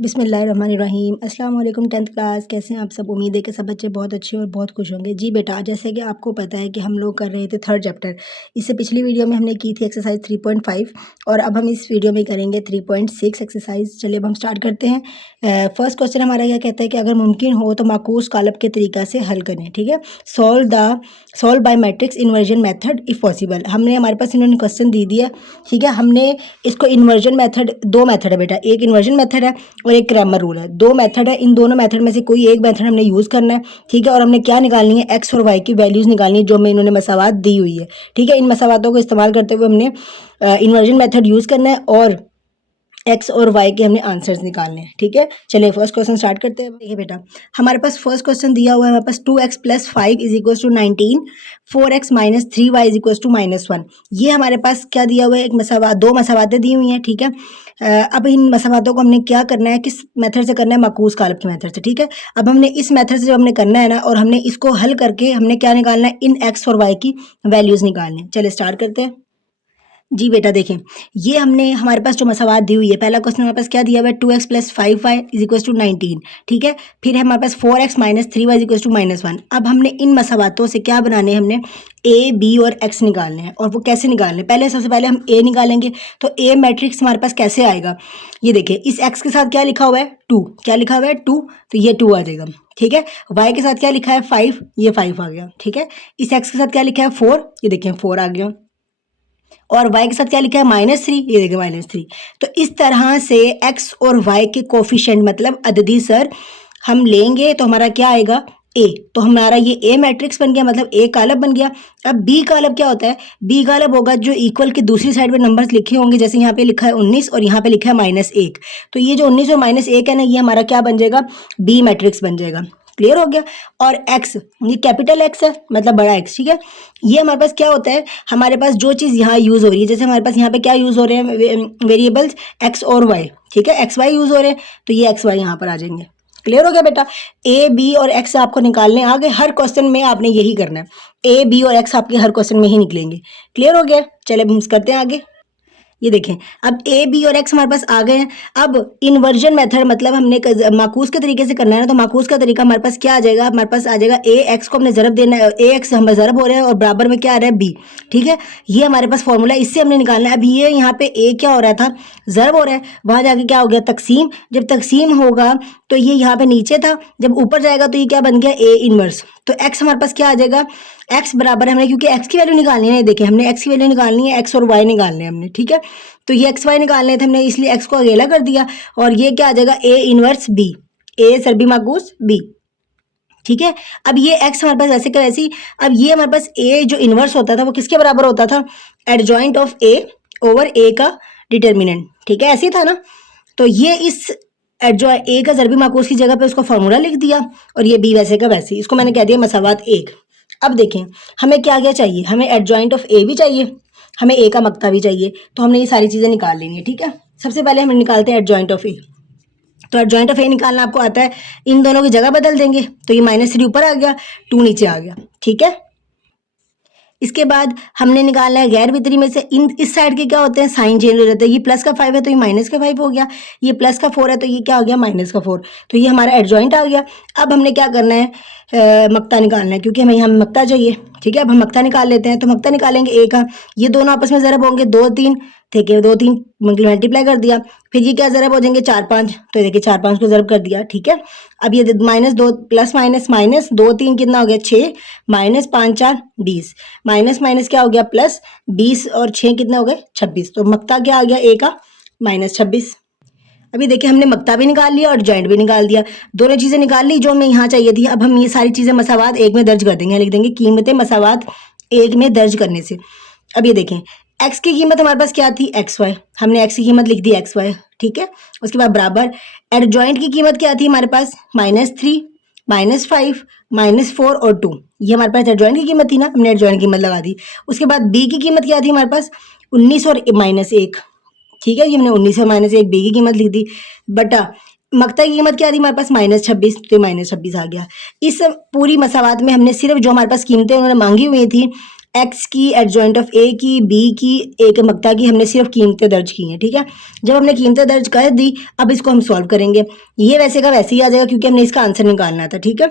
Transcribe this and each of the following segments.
बिस्मिल्लाहिर्रहमानिर्रहीम। अस्सलाम वालेकुम 10th क्लास, कैसे हैं आप सब। उम्मीद है कि सब बच्चे बहुत अच्छे और बहुत खुश होंगे। जी बेटा, जैसे कि आपको पता है कि हम लोग कर रहे थे थर्ड चैप्टर। इससे पिछली वीडियो में हमने की थी एक्सरसाइज 3.5 और अब हम इस वीडियो में करेंगे 3.6 एक्सरसाइज। चलिए अब हम स्टार्ट करते हैं। फर्स्ट क्वेश्चन हमारा क्या कहता है कि अगर मुमकिन हो तो माकूस कालब के तरीका से हल करें। ठीक है, solve by matrix inversion method if possible. हमारे पास इन्होंने क्वेश्चन दे दिया। ठीक है, हमने इसको इन्वर्जन मेथड, दो मेथड है बेटा, एक इन्वर्जन मेथड है और एक क्रैमर रूल है। दो मेथड है, इन दोनों मेथड में से कोई एक मेथड हमने यूज़ करना है। ठीक है, और हमने क्या निकालनी है, एक्स और वाई की वैल्यूज़ निकालनी है जो हमें इन्होंने मसावात दी हुई है। ठीक है, इन मसावातों को इस्तेमाल करते हुए हमने इन्वर्जन मेथड यूज़ करना है और एक्स और वाई के हमने आंसर्स निकालने हैं। ठीक है, चलिए फर्स्ट क्वेश्चन स्टार्ट करते हैं। देखिए बेटा, हमारे पास फर्स्ट क्वेश्चन दिया हुआ है, हमारे पास 2x + 5 = 19, 4x - 3y = -1। ये हमारे पास क्या दिया हुआ है, एक मसावात, दो मसावातें दी हुई हैं। ठीक है, अब इन मसावातों को हमने क्या करना है, किस मेथड से करना है, माकूस कालब के मेथड से। ठीक है, अब हमने इस मेथड से जब हमने करना है ना, और हमने इसको हल करके हमने क्या निकालना है, इन एक्स और वाई की वैल्यूज़ निकालनी है। चलिए स्टार्ट करते हैं। जी बेटा देखें, ये हमने हमारे पास जो मसावात दी हुई है, पहला क्वेश्चन हमारे पास क्या दिया हुआ है, 2x + 5y = 19। ठीक है, फिर है हमारे पास 4x - 3y = -1। अब हमने इन मसावातों से क्या बनाने हैं, हमने a, b और x निकालने हैं। और वो कैसे निकालने हैं, पहले सबसे पहले हम a निकालेंगे। तो a मैट्रिक्स हमारे पास कैसे आएगा, ये देखिए, इस x के साथ क्या लिखा हुआ है, 2, क्या लिखा हुआ है, 2, तो ये 2 आ जाएगा। ठीक है, y के साथ क्या लिखा है, 5, ये 5 आ गया। ठीक है, इस x के साथ क्या लिखा है, 4, ये देखिए 4 आ गया। और y के साथ क्या लिखा है, -3, ये देखिए -3। तो इस तरह से x और y के कोफिशिएंट मतलब अददी सर हम लेंगे तो हमारा क्या आएगा, a। तो हमारा ये a मैट्रिक्स बन गया, मतलब a कालब बन गया। अब b कालब क्या होता है, b कालब होगा जो इक्वल की दूसरी साइड पे नंबर्स लिखे होंगे, जैसे यहाँ पे लिखा है 19 और यहाँ पे लिखा है -1। तो ये जो 19 और -1 है ना, ये हमारा क्या बन जाएगा, b मैट्रिक्स बन जाएगा। क्लियर हो गया। और x, ये कैपिटल X है, मतलब बड़ा X। ठीक है, ये हमारे पास क्या होता है, हमारे पास जो चीज़ यहाँ यूज़ हो रही है, जैसे हमारे पास यहाँ पे क्या यूज़ हो रहे हैं, वेरिएबल्स x और y। ठीक है, x y यूज़ हो रहे हैं, तो ये x y यहाँ पर आ जाएंगे। क्लियर हो गया बेटा, a b और x आपको निकालने आ गए। हर क्वेश्चन में आपने यही करना है, a b और x आपके हर क्वेश्चन में ही निकलेंगे। क्लियर हो गया, चलिए हम करते हैं आगे। ये देखें, अब a b और x हमारे पास आ गए हैं। अब इन्वर्जन मेथड मतलब हमने माकूस के तरीके से करना है ना, तो माकूस का तरीका हमारे पास क्या आ जाएगा, हमारे पास आ जाएगा a x को हमने ज़रब देना है, a x हम ज़रब हो रहे हैं और बराबर में क्या आ रहा है, b। ठीक है, ये हमारे पास फॉर्मूला, इससे हमने निकालना है। अब ये यहाँ पे a क्या हो रहा था, ज़रब हो रहा है, वहाँ जाके क्या हो गया, तकसीम। जब तकसीम होगा तो ये यहाँ पे नीचे था, जब ऊपर जाएगा तो ये क्या बन गया, a इनवर्स। तो x हमारे पास क्या आ जाएगा, x बराबर हमने, क्योंकि x की वैल्यू निकालनी है, देखिए हमने x की वैल्यू निकालनी है, x और y निकालने हैं हमने। ठीक है, तो ये x y निकालने थे हमने, इसलिए x को अकेला कर दिया और ये क्या आ जाएगा, a inverse b, a सरबी माकूस b। ठीक है, अब ये x हमारे पास वैसे का वैसे ही। अब ये हमारे पास a जो इनवर्स होता था वो किसके बराबर होता था, adjoint of a over a का डिटर्मिनेंट। ठीक है, ऐसे ही था ना। तो ये इस एडजॉइंट a का ज़रबी माकूस की जगह पे उसको फॉर्मूला लिख दिया और ये b वैसे का वैसे ही, इसको मैंने कह दिया मसावात 1। अब देखें, हमें क्या क्या चाहिए, हमें एडजॉइंट ऑफ a भी चाहिए, हमें a का मक्ता भी चाहिए। तो हमने ये सारी चीज़ें निकाल लेनी है। ठीक है, सबसे पहले हम निकालते हैं एडजॉइंट ऑफ a। तो एडजॉइंट ऑफ a निकालना आपको आता है, इन दोनों की जगह बदल देंगे, तो ये -3 ऊपर आ गया, 2 नीचे आ गया। ठीक है, इसके बाद हमने निकालना है गैर वितरी में से इन इस साइड के क्या होते हैं, साइन चेंज हो जाता है। ये प्लस का 5 है तो ये माइनस का 5 हो गया, ये प्लस का 4 है तो ये क्या हो गया, माइनस का 4। तो ये हमारा एडजॉइंट आ गया। अब हमने क्या करना है, मक्ता निकालना है, क्योंकि हमें यहाँ मक्ता चाहिए। ठीक है, अब हम मक्ता निकाल लेते हैं। तो मक्ता निकालेंगे a का, ये दोनों आपस में ज़रब होंगे, 2 3। ठीक है, 2 3 मल्टीप्लाई कर दिया, फिर ये क्या ज़रब हो जाएंगे, 4 5। तो देखिए 4 5 को ज़रब कर दिया। ठीक है, अब ये -2 प्लस माइनस 2 3 कितना हो गया, 6, -5 4 20, माइनस माइनस क्या हो गया, प्लस 20 और 6 कितने हो गए, 26। तो मक्ता क्या आ गया a का, -26। अभी देखिए हमने मक्ता भी निकाल लिया और जॉइंट भी निकाल दिया, दोनों चीज़ें निकाल ली जो हमें यहाँ चाहिए थी। अब हम ये सारी चीज़ें मसावात 1 में दर्ज कर देंगे, लिख देंगे कीमतें मसावात 1 में दर्ज करने से। अब ये देखें, x की कीमत हमारे पास क्या थी, xy, हमने x की कीमत लिख दी xy। ठीक है, उसके बाद बराबर एडजॉइंट की कीमत क्या थी हमारे पास, -3 -5 -4 और 2। ये हमारे पास एडजॉइंट की कीमत थी ना, हमने एडजॉइंट की कीमत लगा दी। उसके बाद b की कीमत क्या थी हमारे पास, 19 और -1। ठीक है, ये हमने 19 और -1 b की कीमत लिख दी, बटा मक्ता की कीमत क्या थी हमारे पास, -26, तो -26 आ गया। इस पूरी मसावात में हमने सिर्फ जो हमारे पास कीमतें उन्होंने मांगी हुई थी एक्स की एडजॉइंट ऑफ ए की, बी की, ए के मक्ता की हमने सिर्फ कीमतें दर्ज की हैं, ठीक है। जब हमने कीमतें दर्ज कर दी, अब इसको हम सॉल्व करेंगे। ये वैसे का वैसे ही आ जाएगा क्योंकि हमने इसका आंसर निकालना था, ठीक है।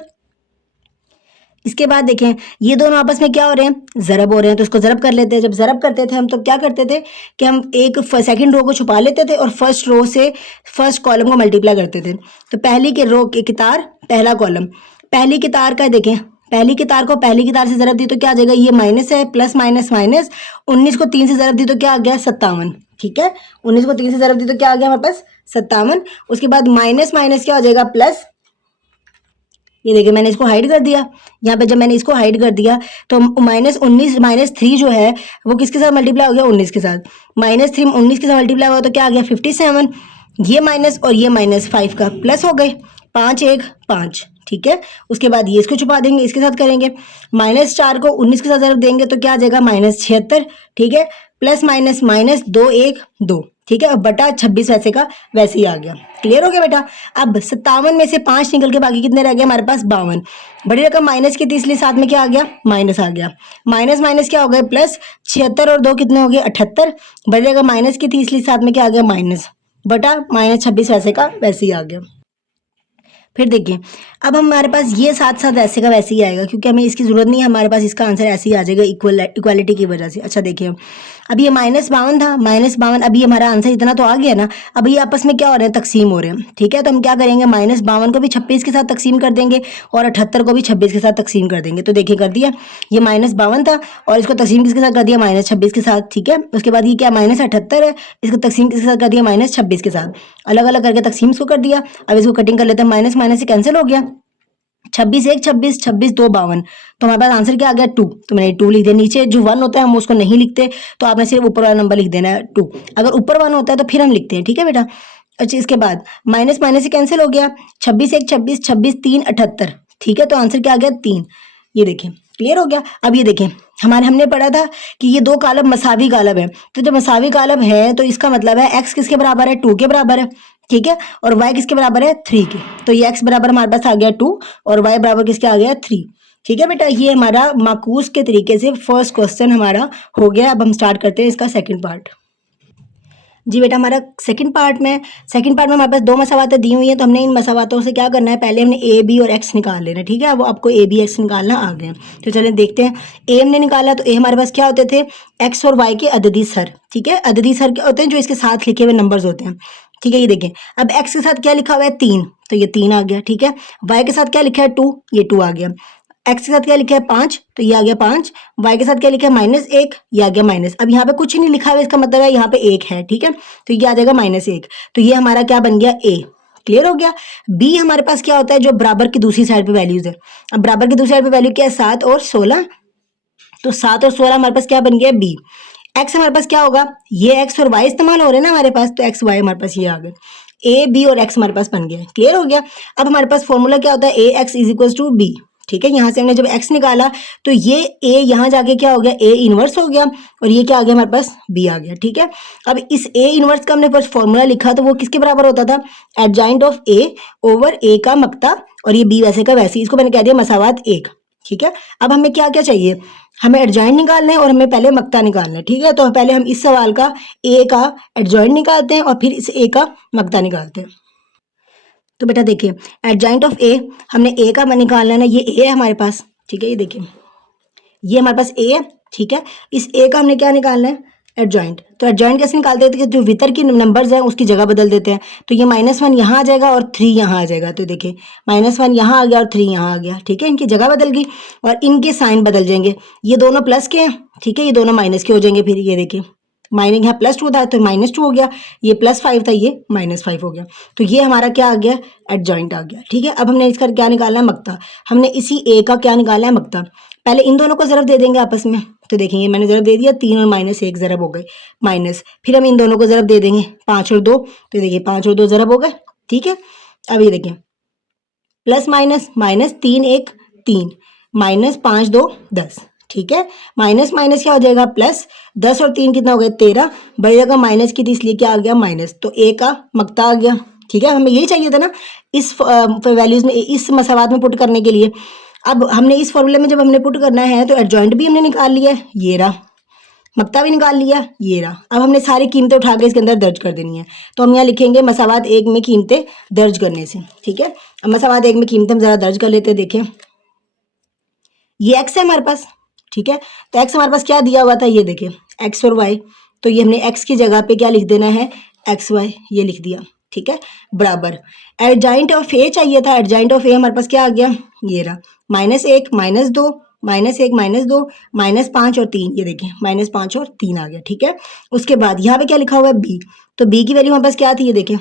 इसके बाद देखें, ये दोनों आपस में क्या हो रहे हैं, ज़रब हो रहे हैं, तो इसको ज़रब कर लेते हैं। जब ज़रब करते थे हम तो क्या करते थे कि हम एक सेकंड रो को छुपा लेते थे और फर्स्ट रो से फर्स्ट कॉलम को मल्टीप्लाई करते थे। तो पहली के रो के कितार पहला कॉलम, पहली कितार का देखें, पहली कितार को पहली कितार से ज़रब दी तो क्या आ जाएगा, ये माइनस है, प्लस माइनस माइनस, 19 को 3 से ज़रब दी तो क्या आ गया 57, ठीक है। 19 को 3 से ज़रब दी तो क्या आ गया हमारे पास 57। उसके बाद माइनस माइनस क्या हो जाएगा प्लस, ये देखिए मैंने इसको हाइड कर दिया। यहाँ पे जब मैंने इसको हाइड कर दिया तो -19 -3 जो है वो किसके साथ मल्टीप्लाई हो गया, 19 के साथ। -3 19 के साथ मल्टीप्लाई हुआ तो क्या आ गया 57। ये माइनस और ये -5 का प्लस हो गए, 5 1 5, ठीक है। उसके बाद ये इसको छुपा देंगे, इसके साथ करेंगे, -4 को 19 के साथ ज़रूर देंगे तो क्या आ जाएगा -76, ठीक है। प्लस माइनस माइनस 2 1 2, ठीक है। अब बटा 26 वैसे का वैसे ही आ गया। क्लियर हो गया बेटा। अब 57 में से 5 निकल के बाकी कितने रह गए हमारे पास 52। बड़ी रकम माइनस की थी इसलिए साथ में क्या आ गया, माइनस आ गया। माइनस माइनस क्या हो गए प्लस, 76 और 2 कितने हो गए 78। बड़ी रकम माइनस की थी इसलिए साथ में क्या आ गया माइनस, बटा -26 वैसे का वैसे ही आ गया। फिर देखिए, अब हमारे पास ये साथ साथ वैसे का वैसे ही आएगा क्योंकि हमें इसकी ज़रूरत नहीं है, हमारे पास इसका आंसर ऐसे ही आ जाएगा इक्वालिटी की वजह से। अच्छा देखिए, अब ये -52 था, -52, अब ये हमारा आंसर इतना तो आ गया ना। अब ये आपस में क्या हो रहे हैं, तकसीम हो रहे हैं, ठीक है। तो हम क्या करेंगे, -52 को भी 26 के साथ तकसीम कर देंगे और 78 को भी 26 के साथ तकसीम कर देंगे। तो देखिए कर दिया, ये -52 था और इसको तकसीम किसके साथ कर दिया, -26 के साथ, ठीक है। उसके बाद ये क्या -78 है, इसको तकसीम किसके साथ कर दिया, -26 के साथ। अलग अलग करके तकसीम इसको कर दिया। अब इसको कटिंग कर लेते हैं, माइनस माइनस से कैंसिल हो गया, 26 1 26, 26 2 52। तो हमारे पास आंसर क्या आ गया 2। तो मैंने 2 लिख दिया। नीचे जो 1 होता है हम उसको नहीं लिखते, तो आपने सिर्फ ऊपर वाला नंबर लिख देना है 2। अगर ऊपर 1 होता है तो फिर हम लिखते हैं, ठीक है बेटा। अच्छा इसके बाद माइनस माइनस से कैंसिल हो गया, 26 1 26, 26 3 78, ठीक है। तो आंसर क्या आ गया 3। ये देखिए क्लियर हो गया। अब ये देखें, हमने पढ़ा था कि ये दो कालब मसावी कालब है, तो जब मसावी कालब है तो इसका मतलब है एक्स किसके बराबर है, 2 के बराबर है, ठीक है। और y किसके बराबर है 3 के। तो ये x बराबर हमारे पास आ गया 2 और y बराबर किसके आ गया 3, ठीक है बेटा। ये हमारा माकूस के तरीके से फर्स्ट क्वेश्चन हमारा हो गया। अब हम स्टार्ट करते हैं इसका सेकंड पार्ट। जी बेटा, हमारा सेकंड पार्ट में हमारे पास दो मसावातें दी हुई हैं, तो हमने इन मसावातों से क्या करना है, पहले हमने ए बी और एक्स निकाल लेना है, ठीक है। वो आपको ए बी एक्स निकालना आ गया। तो चलें देखते हैं। ए हमने निकाला तो ए हमारे पास क्या होते थे, एक्स और वाई के अददी सर, ठीक है। अददी सर क्या होते हैं, जो इसके साथ लिखे हुए नंबर्स होते हैं, ठीक है। ये देखें, अब एक्स के साथ क्या लिखा हुआ है 3, तो ये 3 आ गया, ठीक है। वाई के साथ क्या लिखा है 2, ये 2 आ गया। एक्स के साथ क्या लिखा है 5, तो ये आ गया 5। वाई के साथ क्या लिखा है -1, ये आ गया माइनस। अब यहाँ पे कुछ नहीं लिखा है, इसका मतलब है यहाँ पे 1 है, ठीक है। तो ये आ जाएगा -1। तो ये हमारा क्या बन गया ए। क्लियर हो गया। बी हमारे पास क्या होता है, जो बराबर की दूसरी साइड पे वैल्यूज है। अब बराबर की दूसरी साइड पे वैल्यू क्या है 7 और 16, तो 7 और 16 हमारे पास क्या बन गया बी। एक्स हमारे पास क्या होगा, ये एक्स और वाई इस्तेमाल हो रहे हैं ना हमारे पास, तो एक्स वाई हमारे पास ये आ गए, ए बी और एक्स हमारे पास बन गया। क्लियर हो गया। अब हमारे पास फॉर्मूला क्या होता है, A X is equal to B, ठीक है। यहाँ से हमने जब x निकाला तो ये a यहाँ जाके क्या हो गया, a इनवर्स हो गया और ये क्या आ गया हमारे पास b आ गया, ठीक है। अब इस a इनवर्स का हमने फर्स्ट फॉर्मूला लिखा तो वो किसके बराबर होता था, adjoint of a over a का मक्ता, और ये b वैसे का वैसे, इसको मैंने कह दिया मसावात 1, ठीक है। अब हमें क्या क्या चाहिए, हमें एडजॉइंट निकालना है और हमें पहले मक्ता निकालना है, ठीक है। तो पहले हम इस सवाल का a का एडजॉइंट निकालते हैं और फिर इस a का मक्ता निकालते हैं। तो बेटा देखिए, एडजॉइंट ऑफ ए, हमने ए का निकालना है ना, ये ए है हमारे पास, ठीक है। ये देखिए ये हमारे पास ए है, ठीक है। इस ए का हमने क्या निकालना है, एडजॉइंट। तो एडजॉइंट कैसे निकालते हैं, तो जो वितर की नंबर्स हैं उसकी जगह बदल देते हैं। तो ये -1 यहाँ आ जाएगा और 3 यहाँ आ जाएगा। तो देखिए -1 यहाँ आ गया और 3 यहाँ आ गया, ठीक है। इनकी जगह बदल गई और इनके साइन बदल जाएंगे। ये दोनों प्लस के हैं, ठीक है, ये दोनों माइनस के हो जाएंगे। फिर ये देखिए माइनस, यहाँ +2 था तो -2 हो गया, ये +5 था ये -5 हो गया। तो ये हमारा क्या आ गया, एडजॉइंट आ गया, ठीक है। अब हमने इसका क्या निकालना है, मक्ता। हमने इसी ए का क्या निकालना है, मक्ता। पहले इन दोनों को ज़रब दे देंगे आपस में। तो देखेंगे मैंने ज़रब दे दिया, 3 और -1 ज़रब हो गए, माइनस। फिर हम इन दोनों को ज़रब दे देंगे, 5 और 2, तो देखिए 5 और 2 ज़रब हो गए, ठीक है। अब ये देखिए प्लस माइनस, -3 1 3, -5 2 10, ठीक है। माइनस माइनस क्या हो जाएगा प्लस, 10 और 3 कितना हो गया 13। बड़ी जगह माइनस की थी इसलिए क्या आ गया माइनस, तो ए का मक्ता आ गया, ठीक है। हमें यही चाहिए था ना इस वैल्यूज में, इस मसावात में पुट करने के लिए। अब हमने इस फॉर्मूले में जब हमने पुट करना है तो एडजॉइंट भी हमने निकाल लिया है, ये रहा, मक्ता भी निकाल लिया, ये रहा। अब हमने सारी कीमतें उठा के इसके अंदर दर्ज कर देनी है। तो हम यहाँ लिखेंगे मसावात एक में कीमतें दर्ज करने से, ठीक है। अब मसावात एक में कीमतें हम ज़रा दर्ज कर लेते हैं। देखें ये एक्स है हमारे पास, ठीक है। तो एक्स हमारे पास क्या दिया हुआ था, ये देखिए एक्स और वाई। तो ये हमने एक्स की जगह पे क्या लिख देना है, एक्स वाई, ये लिख दिया, ठीक है। बराबर एडजॉइंट ऑफ ए चाहिए था, एडजॉइंट ऑफ ए हमारे पास क्या आ गया, ये रहा, -1 -2 -1 -2 -5 और 3, ये देखिए -5 और 3 आ गया, ठीक है। उसके बाद यहाँ पे क्या लिखा हुआ है, बी। तो बी की वैल्यू हमारे पास क्या थी, ये देखिए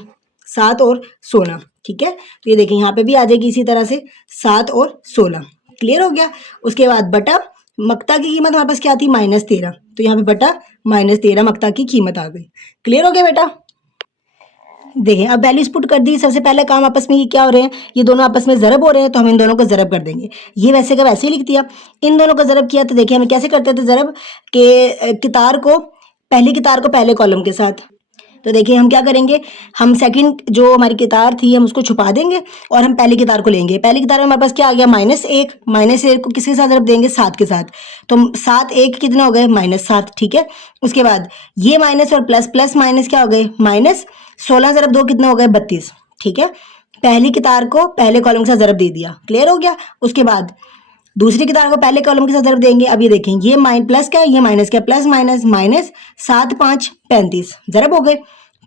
7 और 16, ठीक है। तो ये देखिए यहाँ पे भी आ जाएगी इसी तरह से 7 और 16, क्लियर हो गया। उसके बाद बटा मक्ता की कीमत हमारे पास क्या थी, -13। तो यहाँ पे बटा -13 मक्ता की कीमत आ गई, क्लियर हो गया बेटा। देखें अब वैल्यूज पुट कर दी। सबसे पहले काम आपस में ये क्या हो रहे हैं, ये दोनों आपस में ज़रब हो रहे हैं, तो हम इन दोनों को ज़रब कर देंगे। ये वैसे का वैसे ही लिख दिया, इन दोनों को ज़रब किया। तो देखिए हम कैसे करते थे ज़रब के कितार को, पहली कितार को पहले कॉलम के साथ। तो देखिए हम क्या करेंगे, हम सेकंड जो हमारी कितार थी हम उसको छुपा देंगे और हम पहली कितार को लेंगे। पहली कितार में हमारे पास क्या आ गया, -1, -1 को किसके साथ ज़रब देंगे, 7 के साथ। तो 7 1 कितना हो गए, -7, ठीक है। उसके बाद ये माइनस और प्लस, प्लस माइनस क्या हो गए, -16 ज़रब 2 कितना हो गए, 32, ठीक है। पहली कितार को पहले कॉलम के साथ ज़रब दे दिया, क्लियर हो गया। उसके बाद दूसरी कितार को पहले कॉलम के साथ ज़रब देंगे। अब ये देखें ये प्लस क्या है, ये माइनस क्या, प्लस माइनस, -7 5 35 ज़रब हो गए।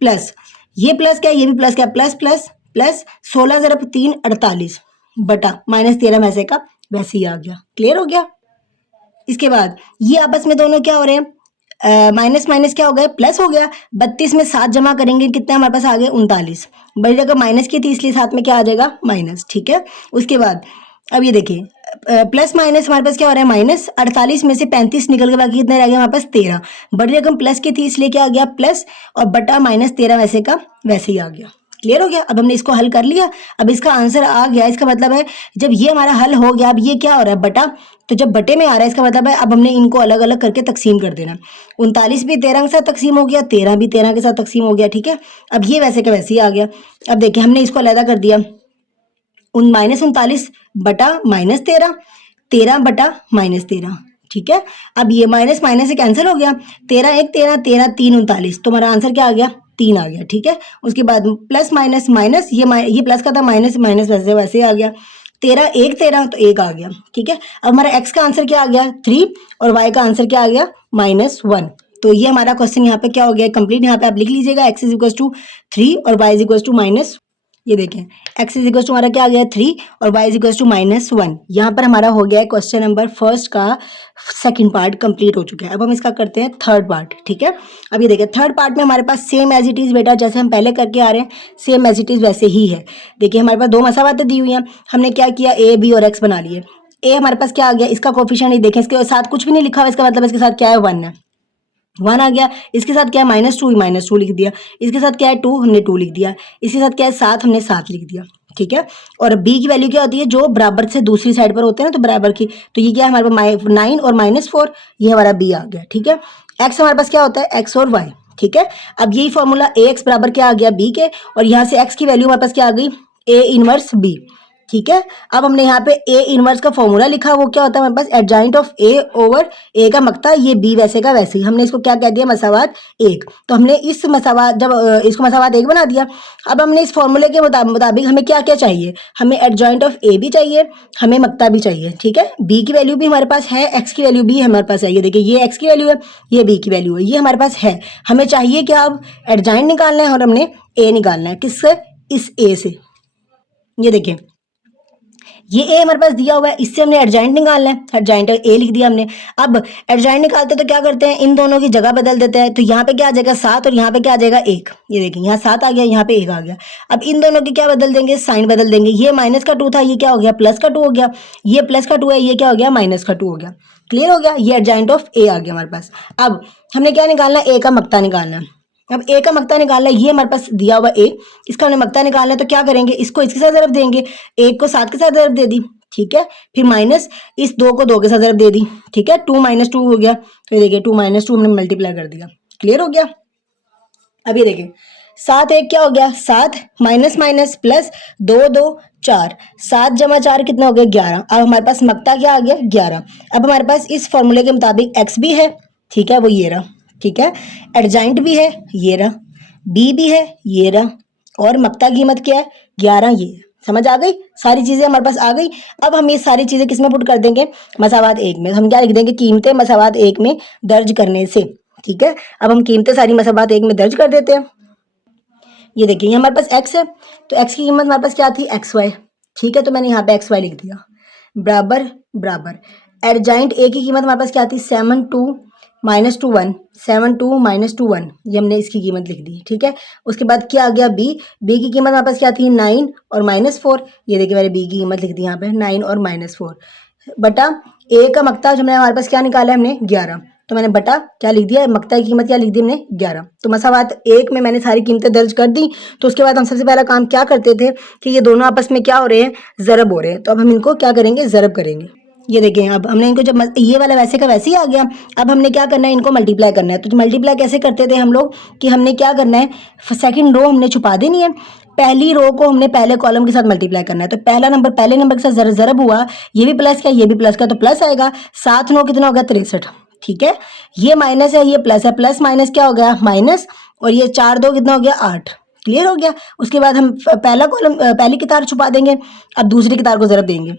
प्लस ये प्लस क्या है, ये भी प्लस क्या, प्लस प्लस प्लस 16 ज़रब 3 48 बटा -13 वैसे का वैसे ही आ गया, क्लियर हो गया। इसके बाद ये आपस में दोनों क्या हो रहे हैं, माइनस माइनस क्या हो गया, प्लस हो गया। 32 में 7 जमा करेंगे कितना हमारे पास आ गए, 39। बड़ी जगह माइनस की थी इसलिए साथ में क्या आ जाएगा, माइनस, ठीक है। उसके बाद अब ये देखिए प्लस माइनस हमारे पास क्या हो रहा है, -48 में से 35 निकल के बाकी कितने रह गए हमारे पास, 13। बड़ी रकम प्लस की थी इसलिए क्या आ गया, प्लस, और बटा -13 वैसे का वैसे ही आ गया, क्लियर हो गया। अब हमने इसको हल कर लिया, अब इसका आंसर आ गया। इसका मतलब है जब ये हमारा हल हो गया, अब ये क्या हो रहा है, बटा। तो जब बटे में आ रहा है इसका मतलब है अब हमने इनको अलग अलग करके तकसीम कर देना। 39 भी 13 के साथ तकसीम हो गया, 13 भी 13 के साथ तकसीम हो गया, ठीक है। अब ये वैसे का वैसे ही आ गया। अब देखिए हमने इसको अलग कर दिया, -39 बटा -13, 13 बटा -13, ठीक है। अब ये माइनस माइनस से कैंसिल हो गया, 13 1 13 13 3 39, तो हमारा आंसर क्या आ गया, 3 आ गया, ठीक है। उसके बाद प्लस माइनस माइनस, ये प्लस का था, माइनस माइनस वैसे वैसे आ गया, 13 1 13 तो 1 आ गया, ठीक है। अब हमारा एक्स का आंसर क्या आ गया, 3, और वाई का आंसर क्या आ गया, -1। तो ये हमारा क्वेश्चन यहाँ पे क्या हो गया, कंप्लीट। यहाँ पे आप लिख लीजिएगा एक्स इज इक्वल टू 3 और वाई इज इक्वल टू -, ये देखें x इज इक्वल टू हमारा क्या आ गया, 3, और y इज इक्वल टू -1। यहाँ पर हमारा हो गया है क्वेश्चन नंबर फर्स्ट का सेकंड पार्ट कंप्लीट हो चुका है। अब हम इसका करते हैं थर्ड पार्ट, ठीक है। अब ये देखिए थर्ड पार्ट में हमारे पास सेम एज इट इज़ बेटा, जैसे हम पहले करके आ रहे हैं सेम एज इट इज़ वैसे ही है। देखिए हमारे पास दो मसावातें दी हुई हैं, हमने क्या किया, a b और x बना लिए। a हमारे पास क्या आ गया, इसका कोफिशिएंट नहीं देखें, इसके साथ कुछ भी नहीं लिखा हुआ, इसका मतलब इसके साथ क्या है, 1 है, 1 आ गया। इसके साथ क्या है, -2 लिख दिया। इसके साथ क्या है, 2, हमने 2 लिख दिया। इसके साथ क्या है, 7, हमने 7 लिख दिया, ठीक है। और b की वैल्यू क्या होती है, जो बराबर से दूसरी साइड पर होते हैं ना, तो बराबर की, तो ये क्या है हमारे पास 9 और -4, ये हमारा b आ गया, ठीक है। x हमारे पास क्या होता है, x और y, ठीक है। अब यही फॉर्मूला ax बराबर क्या आ गया, b के, और यहाँ से x की वैल्यू हमारे पास क्या आ गई, a इनवर्स b, ठीक है। अब हमने यहाँ पे ए इनवर्स का फॉर्मूला लिखा, वो क्या होता है हमारे पास, एडजॉइंट ऑफ ए ओवर ए का मक्ता, ये बी वैसे का वैसे ही, हमने इसको क्या कह दिया, मसावात 1। तो हमने इस मसावात, जब इसको मसावात 1 बना दिया। अब हमने इस फॉर्मूले के मुताबिक हमें क्या क्या चाहिए, हमें एडजॉइंट ऑफ ए भी चाहिए, हमें मक्ता भी चाहिए, ठीक है। बी की वैल्यू भी हमारे पास है, एक्स की वैल्यू भी हमारे पास है, ये देखिए ये एक्स की वैल्यू है, ये बी की वैल्यू है, ये हमारे पास है। हमें चाहिए क्या, अब एडजॉइंट निकालना है और हमने ए निकालना है, किससे, इस ए से। ये देखिए ये ए हमारे पास दिया हुआ है, इससे हमने एडजॉइंट निकालना है, एडजॉइंट ए लिख दिया हमने। अब एडजॉइंट निकालते तो क्या करते हैं, इन दोनों की जगह बदल देते हैं। तो यहाँ पे क्या आ जाएगा, 7, और यहाँ पे क्या आ जाएगा, 1। ये देखिए यहाँ 7 आ गया, यहाँ पे 1 आ गया। अब इन दोनों की क्या बदल देंगे, साइन बदल देंगे। ये -2 था, ये क्या हो गया, +2 हो गया। ये +2 है, ये क्या हो गया, -2 हो गया, क्लियर हो गया। ये एडजॉइंट ऑफ ए आ गया हमारे पास। अब हमने क्या निकालना है, ए का मक्ता निकालना है। अब ए का मक्ता निकालना है, ये हमारे पास दिया हुआ ए, इसका हमने मक्ता निकालना है। तो क्या करेंगे, इसको इसके साथ ज़रब देंगे, 1 को 7 के साथ ज़रब दे दी, ठीक है। फिर माइनस इस 2 को 2 के साथ ज़रब दे दी, ठीक है। 2 - 2 हो गया, तो ये देखिए 2 - 2 हमने मल्टीप्लाई कर दिया, क्लियर हो गया। अब ये देखिए 7 एक क्या हो गया 7, माइनस माइनस प्लस 2 2 4, 7 जमा 4 कितना हो गया 11। अब हमारे पास मक्ता क्या आ गया 11। अब हमारे पास इस फॉर्मूले के मुताबिक एक्स भी है, ठीक है, वो ये रहा, ठीक है, एडजाइंट भी है ये रहा, बी भी है ये रहा, और मक्ता की कीमत क्या है 11, ये है। समझ आ गई, सारी चीजें हमारे पास आ गई। अब हम ये सारी चीजें किसमें पुट कर देंगे, मसावात एक में। हम क्या लिख देंगे, कीमतें मसावात एक में दर्ज करने से, ठीक है। अब हम कीमतें सारी मसावात एक में दर्ज कर देते हैं। ये देखिए ये हमारे पास एक्स है, तो एक्स की कीमत हमारे पास क्या थी एक्स वाई, ठीक है, तो मैंने यहाँ पे एक्स वाई लिख दिया, बराबर बराबर। एडजाइंट ए की कीमत हमारे पास क्या थी 7 2 माइनस टू 1, 7 2 माइनस टू 1, ये हमने इसकी कीमत लिख दी, ठीक है। उसके बाद क्या आ गया बी, बी की कीमत हमारे पास क्या थी 9 और -4, ये देखिए मैंने बी की कीमत लिख दी यहाँ पे 9 और -4, बटा ए का मक्ता जो हमने हमारे पास क्या निकाला है हमने 11, तो मैंने बटा क्या लिख दिया, मक्ता की कीमत क्या लिख दी हमने 11। तो मसावात एक में मैंने सारी कीमतें दर्ज कर दी। तो उसके बाद हम सबसे पहला काम क्या करते थे कि ये दोनों आपस में क्या हो रहे हैं, ज़रब हो रहे हैं, तो अब हम इनको क्या करेंगे, ज़रब करेंगे। ये देखें अब हमने इनको जब ये वाला वैसे का वैसे ही आ गया, अब हमने क्या करना है, इनको मल्टीप्लाई करना है। तो मल्टीप्लाई कैसे करते थे हम लोग कि हमने क्या करना है, सेकंड रो हमने छुपा देनी है, पहली रो को हमने पहले कॉलम के साथ मल्टीप्लाई करना है। तो पहला नंबर पहले नंबर के साथ ज़रब हुआ, ये भी प्लस का ये भी प्लस का, तो प्लस आएगा, 7 9 कितना होगा 63, ठीक है। ये माइनस है ये प्लस है, प्लस माइनस क्या हो गया माइनस, और ये 4 2 कितना हो गया 8, क्लियर हो गया। उसके बाद हम पहला कॉलम पहली की तार छुपा देंगे, अब दूसरी की तार को ज़रब देंगे,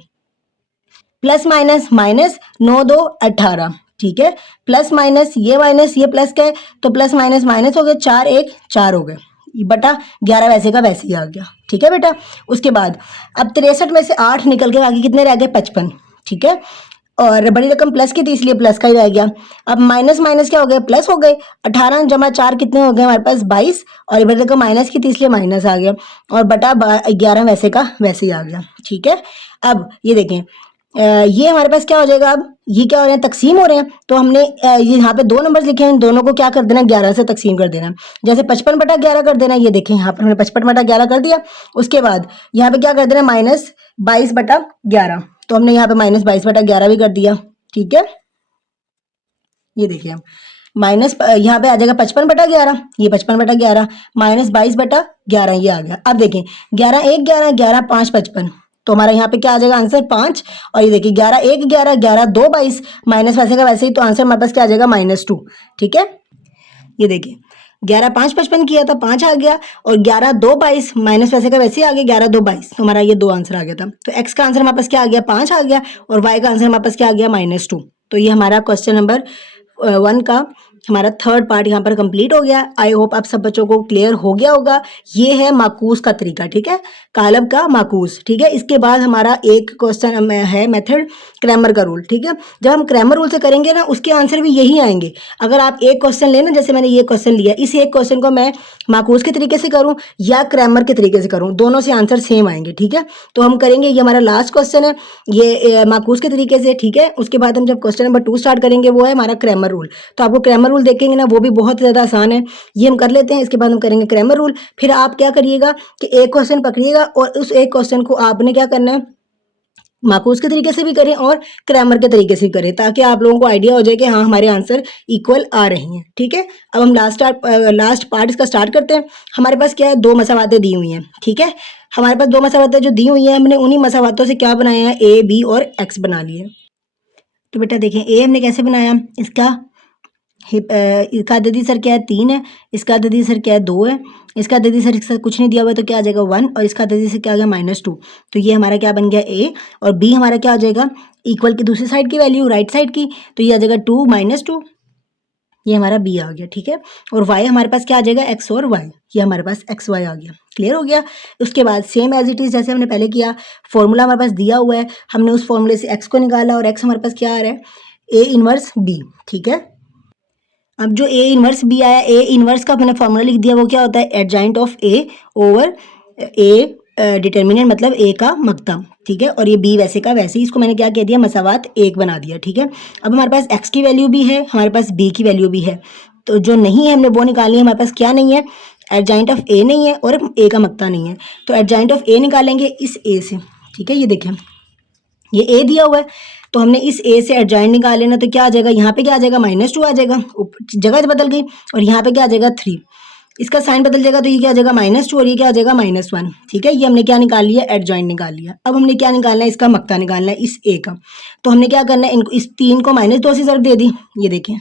प्लस माइनस माइनस 9 2 18, ठीक है, प्लस माइनस ये प्लस का है, तो प्लस माइनस माइनस हो गए, 4 1 4 हो गए, बटा 11 वैसे का वैसे ही आ गया, ठीक है बेटा। उसके बाद अब 63 में से 8 निकल के बाकी कितने रह गए 55, ठीक है, और बड़ी रकम प्लस की थी इसलिए प्लस का ही रह गया। अब माइनस माइनस क्या हो गया प्लस हो गए, 18 जमा 4 कितने हो गए हमारे पास 22, और बड़ी रकम माइनस की थी इसलिए माइनस आ गया, और बटा 11 वैसे का वैसे ही आ गया, ठीक है। अब ये देखें ये हमारे पास क्या हो जाएगा, अब ये क्या हो रहे हैं तकसीम हो रहे हैं, तो हमने ये यहाँ पे 2 नंबर लिखे हैं, इन दोनों को क्या कर देना 11 से तकसीम कर देना, जैसे 55 बटा 11 कर देना, ये देखें यहाँ पर हमने 55 बटा 11 कर दिया। उसके बाद यहाँ पे क्या कर देना -22 बटा 11, तो हमने यहाँ पे -22 बटा 11 भी कर दिया, ठीक है। ये देखिए हम माइनस यहाँ पे आ जाएगा 55 बटा 11, ये 55 बटा 11 -22 बटा 11 ये आ गया। अब देखें 11 1 11 11 5 55, तो हमारा यहाँ पे क्या आ जाएगा आंसर 5, और ये देखिए 11 1 11 11 2 22, माइनस वैसे का वैसे ही, तो आंसर हमारे पास क्या आ जाएगा -2, ठीक है। ये देखिए 11 5 55 किया था 5 आ गया, और 11 2 22 माइनस वैसे का वैसे ही आ गया 11 2 22, तो हमारा ये 2 आंसर आ गया था। तो एक्स का आंसर हमारे पास क्या आ गया 5 आ गया, और वाई का आंसर हमारे पास क्या आ गया -2। तो ये हमारा क्वेश्चन नंबर 1 का हमारा थर्ड पार्ट यहाँ पर कंप्लीट हो गया। आई होप आप सब बच्चों को क्लियर हो गया होगा। ये है माकूस का तरीका, ठीक है, कालब का माकूस, ठीक है। इसके बाद हमारा एक क्वेश्चन है मेथड क्रैमर का रूल, ठीक है। जब हम क्रैमर रूल से करेंगे ना उसके आंसर भी यही आएंगे। अगर आप एक क्वेश्चन लेना, जैसे मैंने ये क्वेश्चन लिया, इस एक क्वेश्चन को मैं माकूस के तरीके से करूँ या क्रैमर के तरीके से करूँ, दोनों से आंसर सेम आएंगे, ठीक है। तो हम करेंगे, ये हमारा लास्ट क्वेश्चन है ये माकूस के तरीके से, ठीक है। उसके बाद हम जब क्वेश्चन नंबर 2 स्टार्ट करेंगे वो है हमारा क्रैमर रूल। तो आपको क्रैमर रूल देखेंगे ना वो भी बहुत ज़्यादा आसान है, ये हम कर लेते हैं। इसके बाद हम करेंगे क्रैमर रूल। फिर आप क्या करिएगा कि एक क्वेश्चन पकड़िएगा और उस एक क्वेश्चन को आपने क्या करना है, माकूस के तरीके से भी करें और क्रैमर के तरीके से भी करें, ताकि आप लोगों को आइडिया हो जाए कि हाँ हमारे आंसर इक्वल आ रहे हैं, ठीक है। अब हम लास्ट पार्ट इसका स्टार्ट करते हैं। हमारे पास क्या है, 2 मसावातें दी हुई हैं, ठीक है। हमारे पास 2 मसावातें जो दी हुई हैं, हमने उन्हीं मसावातों से क्या बनाया है, ए बी और एक्स बना लिए। तो बेटा देखें ए हमने कैसे बनाया, इसका अददी सर क्या है 3 है, इसका अददी सर क्या है 2 है, इसका अददी सर इसका कुछ नहीं दिया हुआ है तो क्या आ जाएगा 1, और इसका अददी सर क्या आ गया -2। तो ये हमारा क्या बन गया ए, और बी हमारा क्या आ जाएगा इक्वल की दूसरी साइड की वैल्यू राइट साइड की, तो ये आ जाएगा 2 -2, ये हमारा बी आ गया, ठीक है। और वाई हमारे पास क्या आ जाएगा एक्स और वाई, ये हमारे पास एक्स वाई आ गया, क्लियर हो गया। उसके बाद सेम एज इट इज़ जैसे हमने पहले किया, फॉर्मूला हमारे पास दिया हुआ है, हमने उस फॉर्मूले से एक्स को निकाला और एक्स हमारे पास क्या आ रहा है ए इनवर्स बी, ठीक है। अब जो ए इनवर्स बी आया, ए इनवर्स का मैंने फॉर्मूला लिख दिया, वो क्या होता है adjoint of A over A determinant, मतलब ए का मकदम, ठीक है। और ये बी वैसे का वैसे ही, इसको मैंने क्या कह दिया मसावात एक बना दिया, ठीक है। अब हमारे पास एक्स की वैल्यू भी है, हमारे पास बी की वैल्यू भी है, तो जो नहीं है हमने वो निकालनी है। हमारे पास क्या नहीं है, एडजॉइंट ऑफ ए नहीं है और ए का मकता नहीं है, तो एडजॉइंट ऑफ ए निकालेंगे इस ए से, ठीक है। ये देखें ये ए दिया हुआ है, तो हमने इस ए से एडजॉइंट निकाल लेना, तो क्या आ जाएगा यहाँ पे क्या आ जाएगा -2 आ जाएगा, जगह बदल गई, और यहाँ पे क्या आ जाएगा 3, इसका साइन बदल जाएगा तो ये क्या हो जाएगा -2 और ये क्या हो जाएगा -1। ठीक है, ये हमने क्या निकाल लिया, एडजॉइंट निकाल लिया। अब हमने क्या निकालना है, इसका मक्ता निकालना है इस ए का। तो हमने क्या करना है, इनको इस 3 को -2 से ज़रब दे दी, ये देखें।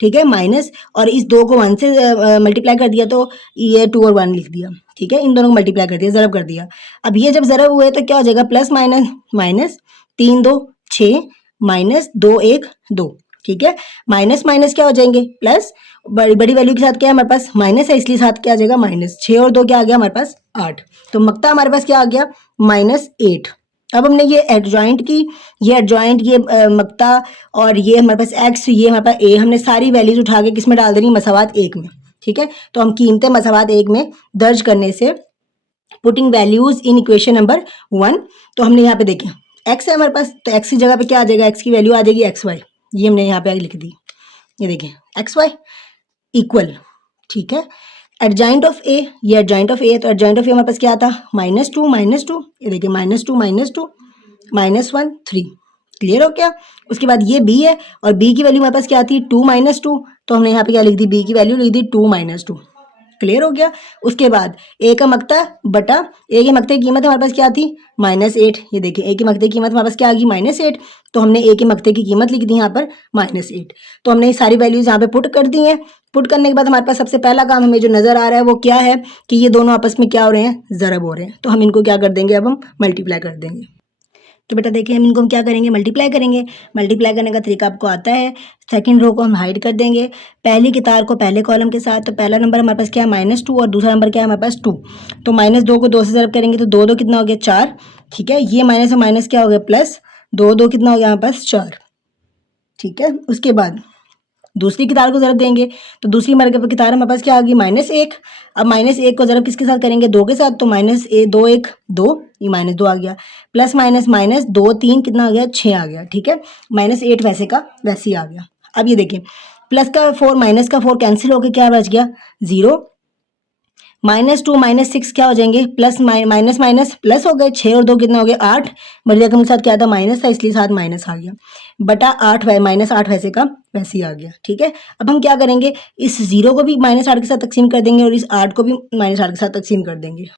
ठीक है, माइनस और इस 2 को 1 से मल्टीप्लाई कर दिया तो ये 2 और 1 लिख दिया। ठीक है, इन दोनों को मल्टीप्लाई कर दिया, ज़रब कर दिया। अब ये जब ज़रब हुए तो क्या हो जाएगा, प्लस माइनस माइनस 3 2 6 -2 1 2। ठीक है, माइनस माइनस क्या हो जाएंगे, प्लस बड़ी बड़ी वैल्यू के साथ क्या है हमारे पास माइनस है, इसलिए साथ क्या आ जाएगा -6 और 2 क्या आ गया हमारे पास 8। तो मक्ता हमारे पास क्या आ गया -8। अब हमने ये एडजॉइंट की, ये एडजॉइंट, ये मक्ता और ये हमारे पास एक्स, ये हमारे पास ए, हमने सारी वैल्यूज उठा के किसमें डाल देनी, मसावात एक में। ठीक है, तो हम कीमतें मसावात एक में दर्ज करने से putting values in equation number 1, तो हमने यहाँ पे देखें एक्स है हमारे पास, तो एक्स की जगह पे क्या आ जाएगा, एक्स की वैल्यू आ जाएगी XY, ये हमने यहाँ पे लिख दी, ये देखें XY इक्वल। ठीक है, एडजॉइंट ऑफ ए, ये एडजॉइंट ऑफ ए, तो एडजॉइंट ऑफ ए हमारे पास क्या आता, -2 ये देखिए -2 -1 3। क्लियर हो गया। उसके बाद ये बी है और बी की वैल्यू हमारे पास क्या आती है 2 -2, तो हमने यहाँ पे क्या लिख दी, बी की वैल्यू लिख दी 2 -2। क्लियर हो गया। उसके बाद ए का मक्ता बटा ए के मक्ते की कीमत हमारे पास क्या थी -8। ये देखिए ए के मक्ते की कीमत हमारे पास क्या आ गई -8, तो हमने ए के मक्ते की कीमत लिख दी यहाँ पर -8। तो हमने ये सारी वैल्यूज यहाँ पे पुट कर दी हैं। पुट करने के बाद हमारे पास सबसे पहला काम हमें जो नजर आ रहा है वो क्या है कि ये दोनों आपस में क्या हो रहे हैं, ज़रब हो रहे हैं। तो हम इनको क्या कर देंगे, अब हम मल्टीप्लाई कर देंगे। तो बेटा देखिए हम इनको क्या करेंगे, मल्टीप्लाई करेंगे। मल्टीप्लाई करने का तरीका आपको आता है। सेकंड रो को हम हाइड कर देंगे, पहली की तार को पहले कॉलम के साथ। तो पहला नंबर हमारे पास क्या है -2 और दूसरा नंबर क्या है हमारे पास 2। तो -2 को 2 से ज़रब करेंगे तो 2 2 कितना हो गया 4। ठीक है, ये माइनस और माइनस क्या हो गया प्लस, 2 2 कितना हो गया हमारे पास 4। ठीक है, उसके बाद दूसरी की तार को ज़रब देंगे तो दूसरी की तार हमारे पास क्या आ गई -1। अब -1 को ज़रब किसके साथ करेंगे, 2 के साथ। तो -2 1 2, ये -2 आ गया, प्लस माइनस माइनस 2 3 कितना आ गया 6 आ गया। ठीक है, -8 वैसे का वैसे ही आ गया। अब ये देखिए प्लस का 4 माइनस का 4 कैंसिल होकर क्या बच गया 0। -2 -6 क्या हो जाएंगे, प्लस माइनस माइनस प्लस हो गए, 6 और 2 कितना हो गया 8। बड़ी रकम के साथ क्या था माइनस था, इसलिए साथ माइनस आ गया बटा 8 -8 वैसे का वैसे ही आ गया। ठीक है, अब हम क्या करेंगे, इस 0 को भी -8 के साथ तकसीम कर देंगे और इस 8 को भी -8 के साथ तकसीम कर देंगे।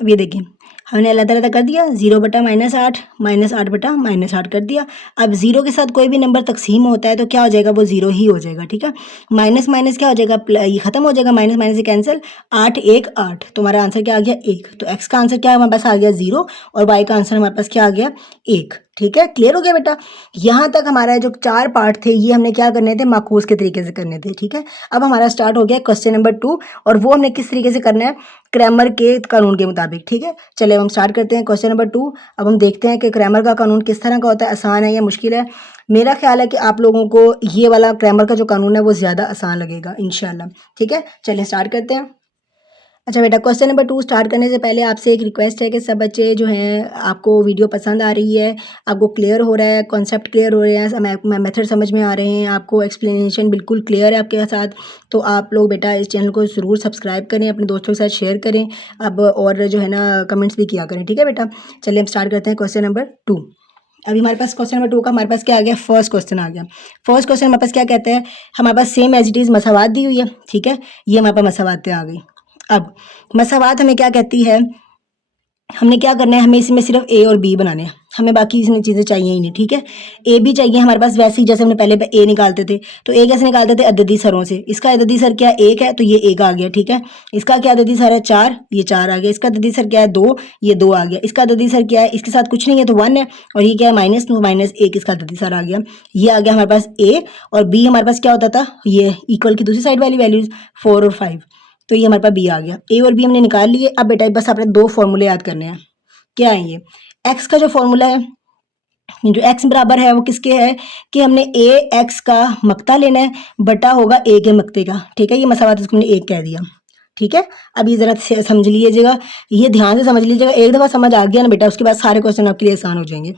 अब ये देखिए हमने अलग कर दिया, 0 बटा -8 -8 बटा -8 कर दिया। अब 0 के साथ कोई भी नंबर तकसीम होता है तो क्या हो जाएगा, वो 0 ही हो जाएगा। ठीक है, माइनस माइनस क्या हो जाएगा, ये खत्म हो जाएगा, माइनस माइनस से कैंसिल, 8 1 8। तो हमारा आंसर क्या आ गया 1। तो एक्स का आंसर क्या हमारे पास आ गया 0 और वाई का आंसर हमारे पास क्या आ गया 1। ठीक है, क्लियर हो गया बेटा। यहाँ तक हमारा जो 4 पार्ट थे ये हमने क्या करने थे, माखूज के तरीके से करने थे। ठीक है, अब हमारा स्टार्ट हो गया क्वेश्चन नंबर 2 और वो हमने किस तरीके से करना है, क्रैमर के कानून के मुताबिक। ठीक है, चलिए हम स्टार्ट करते हैं क्वेश्चन नंबर 2। अब हम देखते हैं कि क्रैमर का कानून किस तरह का होता है, आसान है या मुश्किल है। मेरा ख्याल है कि आप लोगों को ये वाला क्रैमर का जो कानून है वो ज़्यादा आसान लगेगा इंशाल्लाह। ठीक है, चलिए स्टार्ट करते हैं। अच्छा बेटा, क्वेश्चन नंबर 2 स्टार्ट करने से पहले आपसे एक रिक्वेस्ट है कि सब बच्चे जो हैं, आपको वीडियो पसंद आ रही है, आपको क्लियर हो रहा है, कॉन्सेप्ट क्लियर हो रहे हैं, मेथड समझ में आ रहे हैं, आपको एक्सप्लेनेशन बिल्कुल क्लियर है आपके साथ, तो आप लोग बेटा इस चैनल को ज़रूर सब्सक्राइब करें, अपने दोस्तों के साथ शेयर करें। अब और जो है ना कमेंट्स भी किया करें। ठीक है बेटा, चलिए हम स्टार्ट करते हैं क्वेश्चन नंबर 2। अभी हमारे पास क्वेश्चन नंबर 2 का हमारे पास क्या आ गया, फर्स्ट क्वेश्चन आ गया। फर्स्ट क्वेश्चन हमारे पास क्या कहते हैं, हमारे पास सेम एज इट इज़ मसावात दी हुई है। ठीक है, ये हमारे पास मसावातें आ गई। अब मसावात हमें क्या कहती है, हमने क्या करना है, हमें इसमें सिर्फ ए और बी बनाने हैं, हमें बाकी इसमें चीज़ें चाहिए ही नहीं। ठीक है, ए भी चाहिए हमारे पास, वैसे ही जैसे हमने पहले ए निकालते थे, तो ए कैसे निकालते थे, अददी सरों से। इसका अददी सर क्या है 1 है, तो ये 1 आ गया। ठीक है, इसका क्या अददी सर है 4, ये 4 आ गया। इसका अददी सर क्या है 2, ये 2 आ गया। इसका अददी सर क्या है, इसके साथ कुछ नहीं है तो 1 है, और ये क्या है -1 इसका अददी सर आ गया। ये आ गया हमारे पास ए, और बी हमारे पास क्या होता था, ये इक्वल की दूसरी साइड वाली वैल्यूज 4 और 5, तो ये हमारे पास बी आ गया। ए और बी हमने निकाल लिए। अब बेटा बस आपने 2 फॉर्मूले याद करने हैं। क्या है ये, एक्स का जो फॉर्मूला है, जो एक्स बराबर है वो किसके है कि हमने ए एक्स का मक्ता लेना है बटा होगा ए के मक्ते का। ठीक है, ये मसावात इसको हमने 1 कह दिया। ठीक है, अब ये जरा समझ लीजिएगा, ये ध्यान से समझ लीजिएगा। एक दफ़ा समझ आ गया ना बेटा, उसके बाद सारे क्वेश्चन आपके लिए आसान हो जाएंगे।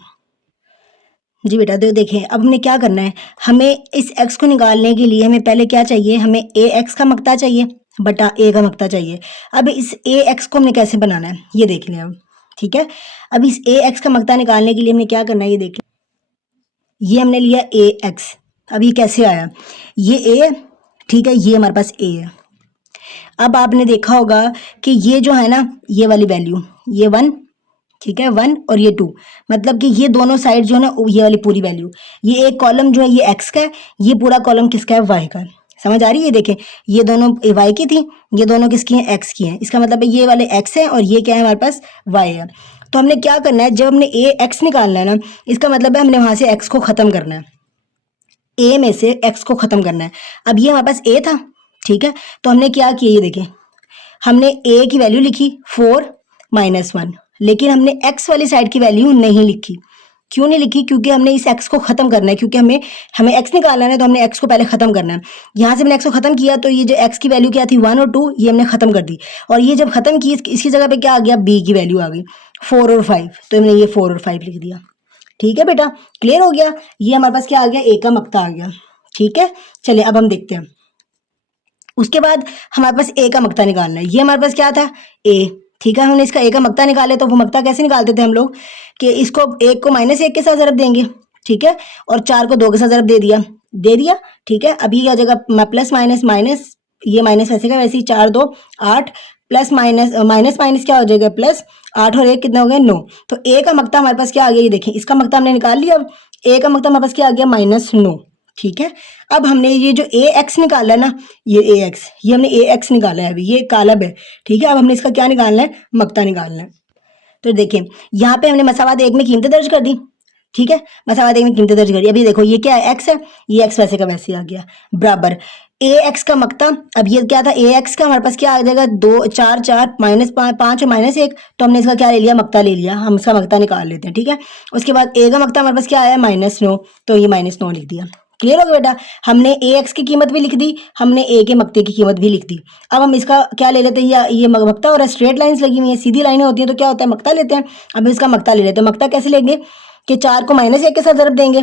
जी बेटा, तो देखें अब हमने क्या करना है, हमें इस एक्स को निकालने के लिए हमें पहले क्या चाहिए, हमें ए एक्स का मक्ता चाहिए बटा ए का मक्ता चाहिए। अब इस ए एक्स को हमने कैसे बनाना है ये देख लें अब। ठीक है, अब इस ए एक्स का मक्ता निकालने के लिए हमने क्या करना है ये देख लें। ये हमने लिया ए एक्स, अब ये कैसे आया, ये ए है। ठीक है, ये हमारे पास ए है। अब आपने देखा होगा कि ये जो है ना, ये वाली वैल्यू, ये 1, ठीक है, 1 और ये 2, मतलब कि ये दोनों साइड जो है ना, ये वाली पूरी वैल्यू, ये एक कॉलम जो है ये एक्स का है, ये पूरा कॉलम किसका है, वाई का है। समझ आ रही है? देखें, ये दोनों वाई की थी, ये दोनों किसकी हैं, एक्स की हैं। इसका मतलब है ये वाले एक्स है और ये क्या है हमारे पास, वाई है। तो हमने क्या करना है, जब हमने ए एक्स निकालना है ना, इसका मतलब है हमने वहां से एक्स को खत्म करना है, ए में से एक्स को खत्म करना है। अब ये हमारे पास ए था, ठीक है, तो हमने क्या किया, ये देखें, हमने ए की वैल्यू लिखी 4-1, लेकिन हमने एक्स वाली साइड की वैल्यू नहीं लिखी। क्यों नहीं लिखी? क्योंकि हमने इस एक्स को खत्म करना है, क्योंकि हमें एक्स निकालना है, तो हमने एक्स को पहले खत्म करना है। यहाँ से हमने एक्स को खत्म किया, तो ये जो एक्स की वैल्यू क्या थी, 1 और 2, ये हमने खत्म कर दी। और ये जब खत्म की, इसकी जगह पे क्या आ गया, बी की वैल्यू आ गई 4 और 5, तो हमने ये 4 और 5 लिख दिया। ठीक है बेटा, क्लियर हो गया? ये हमारे पास क्या आ गया, ए का मक्ता आ गया। ठीक है, चलिए अब हम देखते हैं। उसके बाद हमारे पास ए का मक्ता निकालना है। ये हमारे पास क्या था, ए, ठीक है, हमने इसका ए का मक्ता निकाले, तो वो मक्ता कैसे निकालते थे हम लोग, कि इसको एक को -1 के साथ ज़रब देंगे, ठीक है, और 4 को 2 के साथ ज़रब दे दिया, ठीक है। अभी आ जाएगा प्लस माइनस माइनस, ये माइनस ऐसे का वैसे ही, 4 2 8, प्लस माइनस माइनस माइनस क्या हो जाएगा, प्लस 8 और 1 कितना हो गया, 9। तो ए का मक्ता हमारे पास क्या आ गया, ये देखिए, इसका मक्ता हमने निकाल लिया। अब ए का मक्ता हमारे पास क्या आ गया, -9, ठीक है। अब हमने ये जो ए एक्स निकाला है ना, ये ए एक्स, ये हमने ए एक्स निकाला है, अभी ये कालब है, ठीक है। अब हमने इसका क्या निकालना है, मक्ता निकालना है। तो देखिए, यहाँ पे हमने मसावाद एक में कीमतें दर्ज कर दी, ठीक है, मसावाद एक में कीमतें दर्ज करी। अभी देखो, ये क्या है, एक्स है, ये एक्स वैसे का वैसे आ गया, बराबर ए एक्स का मक्ता। अब ये क्या था, ए एक्स का हमारे पास क्या आ जाएगा, 2 4 4 -5 और -1, तो हमने इसका क्या ले लिया, मक्ता ले लिया। हम इसका मक्ता निकाल लेते हैं, ठीक है। उसके बाद ए का मक्ता हमारे पास क्या आया, -9, तो ये -9 लिख दिया। क्लियर हो गया बेटा? हमने ए एक्स की कीमत भी लिख दी, हमने ए के मक्ते की कीमत भी लिख दी। अब हम इसका क्या ले लेते हैं, ये मक्ता और स्ट्रेट लाइंस लगी हुई है, सीधी लाइनें होती हैं, तो क्या होता है, मक्ता लेते हैं। अब इसका मक्ता ले लेते हैं। मक्ता कैसे लेंगे, कि 4 को -1 के साथ ज़रब देंगे,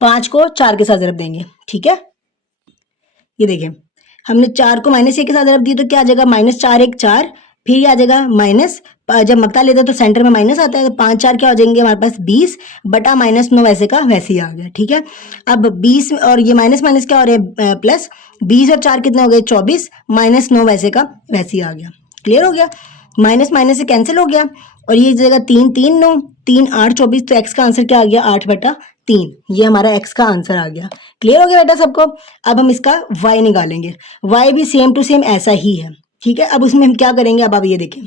5 को 4 के साथ ज़रब देंगे, ठीक है। ये देखिए, हमने 4 को -1 के साथ ज़रब दी, तो क्या आ जाएगा, -4 1 4, फिर ये आ जाएगा माइनस, जब मक्ता लेते हैं तो सेंटर में माइनस आता है, तो 5 4 क्या हो जाएंगे हमारे पास, 20 बटा -9 वैसे का वैसे ही आ गया, ठीक है। अब 20 और ये माइनस माइनस क्या हो रहे हैं, प्लस, 20 और 4 कितने हो गए, 24, -9 वैसे का वैसे ही आ गया। क्लियर हो गया? माइनस माइनस से कैंसिल हो गया, और ये जगह 3 3 9 3 8 24, तो एक्स का आंसर क्या आ गया, 8/3, ये हमारा एक्स का आंसर आ गया। क्लियर हो गया बेटा सबको? अब हम इसका वाई निकालेंगे। वाई भी सेम टू सेम ऐसा ही है, ठीक है। अब उसमें हम क्या करेंगे, अब आप ये देखें,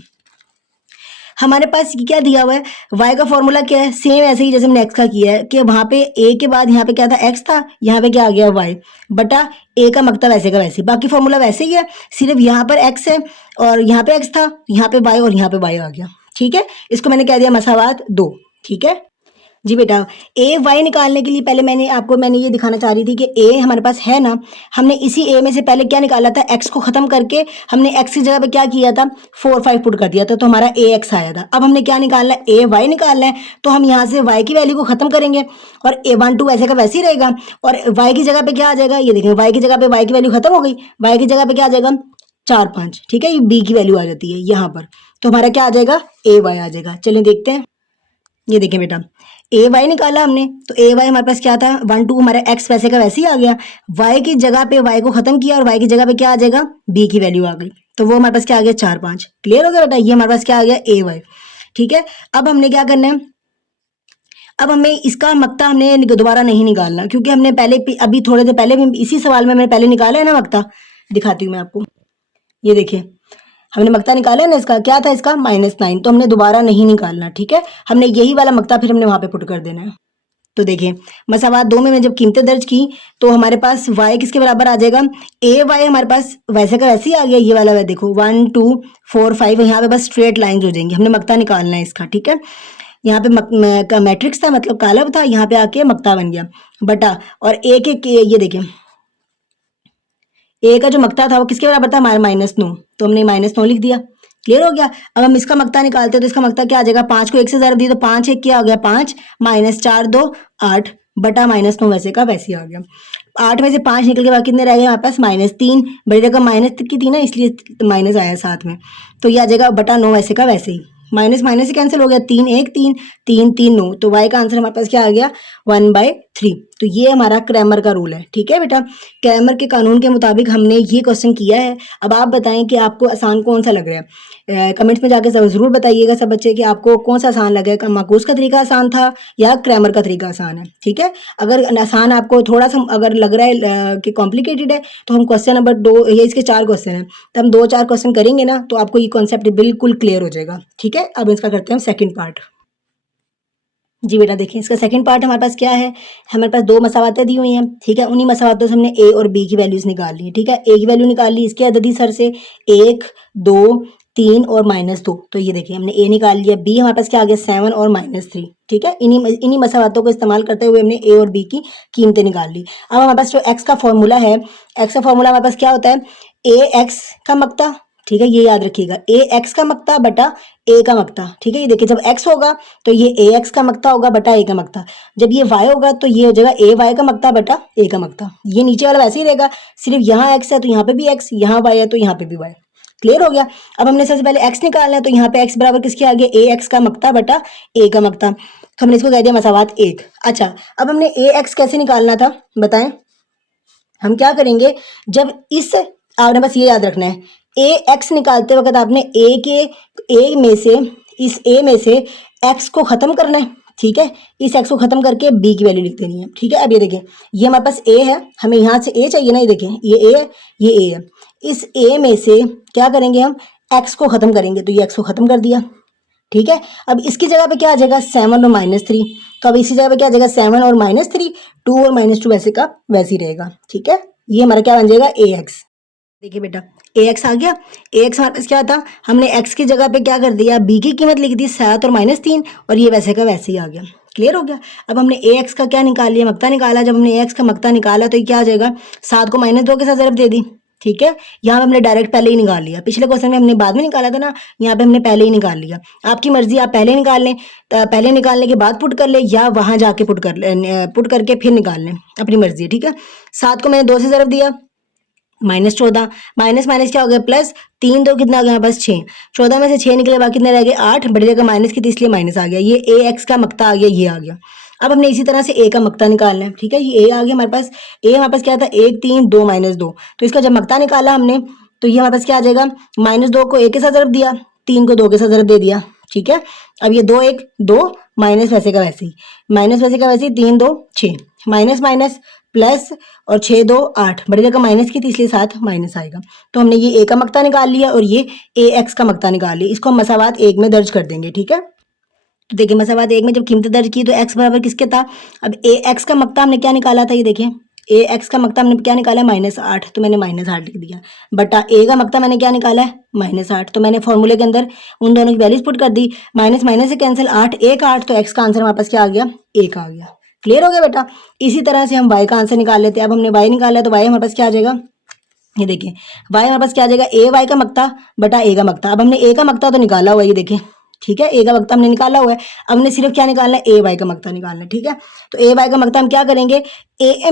हमारे पास क्या दिया हुआ है, y का फॉर्मूला क्या है, सेम ऐसे ही जैसे हमने x का किया है, कि वहाँ पे a के बाद यहाँ पे क्या था, x था, यहाँ पे क्या आ गया, y बटा a का मक्ता वैसे का वैसे, बाकी फॉर्मूला वैसे ही है, सिर्फ यहाँ पर x है और यहाँ पे x था, यहाँ पे y और यहाँ पे y आ गया, ठीक है। इसको मैंने कह दिया मसावात 2, ठीक है जी बेटा। ए वाई निकालने के लिए पहले मैंने ये दिखाना चाह रही थी कि ए हमारे पास है ना, हमने इसी ए में से पहले क्या निकाला था, एक्स को खत्म करके हमने एक्स की जगह पे क्या किया था, 4 5 पुट कर दिया था, तो हमारा ए एक्स आया था। अब हमने क्या निकालना है, ए वाई निकालना है, तो हम यहाँ से वाई की वैल्यू को खत्म करेंगे और ए 1 2 ऐसे का वैसे ही रहेगा, और वाई की जगह पे क्या आ जाएगा, ये देखें, वाई की जगह पे वाई की वैल्यू खत्म हो गई, वाई की जगह पे क्या आ जाएगा, 4 5, ठीक है, ये बी की वैल्यू आ जाती है यहाँ पर, तो हमारा क्या आ जाएगा, ए वाई आ जाएगा। चलिए देखते हैं, ये देखें बेटा, ए वाई निकाला हमने, तो ए वाई हमारे पास क्या था, 1 2, हमारा एक्स वैसे का वैसे ही आ गया, वाई की जगह पे वाई को खत्म किया और वाई की जगह पे क्या आ जाएगा, बी की वैल्यू आ गई, तो वो हमारे पास क्या आ गया, 4 5। क्लियर हो गया बेटा? ये हमारे पास क्या आ गया, ए वाई, ठीक है। अब हमने क्या करना है, अब हमें इसका मक्ता हमने दोबारा नहीं निकालना, क्योंकि हमने पहले अभी थोड़े देर पहले भी इसी सवाल में मैंने पहले निकाला है ना मक्ता, दिखाती हूँ मैं आपको, ये देखिए, हमने मक्ता निकाला है ना, इसका क्या था, इसका -9, तो हमने दोबारा नहीं निकालना, ठीक है। हमने यही वाला मक्ता फिर हमने वहां पे पुट कर देना है। तो देखिए, मसावात 2 में मैं जब कीमतें दर्ज की, तो हमारे पास y किसके बराबर आ जाएगा, ए वाई हमारे पास वैसे का वैसे ही आ गया, ये वाला है, देखो 1 2 4 5, यहाँ पे बस स्ट्रेट लाइंस हो जाएंगी, हमने मक्ता निकालना है इसका, ठीक है। यहाँ पे मैट्रिक्स था, मतलब कालब था, यहाँ पे आके मक्ता बन गया, बटा, और ये देखिए, ए का जो मक्ता था वो किसके बराबर था, हमारा -9, तो हमने -9 लिख दिया। क्लियर हो गया? अब हम इसका मक्ता निकालते हैं, तो इसका मक्ता क्या आ जाएगा, 5 को 1 से ज़रब दिया, तो 5 1 क्या हो गया, 5 -4 2 8 बटा -9 वैसे का वैसे ही आ गया। 8 में से 5 निकल के बाद कितने रह गए हमारे पास, -3, बड़ी रकम माइनस की थी ना, इसलिए माइनस आया साथ में, तो ये आ जाएगा बटा 9 वैसे का वैसे ही, माइनस से कैंसिल हो गया, 3 1 3 3 3 9, तो y का आंसर हमारे पास क्या आ गया, 1/3। तो ये हमारा क्रैमर का रूल है। ठीक है बेटा, क्रैमर के कानून के मुताबिक हमने ये क्वेश्चन किया है। अब आप बताएं कि आपको आसान कौन सा लग रहा है। कमेंट्स में जाके ज़रूर बताइएगा सब बच्चे कि आपको कौन सा आसान लगा है, माकूस का तरीका आसान था या क्रैमर का तरीका आसान है। ठीक है, अगर आसान आपको थोड़ा सा अगर लग रहा है कि कॉम्प्लिकेटेड है, तो हम क्वेश्चन नंबर 2, ये इसके 4 क्वेश्चन हैं, तो हम 2-4 क्वेश्चन करेंगे ना, तो आपको ये कॉन्सेप्ट बिल्कुल क्लियर हो जाएगा। ठीक है, अब इसका करते हैं हम सेकंड पार्ट। जी बेटा देखिए, इसका सेकंड पार्ट हमारे पास क्या है, हमारे पास 2 मसावातें दी हुई हैं। ठीक है, उन्हीं मसावातों से हमने ए और बी की वैल्यूज निकाल ली है। ठीक है, ए की वैल्यू निकाल ली, इसके अददी सर से 1, 2, 3 और -2। तो ये देखिए हमने ए निकाल लिया। बी हमारे पास क्या आ गया, 7 और -3। ठीक है, इन्हीं मसावातों को इस्तेमाल करते हुए हमने ए और बी की कीमतें निकाल ली। अब हमारे पास जो एक्स का फॉर्मूला है, एक्स का फॉर्मूला हमारे पास क्या होता है, ए एक्स का मक्ता। ठीक है, ये याद रखिएगा, ए एक्स का मक्ता बटा ए का मक्ता। ठीक है, ये देखिए जब एक्स होगा तो ये ए एक्स का मक्ता होगा बटा ए का मक्ता, जब ये वाई होगा तो ये हो जाएगा ए वाई का मक्ता बटा ए का मक्ता। ये नीचे वाला वैसे ही रहेगा, सिर्फ यहाँ एक्स है तो यहाँ पे भी एक्स, यहाँ वाई है तो यहाँ पे भी वाई। क्लियर हो गया। अब हमने सबसे पहले एक्स निकालना है, तो यहाँ पे एक्स बराबर किसके आ गया, ए एक्स का मक्ता बटा ए का मक्ता। तो हमने इसको कह दिया मसावात 1। अच्छा, अब हमने ए एक्स कैसे निकालना था बताएं। हम क्या करेंगे, जब इस, आपने बस ये याद रखना है, ए एक्स निकालते वक्त आपने ए में से, इस ए में से एक्स को ख़त्म करना है। ठीक है, इस एक्स को ख़त्म करके बी की वैल्यू लिख देनी है। ठीक है, अब ये देखें, ये हमारे पास ए है, हमें यहाँ से ए चाहिए ना, ये देखें ये ए है, ये ए है। इस ए में से क्या करेंगे हम, एक्स को ख़त्म करेंगे, तो ये एक्स को ख़त्म कर दिया। ठीक है, अब इसकी जगह पे क्या आ जाएगा, 7 और -3। तो अब इसी जगह पे क्या आ जाएगा, 7 और -3, 2 और -2 वैसे का वैसे ही रहेगा। ठीक है, ये हमारा क्या बन जाएगा, ए एक्स। देखिए बेटा, ए एक्स आ गया। ए एक्स हमारे पास क्या था, हमने एक्स की जगह पे क्या कर दिया, बी की कीमत लिख दी 7 और -3, और ये वैसे का वैसे ही आ गया। क्लियर हो गया। अब हमने ए एक्स का क्या निकाल लिया, मक्ता निकाला। जब हमने ए एक्स का मक्ता निकाला तो ये क्या आ जाएगा, 7 को -2 के साथ ज़रब दे दी। ठीक है, यहाँ पे हमने डायरेक्ट पहले ही निकाल लिया, पिछले क्वेश्चन में हमने बाद में निकाला था ना, यहाँ पे हमने पहले ही निकाल लिया। आपकी मर्जी, आप पहले निकाल लें, पहले निकालने के बाद पुट कर ले, या वहां जाके पुट करके फिर निकाल लें, अपनी मर्जी है। ठीक है, 7 को मैंने 2 से ज़रब दिया, -14, माइनस माइनस क्या हो गया प्लस, 3 2 कितना आ गया, बस 6। 14 में से 6 निकले, बाकी कितने रह गए, 8। बड़ी जगह माइनस की थी इसलिए माइनस आ गया। ये ए एक्स का मक्ता आ गया, ये आ गया। अब हमने इसी तरह से ए का मक्ता निकालना है। ठीक है, ये ए आ गया हमारे पास। ए हमारे पास क्या था, 1 3 2 -2। तो इसका जब मक्ता निकाला हमने, तो ये हमारे पास क्या आ जाएगा, -2 को 1 के साथ ज़रब दिया, 3 को 2 के साथ ज़रब दे दिया। ठीक है, अब ये 2 1 2, माइनस वैसे का वैसे ही, माइनस वैसे का वैसे ही, 3 2 6, माइनस माइनस प्लस, और 6 2 8, बड़ी जगह माइनस की थी इसलिए साथ माइनस आएगा। तो हमने ये ए का मक्ता निकाल लिया और ये ए एक्स का मक्ता निकाल लिया। इसको हम मसावात 1 में दर्ज कर देंगे। ठीक है, तो देखिए मसावात 1 में जब कीमतें दर्ज की तो एक्स बराबर किसके था, अब ए एक्स का मक्ता हमने क्या निकाला था, ये देखिए ए एक्स का मक्ता हमने क्या निकाला है, -8। तो मैंने -8 लिख दिया, बटा ए का मक्ता मैंने क्या निकाला है, -8। तो मैंने फॉर्मूले के अंदर उन दोनों की वैल्यूज पुट कर दी, माइनस माइनस से कैंसिल, 8 1 8, तो एक्स का आंसर हमारे पास क्या आ गया, 1 आ गया। क्लियर हो गया बेटा। इसी तरह से हम वाई का आंसर निकाल लेते हैं। अब हमने वाई निकाला है, तो वाई हमारे पास क्या आ जाएगा, ये देखिए वाई हमारे पास क्या आ जाएगा, ए वाई का मक्ता बटा ए का मक्ता। अब हमने ए का मक्ता तो निकाला हुआ है, ये देखिए। ठीक है, ए का मक्ता हमने निकाला हुआ है। अब हमने सिर्फ क्या निकालना है, ए वाई का मक्ता निकालना है। ठीक है, तो ए वाई का मक्ता हम क्या करेंगे, ए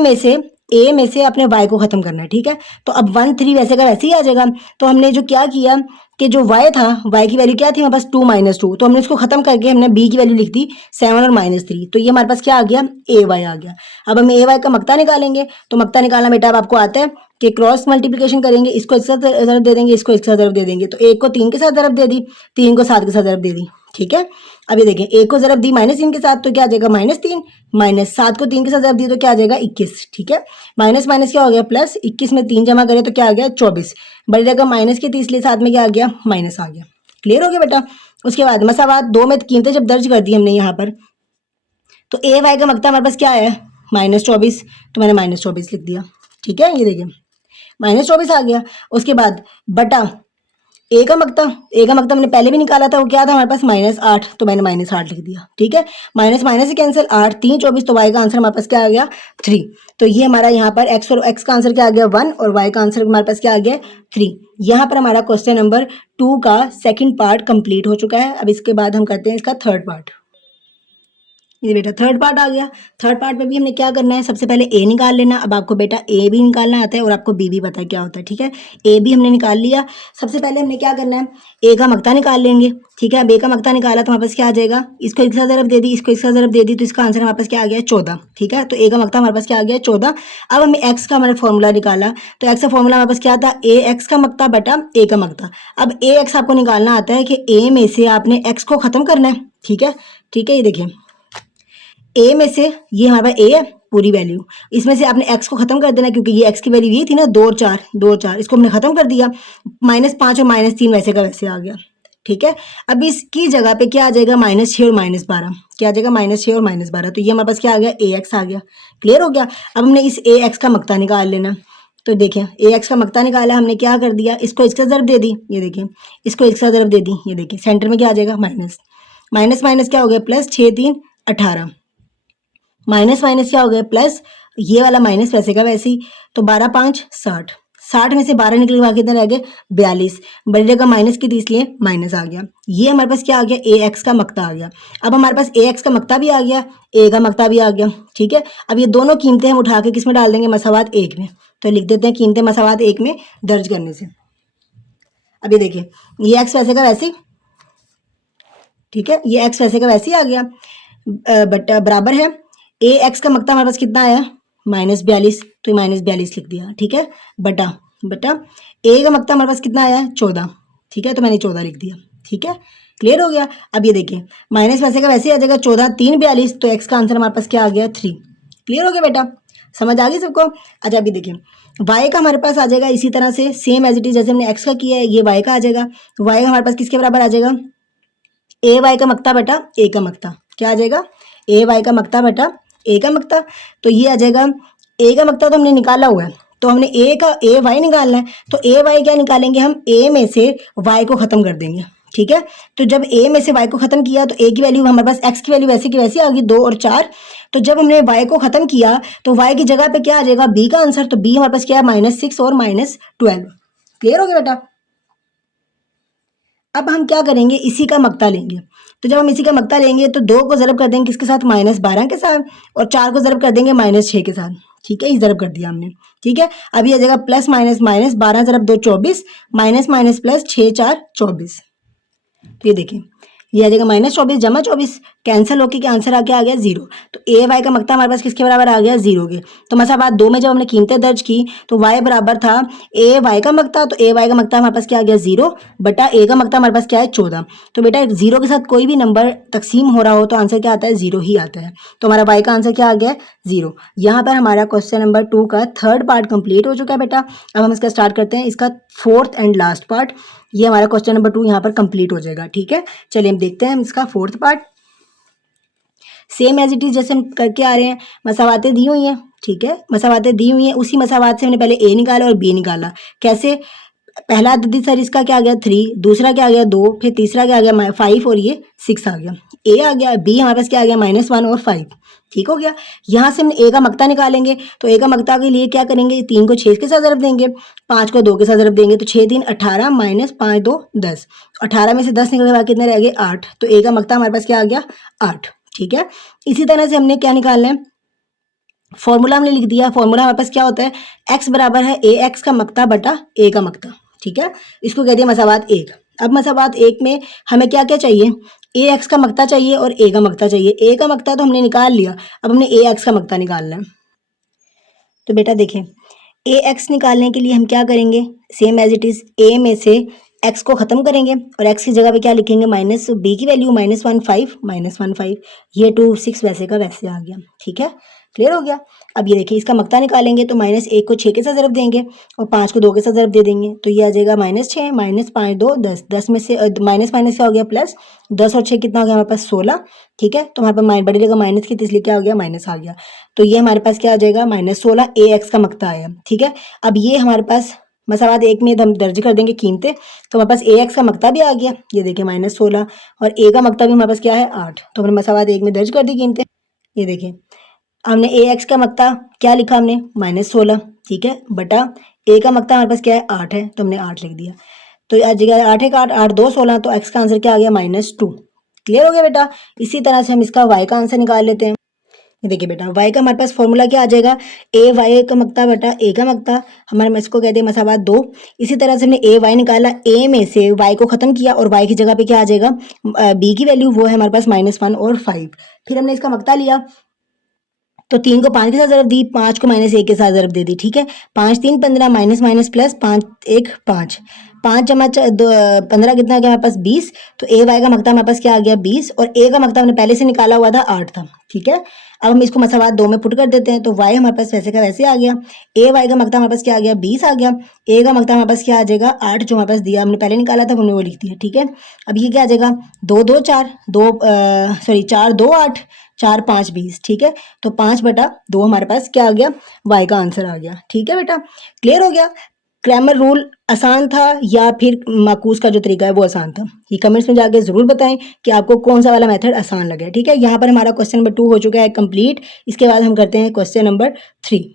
में से अपने वाई को खत्म करना है। ठीक है, तो अब 1 3 वैसे का वैसे ही आ जाएगा। तो हमने जो क्या किया कि जो y था, y की वैल्यू क्या थी हमारे पास, 2 -2। तो हमने इसको खत्म करके हमने b की वैल्यू लिख दी 7 और -3। तो ये हमारे पास क्या आ गया, ए वाई आ गया। अब हम ए वाई का मक्ता निकालेंगे। तो मक्ता निकालना बेटा अब आपको आता है कि क्रॉस मल्टीप्लिकेशन करेंगे, इसको एक साथ ज़रब दे देंगे, इसको एक साथ ज़रब दे देंगे। तो 1 को 3 के साथ ज़रब दे दी, 3 को 7 के साथ ज़रब दे दी। ठीक है, अब ये देखें, 1 को ज़रब दी -3 के साथ, तो क्या आ जाएगा, -3, -7 को 3 के साथ ज़रब दी तो क्या आ जाएगा, 21। ठीक है, माइनस माइनस क्या हो गया प्लस, 21 में 3 जमा करें तो क्या आ गया, 24। बड़ी जगह माइनस की थी इसलिए साथ में क्या आ गया, माइनस आ गया। क्लियर हो गया बेटा। उसके बाद मसावात 2 में कीमतें जब दर्ज कर दी हमने यहाँ पर, तो ए वाई का मक्ता हमारे पास क्या है, -24। तो मैंने -24 लिख दिया। ठीक है, ये देखिए -24 आ गया। उसके बाद बटा ए का मक्ता हमने पहले भी निकाला था, वो क्या था हमारे पास, -8। तो मैंने -8 लिख दिया। ठीक है, माइनस माइनस से कैंसिल, 8 3 24। तो वाई का आंसर हमारे पास क्या आ गया, 3। तो ये हमारा यहाँ पर एक्स और एक्स का आंसर क्या आ गया, 1, और वाई का आंसर हमारे पास क्या आ गया, 3। यहाँ पर हमारा क्वेश्चन नंबर 2 का सेकेंड पार्ट कंप्लीट हो चुका है। अब इसके बाद हम करते हैं इसका थर्ड पार्ट। ये बेटा थर्ड पार्ट आ गया। थर्ड पार्ट में भी हमने क्या करना है, सबसे पहले ए निकाल लेना। अब आपको बेटा ए भी निकालना आता है और आपको बी भी पता है क्या होता है, ठीक है। ए भी हमने निकाल लिया। सबसे पहले हमने क्या करना है, ए का मक्ता निकाल लेंगे, ठीक है। अब ए का मक्ता निकाला तो हमारे पास क्या आ जाएगा, इसको एक सा ज़रब दे दी, इसको एक सा ज़रब दे दी, तो इसका आंसर हमारे पास क्या आ गया 14, ठीक है। तो ए का मक्ता हमारे पास क्या आ गया 14। अब हमने एक्स का हमारा फॉर्मूला निकाला, तो एक्स का फॉर्मूला हमारे पास क्या था, ए एक्स का मक्ता बटा ए का मक्ता। अब ए एक्स आपको निकालना आता है कि ए में से आपने एक्स को ख़त्म करना है, ठीक है। ठीक है, ये देखिए ए में से ये हमारे पास ए है पूरी वैल्यू, इसमें से आपने एक्स को खत्म कर देना, क्योंकि ये एक्स की वैल्यू ये थी ना 2 और 4, 2 और 4, इसको हमने खत्म कर दिया। -5 और -3 वैसे का वैसे आ गया, ठीक है। अब इसकी जगह पे क्या आ जाएगा, -6 और -12, क्या आ जाएगा -6 और -12, तो ये हमारे पास क्या आ गया, ए एक्स आ गया। क्लियर हो गया। अब हमने इस ए एक्स का मक्ता निकाल लेना। तो देखिए ए एक्स का मक्ता निकाला, हमने क्या कर दिया, इसको इसका ज़रब दे दी, ये देखिए इसको इसका ज़रब दे दी, ये देखिए सेंटर में क्या आ जाएगा माइनस, माइनस माइनस क्या हो गया प्लस, 6 3 18, माइनस माइनस क्या हो गया प्लस, ये वाला माइनस वैसे का वैसे ही, तो 12 5 60, 60 में से 12 निकल के कितने रह गए 42, बड़ी जगह माइनस की थी इसलिए माइनस आ गया। ये हमारे पास क्या आ गया, ए एक्स का मक्ता आ गया। अब हमारे पास ए एक्स का मक्ता भी आ गया, ए का मक्ता भी आ गया, ठीक है। अब ये दोनों कीमतें हम उठा के किस में डाल देंगे, मसावात एक में। तो लिख देते हैं कीमतें मसावात एक में दर्ज करने से। अब ये देखिए ये एक्स वैसे का वैसे ही, ठीक है, ये एक्स वैसे का वैसे ही आ गया, बट बराबर है ए एक्स का मक्ता हमारे पास कितना आया -42, तो -42 लिख दिया, ठीक है। बटा बटा ए का मक्ता हमारे पास कितना आया 14, ठीक है, तो मैंने 14 लिख दिया, ठीक है। क्लियर हो गया। अब ये देखिए माइनस वैसे का वैसे ही आ जाएगा, 14 3 42, तो एक्स का आंसर हमारे पास क्या आ गया 3। क्लियर हो गया बेटा, समझ आ गई सबको। अच्छा अभी देखिए वाई का हमारे पास आ जाएगा इसी तरह से सेम एज इट इज, जैसे हमने एक्स का किया है ये वाई का आ जाएगा। वाई हमारे पास किसके बराबर आ जाएगा, ए वाई का मक्ता बटा ए का मक्ता, क्या आ जाएगा ए वाई का मक्ता बटा ए का मक्ता। तो ये आ जाएगा ए का मक्ता तो हमने निकाला हुआ है, तो हमने ए का ए वाई निकालना है, तो ए वाई क्या निकालेंगे हम, ए में से वाई को खत्म कर देंगे, ठीक है। तो जब ए में से वाई को खत्म किया तो ए की वैल्यू हमारे पास एक्स की वैल्यू वैसे की वैसी आ गई 2 और 4। तो जब हमने वाई को खत्म किया तो वाई की जगह पे क्या आ जाएगा बी का आंसर, तो बी हमारे पास क्या है -6 और -12। क्लियर हो गया बेटा। अब हम क्या करेंगे, इसी का मक्ता लेंगे। तो जब हम इसी का मक्ता लेंगे तो 2 को ज़रब कर देंगे किसके साथ, -12 के साथ, और 4 को ज़रब कर देंगे -6 के साथ, ठीक है। ये ज़रब कर दिया हमने, ठीक है। अब ये आ जाएगा plus minus minus, 12 ज़रब 2 24, minus minus plus 6 4 24। तो ये देखिए ये आ जाएगा -24 जमा 24, कैंसिल होके क्या आंसर आ गया 0। तो ए वाई का मक्ता हमारे पास किसके बराबर आ गया 0 के। तो मसावात 2 में जब हमने कीमतें दर्ज की तो वाई बराबर था ए वाई का मक्ता, तो ए वाई का मक्ता हमारे पास क्या आ गया 0 बटा ए का मक्ता हमारे पास क्या है 14। तो बेटा 0 के साथ कोई भी नंबर तकसीम हो रहा हो तो आंसर क्या आता है 0 ही आता है। तो हमारा वाई का आंसर क्या आ गया 0। यहाँ पर हमारा क्वेश्चन नंबर 2 का थर्ड पार्ट कंप्लीट हो चुका है बेटा। अब हम इसका स्टार्ट करते हैं इसका फोर्थ एंड लास्ट पार्ट। ये हमारा क्वेश्चन नंबर 2 यहाँ पर कंप्लीट हो जाएगा, ठीक है। चलिए हम देखते हैं हम इसका fourth part. Same as it is जैसे हम करके आ रहे हैं, मसावातें दी हुई हैं, ठीक है, मसावातें दी हुई हैं, उसी मसावात से हमने पहले ए निकाला और बी निकाला। कैसे, पहला अददी सर इसका क्या आ गया 3, दूसरा क्या आ गया 2, फिर तीसरा क्या आ गया 5 और ये 6 आ गया। ए आ गया, बी हमारे पास क्या आ गया -1 और 5, ठीक हो गया। यहाँ से हम ए का मक्ता निकालेंगे, तो ए का मक्ता के लिए क्या करेंगे, 3 को 6 के साथ ज़रब देंगे, 5 को 2 के साथ ज़रब देंगे, तो 6 3 18 -5 2 10, 18 में से 10 निकलने के बाद कितने रह गए 8। तो ए का मक्ता हमारे पास क्या आ गया 8, ठीक है। इसी तरह से हमने क्या निकालना है, फॉर्मूला हमने लिख दिया। फॉर्मूला हमारे पास क्या होता है, एक्स बराबर है ए एक्स का मक्ता बटा ए का मक्ता, ठीक है। इसको कह दिया मसावात 1। अब मसावात 1 में हमें क्या क्या चाहिए, ए एक्स का मक्ता चाहिए और ए का मक्ता चाहिए। ए का मक्ता तो हमने निकाल लिया, अब हमने ए एक्स का मक्ता निकालना है। तो बेटा देखिए ए एक्स निकालने के लिए हम क्या करेंगे, same as it is A में से एक्स को ख़त्म करेंगे और एक्स की जगह पे क्या लिखेंगे माइनस बी की वैल्यू -1 5, ये 2 6 वैसे का वैसे आ गया, ठीक है। क्लियर हो गया। अब ये देखिए इसका मक्ता निकालेंगे तो -1 को 6 के साथ ज़रब देंगे और 5 को 2 के साथ ज़रब दे देंगे, तो ये आ जाएगा -6 -5 2 10, 10 में से माइनस माइनस क्या हो गया प्लस, 10 और 6 कितना हो गया हमारे पास 16, ठीक है। तो हमारे पास बड़ी जगह माइनस की, इसलिए क्या हो गया माइनस आ गया। तो ये हमारे पास क्या आ जाएगा -16 ए एक्स का मक्ता आया, ठीक है। अब ये हमारे पास मसावात 1 में हम दर्ज कर देंगे कीमतें, तो हमारे पास ए एक्स का मक्ता भी आ गया, ये देखिए -16, और ए का मक्ता भी हमारे पास क्या है 8। तो हमने मसावात 1 में दर्ज कर दी कीमतें। ये देखिए हमने ए एक्स का मक्ता क्या लिखा हमने -16, ठीक है, बटा ए का मक्ता हमारे पास क्या है 8 है, तो हमने 8 लिख दिया। तो आज 8 1 8 8 2 16, तो एक्स का आंसर क्या आ गया -2, क्लियर हो गया बेटा। इसी तरह से हम इसका y का आंसर निकाल लेते हैं। ये देखिए बेटा, y का हमारे पास फॉर्मूला क्या आ जाएगा, ए वाई का मकता बटा ए का मकता, हमारे इसको कहते हैं मसावात 2। इसी तरह से हमने ए वाई निकाला, ए में से y को खत्म किया और y की जगह पे क्या आ जाएगा, b की वैल्यू वो है हमारे पास -1 और 5। फिर हमने इसका मकता लिया तो 3 को 5 के साथ ज़रब दी, 5 को -1 के साथ ज़रब दे दी, ठीक है। 5 3 15 माइनस माइनस प्लस 5 1 5, 5 जमा 15 कितना आ गया हमारे पास 20। तो ए वाई का मकता हमारे पास क्या आ गया 20 और ए का मकता हमने पहले से निकाला हुआ था 8 था, ठीक है। अब हम इसको मसावात 2 में पुट कर देते हैं तो y हमारे पास वैसे का वैसे आ गया। ए वाई का मकता हमारे पास क्या आ गया 20 आ गया, ए का मकता हमारे पास क्या आ जाएगा 8 जो हमारे पास दिया हमने पहले निकाला था हमने वो लिख दिया, ठीक है। अब ये क्या आ जाएगा 2 2 4 4 2 8 4 5 20, ठीक है। तो 5/2 हमारे पास क्या आ गया, y का आंसर आ गया, ठीक है बेटा। क्लियर हो गया। ग्रामर रूल आसान था या फिर माकूस का जो तरीका है वो आसान था, ये कमेंट्स में जाके ज़रूर बताएं कि आपको कौन सा वाला मेथड आसान लगा है, ठीक है। यहाँ पर हमारा क्वेश्चन नंबर 2 हो चुका है कंप्लीट। इसके बाद हम करते हैं क्वेश्चन नंबर 3।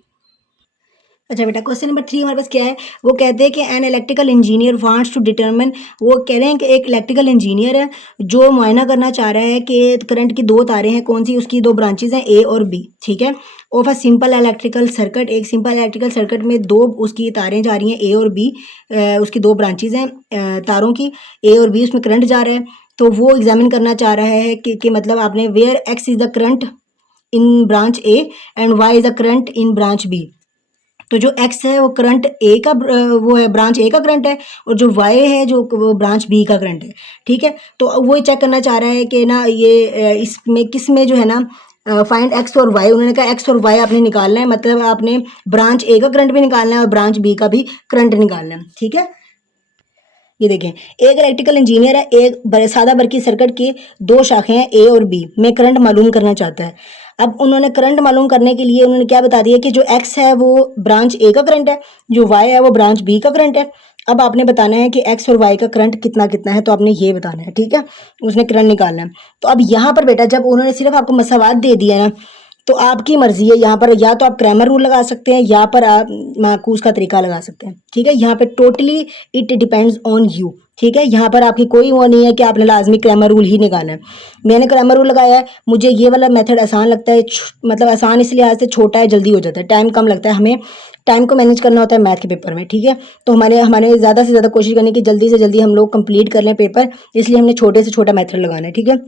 अच्छा बेटा, क्वेश्चन नंबर 3 हमारे पास क्या है, वो कहते हैं कि an electrical engineer wants to determine, वो कह रहे हैं कि एक इलेक्ट्रिकल इंजीनियर है जो मुआयना करना चाह रहा है कि करंट की 2 तारें हैं, कौन सी उसकी 2 ब्रांचेज हैं ए और बी, ठीक है। Of a simple electrical circuit, एक सिंपल इलेक्ट्रिकल सर्किट में 2 उसकी तारें जा रही हैं ए और बी, उसकी 2 ब्रांचेज हैं तारों की, ए और बी, उसमें करंट जा रहा है। तो वो एग्जामिन करना चाह रहा है कि मतलब आपने where x is the current in branch A and y is the current in branch B. तो जो x है वो करंट ए का वो है, ब्रांच ए का करंट है, और जो y है जो वो ब्रांच बी का करंट है, ठीक है। तो वो चेक करना चाह रहा है कि ना ये इसमें किस में जो है ना फाइंड x और y, उन्होंने कहा x और y आपने निकालना है, मतलब आपने ब्रांच ए का करंट भी निकालना है और ब्रांच बी का भी करंट निकालना है, ठीक है। ये देखें, एक इलेक्ट्रिकल इंजीनियर है, एक सादा बरकी सर्किट की 2 शाखें हैं ए और बी में करंट मालूम करना चाहता है। अब उन्होंने करंट मालूम करने के लिए उन्होंने क्या बता दिया कि जो एक्स है वो ब्रांच ए का करंट है, जो वाई है वो ब्रांच बी का करंट है। अब आपने बताना है कि एक्स और वाई का करंट कितना कितना है, तो आपने ये बताना है, ठीक है। उसने करंट निकालना है। तो अब यहाँ पर बेटा जब उन्होंने सिर्फ आपको मसावात दे दिया ना, तो आपकी मर्जी है, यहाँ पर या तो आप क्रैमर रूल लगा सकते हैं या पर आप माकूस का तरीका लगा सकते हैं, ठीक है। यहाँ पे totally it depends on you, ठीक है। यहाँ पर आपकी कोई वो नहीं है कि आपने लाजमी क्रैमर रूल ही निकालना है। मैंने क्रैमर रूल लगाया है, मुझे ये वाला मेथड आसान लगता है, मतलब आसान इसलिए आज से छोटा है, जल्दी हो जाता है, टाइम कम लगता है, हमें टाइम को मैनेज करना होता है मैथ के पेपर में, ठीक है। तो हमारे ज़्यादा से ज़्यादा कोशिश करनी कि जल्दी से जल्दी हम लोग कंप्लीट कर लें पेपर, इसलिए हमने छोटे से छोटा मेथड लगाना है, ठीक है।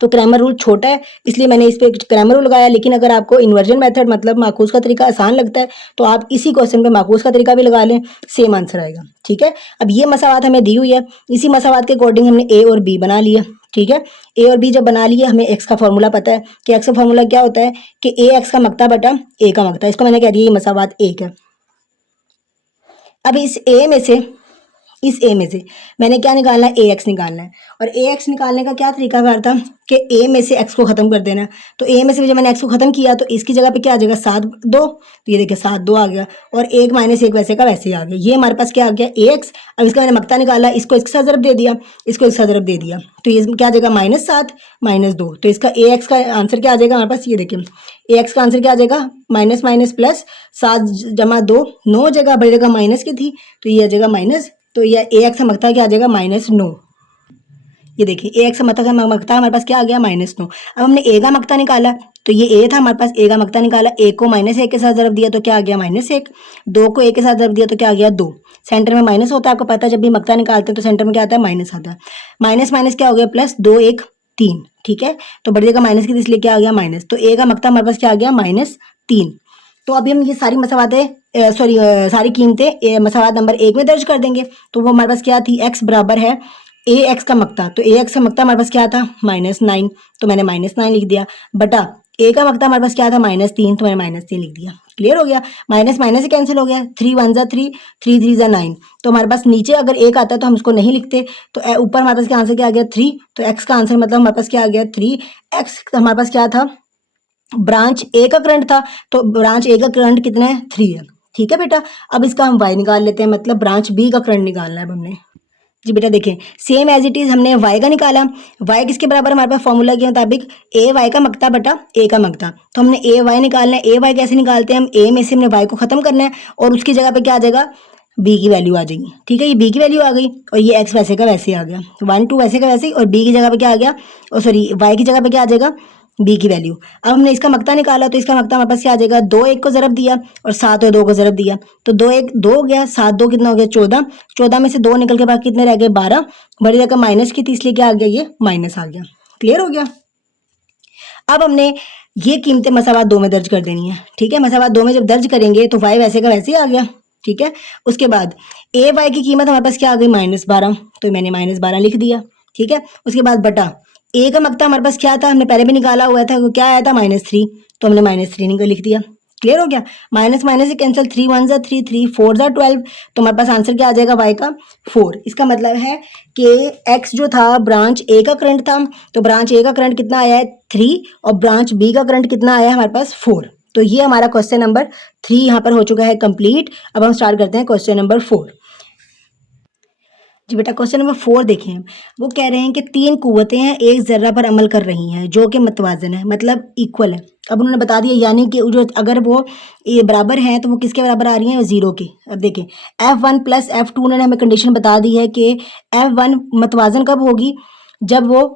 तो क्रैमर रूल छोटा है इसलिए मैंने इस पे क्रैमर रूल लगाया, लेकिन अगर आपको इन्वर्जन मेथड मतलब माकूस का तरीका आसान लगता है तो आप इसी क्वेश्चन पे माकूस का तरीका भी लगा लें, सेम आंसर आएगा, ठीक है। अब ये मसावात हमें दी हुई है, इसी मसावात के अकॉर्डिंग हमने ए और बी बना लिया, ठीक है। ए और बी जब बना लिए, हमें एक्स का फॉर्मूला पता है कि एक्स का फॉर्मूला क्या होता है कि ए एक्स का मकता बटा ए का मकता, इसको मैंने कह दिया ये मसावात एक है। अब इस ए में से मैंने क्या निकालना है, ए एक्स निकालना है, और ए एक्स निकालने का क्या तरीका कार था कि ए में से एक्स को ख़त्म कर देना है। तो ए में से जब मैंने एक्स को ख़त्म किया तो इसकी जगह पे क्या आ जाएगा 7 2, तो ये देखिए 7 2 आ गया, और 1 - 1 वैसे का वैसे ही आ गया, ये हमारे पास क्या आ गया ए एक्स। अब इसका मैंने मकता निकाला, इसको इसके साथ ज़रब दे दिया, इसको इसके साथ ज़रब दे दिया, तो ये क्या आ जाएगा -7 -2, तो इसका ए एक्स का आंसर क्या आ जाएगा हमारे पास, ये देखिए ए एक्स का आंसर क्या आ जाएगा माइनस माइनस प्लस 7 जमा 2 9 हो जाएगा, बड़ी जगह माइनस की थी तो ये आ जाएगा माइनस, तो ये ए एक्स का मकता क्या आ जाएगा -9। ये देखिए ए एक्स का मकता हमारे पास क्या आ गया -9। अब हमने ए का मकता निकाला, तो ये ए था हमारे पास, ए का मकता निकाला, ए को -1 के साथ ज़रब दिया तो क्या आ गया -1, 2 को 1 के साथ ज़रब दिया तो क्या आ गया 2, सेंटर में माइनस होता है, आपको पता है जब भी मकता निकालते हैं तो सेंटर में क्या आता है माइनस आता है, माइनस माइनस क्या हो गया प्लस, 2 1 3, ठीक है। तो बड़ी जगह माइनस की थी इसलिए क्या आ गया माइनस, तो ए का मकता हमारे पास क्या आ गया -3। तो अभी हम ये सारी मसावातें सारी कीमतें मसावात नंबर 1 में दर्ज कर देंगे। तो वो हमारे पास क्या थी, x बराबर है ए एक्स का मकता, तो ए एक्स का मकता हमारे पास क्या था -9, तो मैंने -9 लिख दिया, बटा ए का मकता हमारे पास क्या था -3, तो मैंने -3 लिख दिया। क्लियर हो गया, माइनस माइनस से कैंसिल हो गया, 3 1 ज़ा 3, 3 3 ज़ा 9, तो हमारे पास नीचे अगर एक आता है तो हम उसको नहीं लिखते, तो ऊपर हमारे पास क्या आंसर क्या आ गया 3, तो एक्स का आंसर मतलब हमारे पास क्या आ गया 3। एक्स हमारे पास क्या था, ब्रांच ए का करंट था, तो ब्रांच ए का करंट कितना है 3 है, ठीक है बेटा। अब इसका हम y निकाल लेते हैं, मतलब ब्रांच बी का करंट निकालना है अब हमने। जी बेटा देखें, सेम एज इट इज़ हमने y का निकाला, y किसके बराबर हमारे पास फॉर्मूला के मुताबिक ए वाई का मकता बटा ए का मकता, तो हमने ए वाई निकालना है। ए वाई कैसे निकालते हैं हम, ए में से हमने y को ख़त्म करना है और उसकी जगह पे क्या आ जाएगा बी की वैल्यू आ जाएगी। ठीक है, ये बी की वैल्यू आ गई और ये एक्स वैसे का वैसे आ गया, 1 2 वैसे का वैसे ही, और बी की जगह पे क्या आ गया, और सॉरी वाई की जगह पे क्या आ जाएगा, बी की वैल्यू। अब हमने इसका मक्ता निकाला तो इसका मक्ता हमारे पास क्या आ जाएगा, 2 1 को ज़रब दिया और 7 और 2 को ज़रब दिया, तो 2 1 2 हो गया, 7 2 कितना हो गया 14, 14 में से 2 निकल के बाद कितने रह गए 12, बड़ी रकम माइनस की थी इसलिए क्या आ गया, ये माइनस आ गया। क्लियर हो गया। अब हमने ये कीमतें मसावात 2 में दर्ज कर देनी है। ठीक है, मसावात 2 में जब दर्ज करेंगे तो वाई वैसे का वैसे ही आ गया। ठीक है, उसके बाद ए वाई की कीमत हमारे पास क्या आ गई, -12, तो मैंने -12 लिख दिया। ठीक है, उसके बाद बटा ए का मक्ता हमारे पास क्या था, हमने पहले भी निकाला हुआ था, वो क्या आया था -3, तो हमने -3 लिख दिया। क्लियर हो गया। माइनस माइनस से कैंसिल, 3 1 जा 3 3 4 जा 12, तो हमारे पास आंसर क्या आ जाएगा वाई का 4। इसका मतलब है कि एक्स जो था ब्रांच ए का करंट था, तो ब्रांच ए का करंट कितना आया है 3, और ब्रांच बी का करंट कितना आया है हमारे पास 4। तो ये हमारा क्वेश्चन नंबर 3 यहाँ पर हो चुका है कंप्लीट। अब हम स्टार्ट करते हैं क्वेश्चन नंबर 4। जी बेटा, क्वेश्चन नंबर 4 देखें। वो कह रहे हैं कि 3 कुव्वतें हैं एक ज़र्रा पर अमल कर रही हैं जो कि मतवाजन है, मतलब इक्वल है। अब उन्होंने बता दिया, यानी कि जो अगर वो ये बराबर हैं तो वो किसके बराबर आ रही हैं, 0 के। अब देखें F1 प्लस F2 उन्होंने हमें कंडीशन बता दी है कि F1 मतवाजन कब होगी, जब वो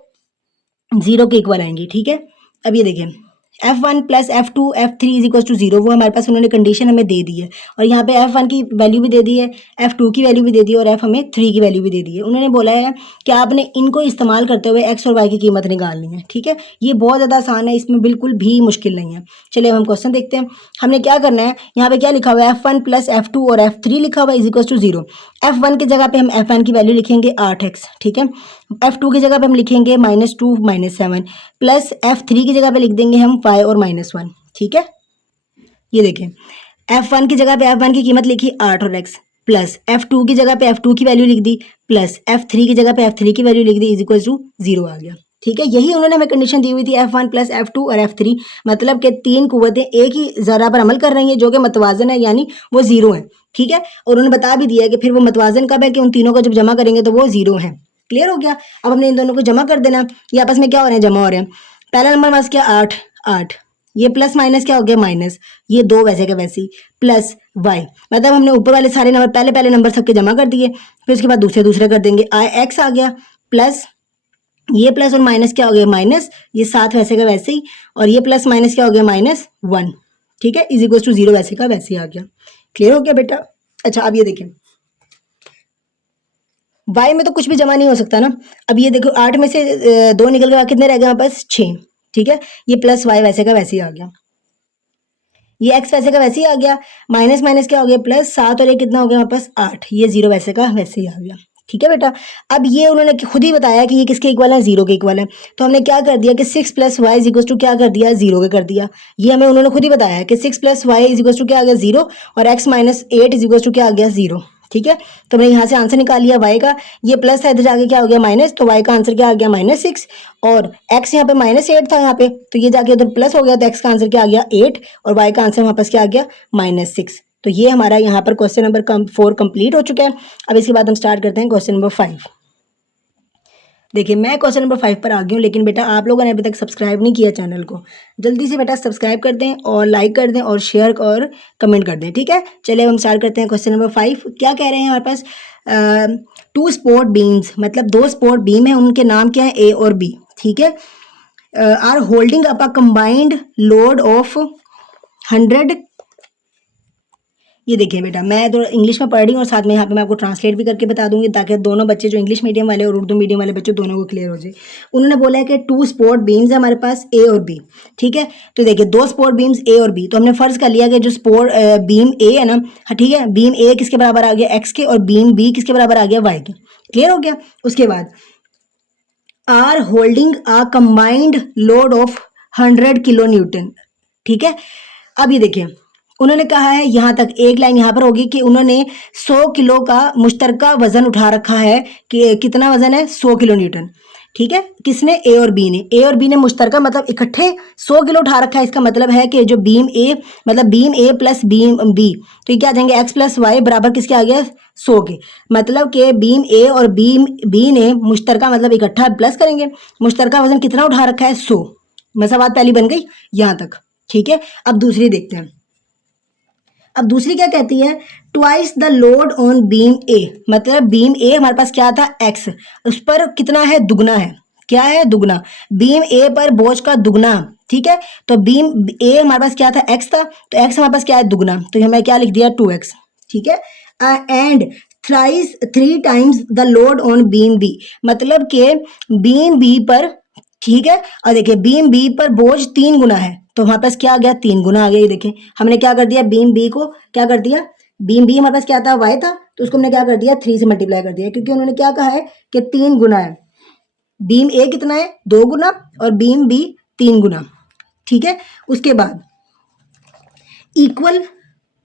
0 के इक्वल आएंगी। ठीक है, अब ये देखें F1 plus F2 F3 is equal to 0, वो हमारे पास उन्होंने कंडीशन हमें दे दी है, और यहाँ पे F1 की वैल्यू भी दे दी है, F2 की वैल्यू भी दे दी है, और F हमें 3 की वैल्यू भी दे दी है। उन्होंने बोला है कि आपने इनको इस्तेमाल करते हुए X और Y की कीमत निकालनी है। ठीक है, ये बहुत ज़्यादा आसान है, इसमें बिल्कुल भी मुश्किल नहीं है। चलिए अब हम क्वेश्चन देखते हैं। हमने क्या करना है, यहाँ पे क्या लिखा हुआ है, F1 प्लस F2 और F3 लिखा हुआ है इज इक्वल टू 0। F1 की जगह पे हम F1 की वैल्यू लिखेंगे 8x। ठीक है, F2 की जगह पे हम लिखेंगे -2 -7, प्लस F3 की जगह पे लिख देंगे हम 5 और -1। ठीक है, ये देखें F1 की जगह पे F1 की कीमत लिखी 8 और x, प्लस F2 की जगह पे F2 की वैल्यू लिख दी, प्लस F3 की जगह पे F3 की वैल्यू लिख दी, इज इक्वल टू 0 आ गया। ठीक है, यही उन्होंने हमें कंडीशन दी हुई थी, F1 प्लस F2 और F3, मतलब कि 3 कुव्वतें एक ही ज़रा पर अमल कर रही हैं जो कि मतवाजन है, यानी वो 0 है। ठीक है, और उन्होंने बता भी दिया है कि फिर वो मतवाजन कब है, कि उन तीनों को जब जमा करेंगे तो वो 0 है। क्लियर हो गया। अब हमने इन दोनों को जमा कर देना, ये आपस में क्या हो रहे हैं, जमा हो रहे हैं। पहला नंबर हमारे पास क्या 8 8, ये प्लस माइनस क्या हो गया माइनस, ये 2 वैसे के वैसे ही, प्लस वाई, मतलब हमने ऊपर वाले सारे नंबर पहले नंबर सबके जमा कर दिए, फिर उसके बाद दूसरे कर देंगे। एक्स आ गया, प्लस ये प्लस और माइनस क्या हो गया माइनस, ये 7 वैसे का वैसे ही, और ये प्लस माइनस क्या हो गया -1। ठीक है, इज इक्वल टू 0 वैसे का वैसे ही आ गया। क्लियर हो गया बेटा। अच्छा, अब ये देखें वाई में तो कुछ भी जमा नहीं हो सकता ना। अब ये देखो 8 में से 2 निकल के कितने रह गए हमारे पास 6। ठीक है, ये प्लस वाई वैसे का वैसे ही आ गया, ये एक्स वैसे का वैसे ही आ गया, माइनस माइनस क्या हो गया प्लस 7, और ये कितना हो गया हमारे पास 8, ये 0 वैसे का वैसे ही आ गया। ठीक है बेटा, अब ये उन्होंने खुद ही बताया कि ये किसके इक्वल है, 0 के इक्वल है, तो हमने क्या कर दिया कि 6 plus y is equal to क्या कर दिया 0 के कर दिया। ये हमें उन्होंने खुद ही बताया है कि 6 plus y is equal to क्या आ गया 0, और x minus 8 is equal to क्या आ गया 0। ठीक है, तो हमने यहाँ से आंसर निकाल लिया y का, ये प्लस था इधर जाके क्या हो गया माइनस, तो y का आंसर क्या आ गया -6, और x यहाँ पे -8 था यहाँ पे, तो ये जाके उधर प्लस हो गया, तो x का आंसर क्या आ गया 8, और y का आंसर हमारे पास क्या आ गया -6। तो ये हमारा यहाँ पर क्वेश्चन नंबर 4 कंप्लीट हो चुका है। अब इसके बाद हम स्टार्ट करते हैं क्वेश्चन नंबर 5। देखिए मैं क्वेश्चन नंबर 5 पर आ गई हूँ, लेकिन बेटा आप लोगों ने अभी तक सब्सक्राइब नहीं किया चैनल को, जल्दी से बेटा सब्सक्राइब कर दें और लाइक कर दें और शेयर और कमेंट कर दें। ठीक है, चलिए हम स्टार्ट करते हैं क्वेश्चन नंबर 5। क्या कह रहे हैं हमारे पास, 2 स्पोर्ट बीम्स, मतलब 2 स्पोर्ट बीम है, उनके नाम क्या है A और B। ठीक है, are holding up a combined load of 100। ये देखिए बेटा, मैं थोड़ा इंग्लिश में पढ़ रही हूँ और साथ में यहाँ पे मैं आपको ट्रांसलेट भी करके बता दूंगी, ताकि दोनों बच्चे जो इंग्लिश मीडियम वाले और उर्दू मीडियम वाले बच्चे दोनों को क्लियर हो जाए। उन्होंने बोला है कि 2 स्पोर्ट बीम्स है हमारे पास A और B। ठीक है, तो देखिए 2 स्पोर्ट बीम्स A और B, तो हमने फर्ज कर लिया कि जो स्पोर्ट बीम A है ना, हाँ ठीक है, बीम A किसके बराबर आ गया x के, और बीम B किसके बराबर आ गया y के। क्लियर हो गया। उसके बाद are holding a combined load of 100 kilo newton. ठीक है, अब ये देखिए उन्होंने कहा है, यहाँ तक एक लाइन यहाँ पर होगी कि उन्होंने 100 किलो का मुश्तरका वजन उठा रखा है, कि कितना वजन है 100 किलो न्यूटन। ठीक है, किसने, ए और बी ने, ए और बी ने मुश्तरका मतलब इकट्ठे 100 किलो उठा रखा है। इसका मतलब है कि जो बीम ए, मतलब beam A plus beam B, तो ये क्या आ जाएंगे एक्स प्लस वाई बराबर किसके आ गया 100 के, मतलब कि बीम ए और बीम बी ने मुश्तरका मतलब इकट्ठा प्लस करेंगे, मुश्तरका वजन कितना उठा रखा है 100। मसला बात पहली बन गई यहाँ तक। ठीक है, अब दूसरी देखते हैं। अब दूसरी क्या कहती है, twice the load on beam A, मतलब बीम ए हमारे पास क्या था एक्स, उस पर कितना है, दुगना है, क्या है, दुगना, बीम ए पर बोझ का दुगना, ठीक है। तो बीम ए हमारे पास क्या था, एक्स था, तो एक्स हमारे पास क्या है, दुगना, तो हमें क्या लिख दिया, 2x, ठीक है। And thrice 3 times the load on beam B, मतलब के बीम बी पर, ठीक है। और देखिए बीम बी पर बोझ 3 गुना है, तो हमारे पास क्या आ गया, 3 गुना आ गया। ये देखिए हमने क्या कर दिया, बीम बी को क्या कर दिया, बीम बी हमारे पास क्या था, y था, तो उसको हमने क्या कर दिया, 3 से मल्टीप्लाई कर दिया, क्योंकि उन्होंने क्या कहा है कि 3 गुना है। बीम ए कितना है, 2 गुना, और बीम बी 3 गुना, ठीक है। उसके बाद इक्वल,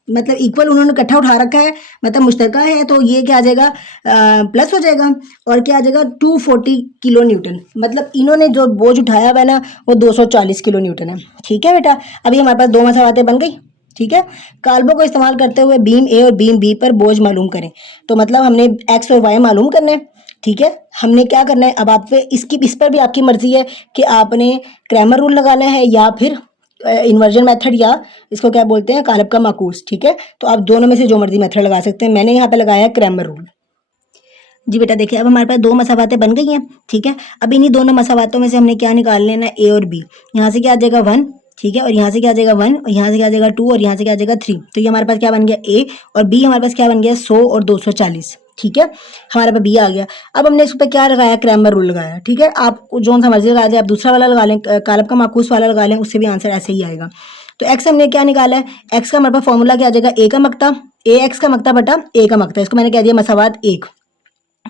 मतलब इक्वल उन्होंने इकट्ठा उठा रखा है, मतलब मुश्तरका है, तो ये क्या आ जाएगा, प्लस हो जाएगा, और क्या आ जाएगा, 240 किलो न्यूटन, मतलब इन्होंने जो बोझ उठाया हुआ है ना वो 240 किलो न्यूटन है, ठीक है बेटा। अभी हमारे पास 2 मसावातें बन गई, ठीक है। काल्बों को इस्तेमाल करते हुए बीम ए और बीम बी पर बोझ मालूम करें, तो मतलब हमने एक्स और वाई मालूम करना है, ठीक है। हमने क्या करना है, अब आप पे इस पर भी आपकी मर्जी है कि आपने क्रैमर रूल लगाना है या फिर इन्वर्जन मेथड, या इसको क्या बोलते हैं, कालब का माकूस, ठीक है। तो आप दोनों में से जो मर्जी मेथड लगा सकते हैं, मैंने यहाँ पे लगाया है क्रैमर रूल। जी बेटा देखिए अब हमारे पास 2 मसावातें बन गई हैं, ठीक है। अब इन्हीं दोनों मसावातों में से हमने क्या निकाल लेना, ए और बी। यहाँ से क्या आ जाएगा 1, ठीक है, और यहाँ से क्या आ जाएगा 1, और यहाँ से क्या आ जाएगा 2, और यहाँ से क्या आ जाएगा 3। तो ये हमारे पास क्या बन गया, ए, और बी हमारे पास क्या बन गया, 100 और 240, ठीक है। हमारे पास बी आ गया। अब हमने इस पर क्या लगाया, क्रैमर रूल लगाया, ठीक है। आप जो सा मर्जी लगा दें, आप दूसरा वाला लगा लें, कालब का माकूस वाला लगा लें, उससे भी आंसर ऐसे ही आएगा। तो एक्स हमने क्या निकाला है, एक्स का हमारे पास फॉर्मूला क्या आ जाएगा, ए का मकता, ए एक्स का मकता बटा ए का मकता, इसको मैंने कह दिया मसावात 1।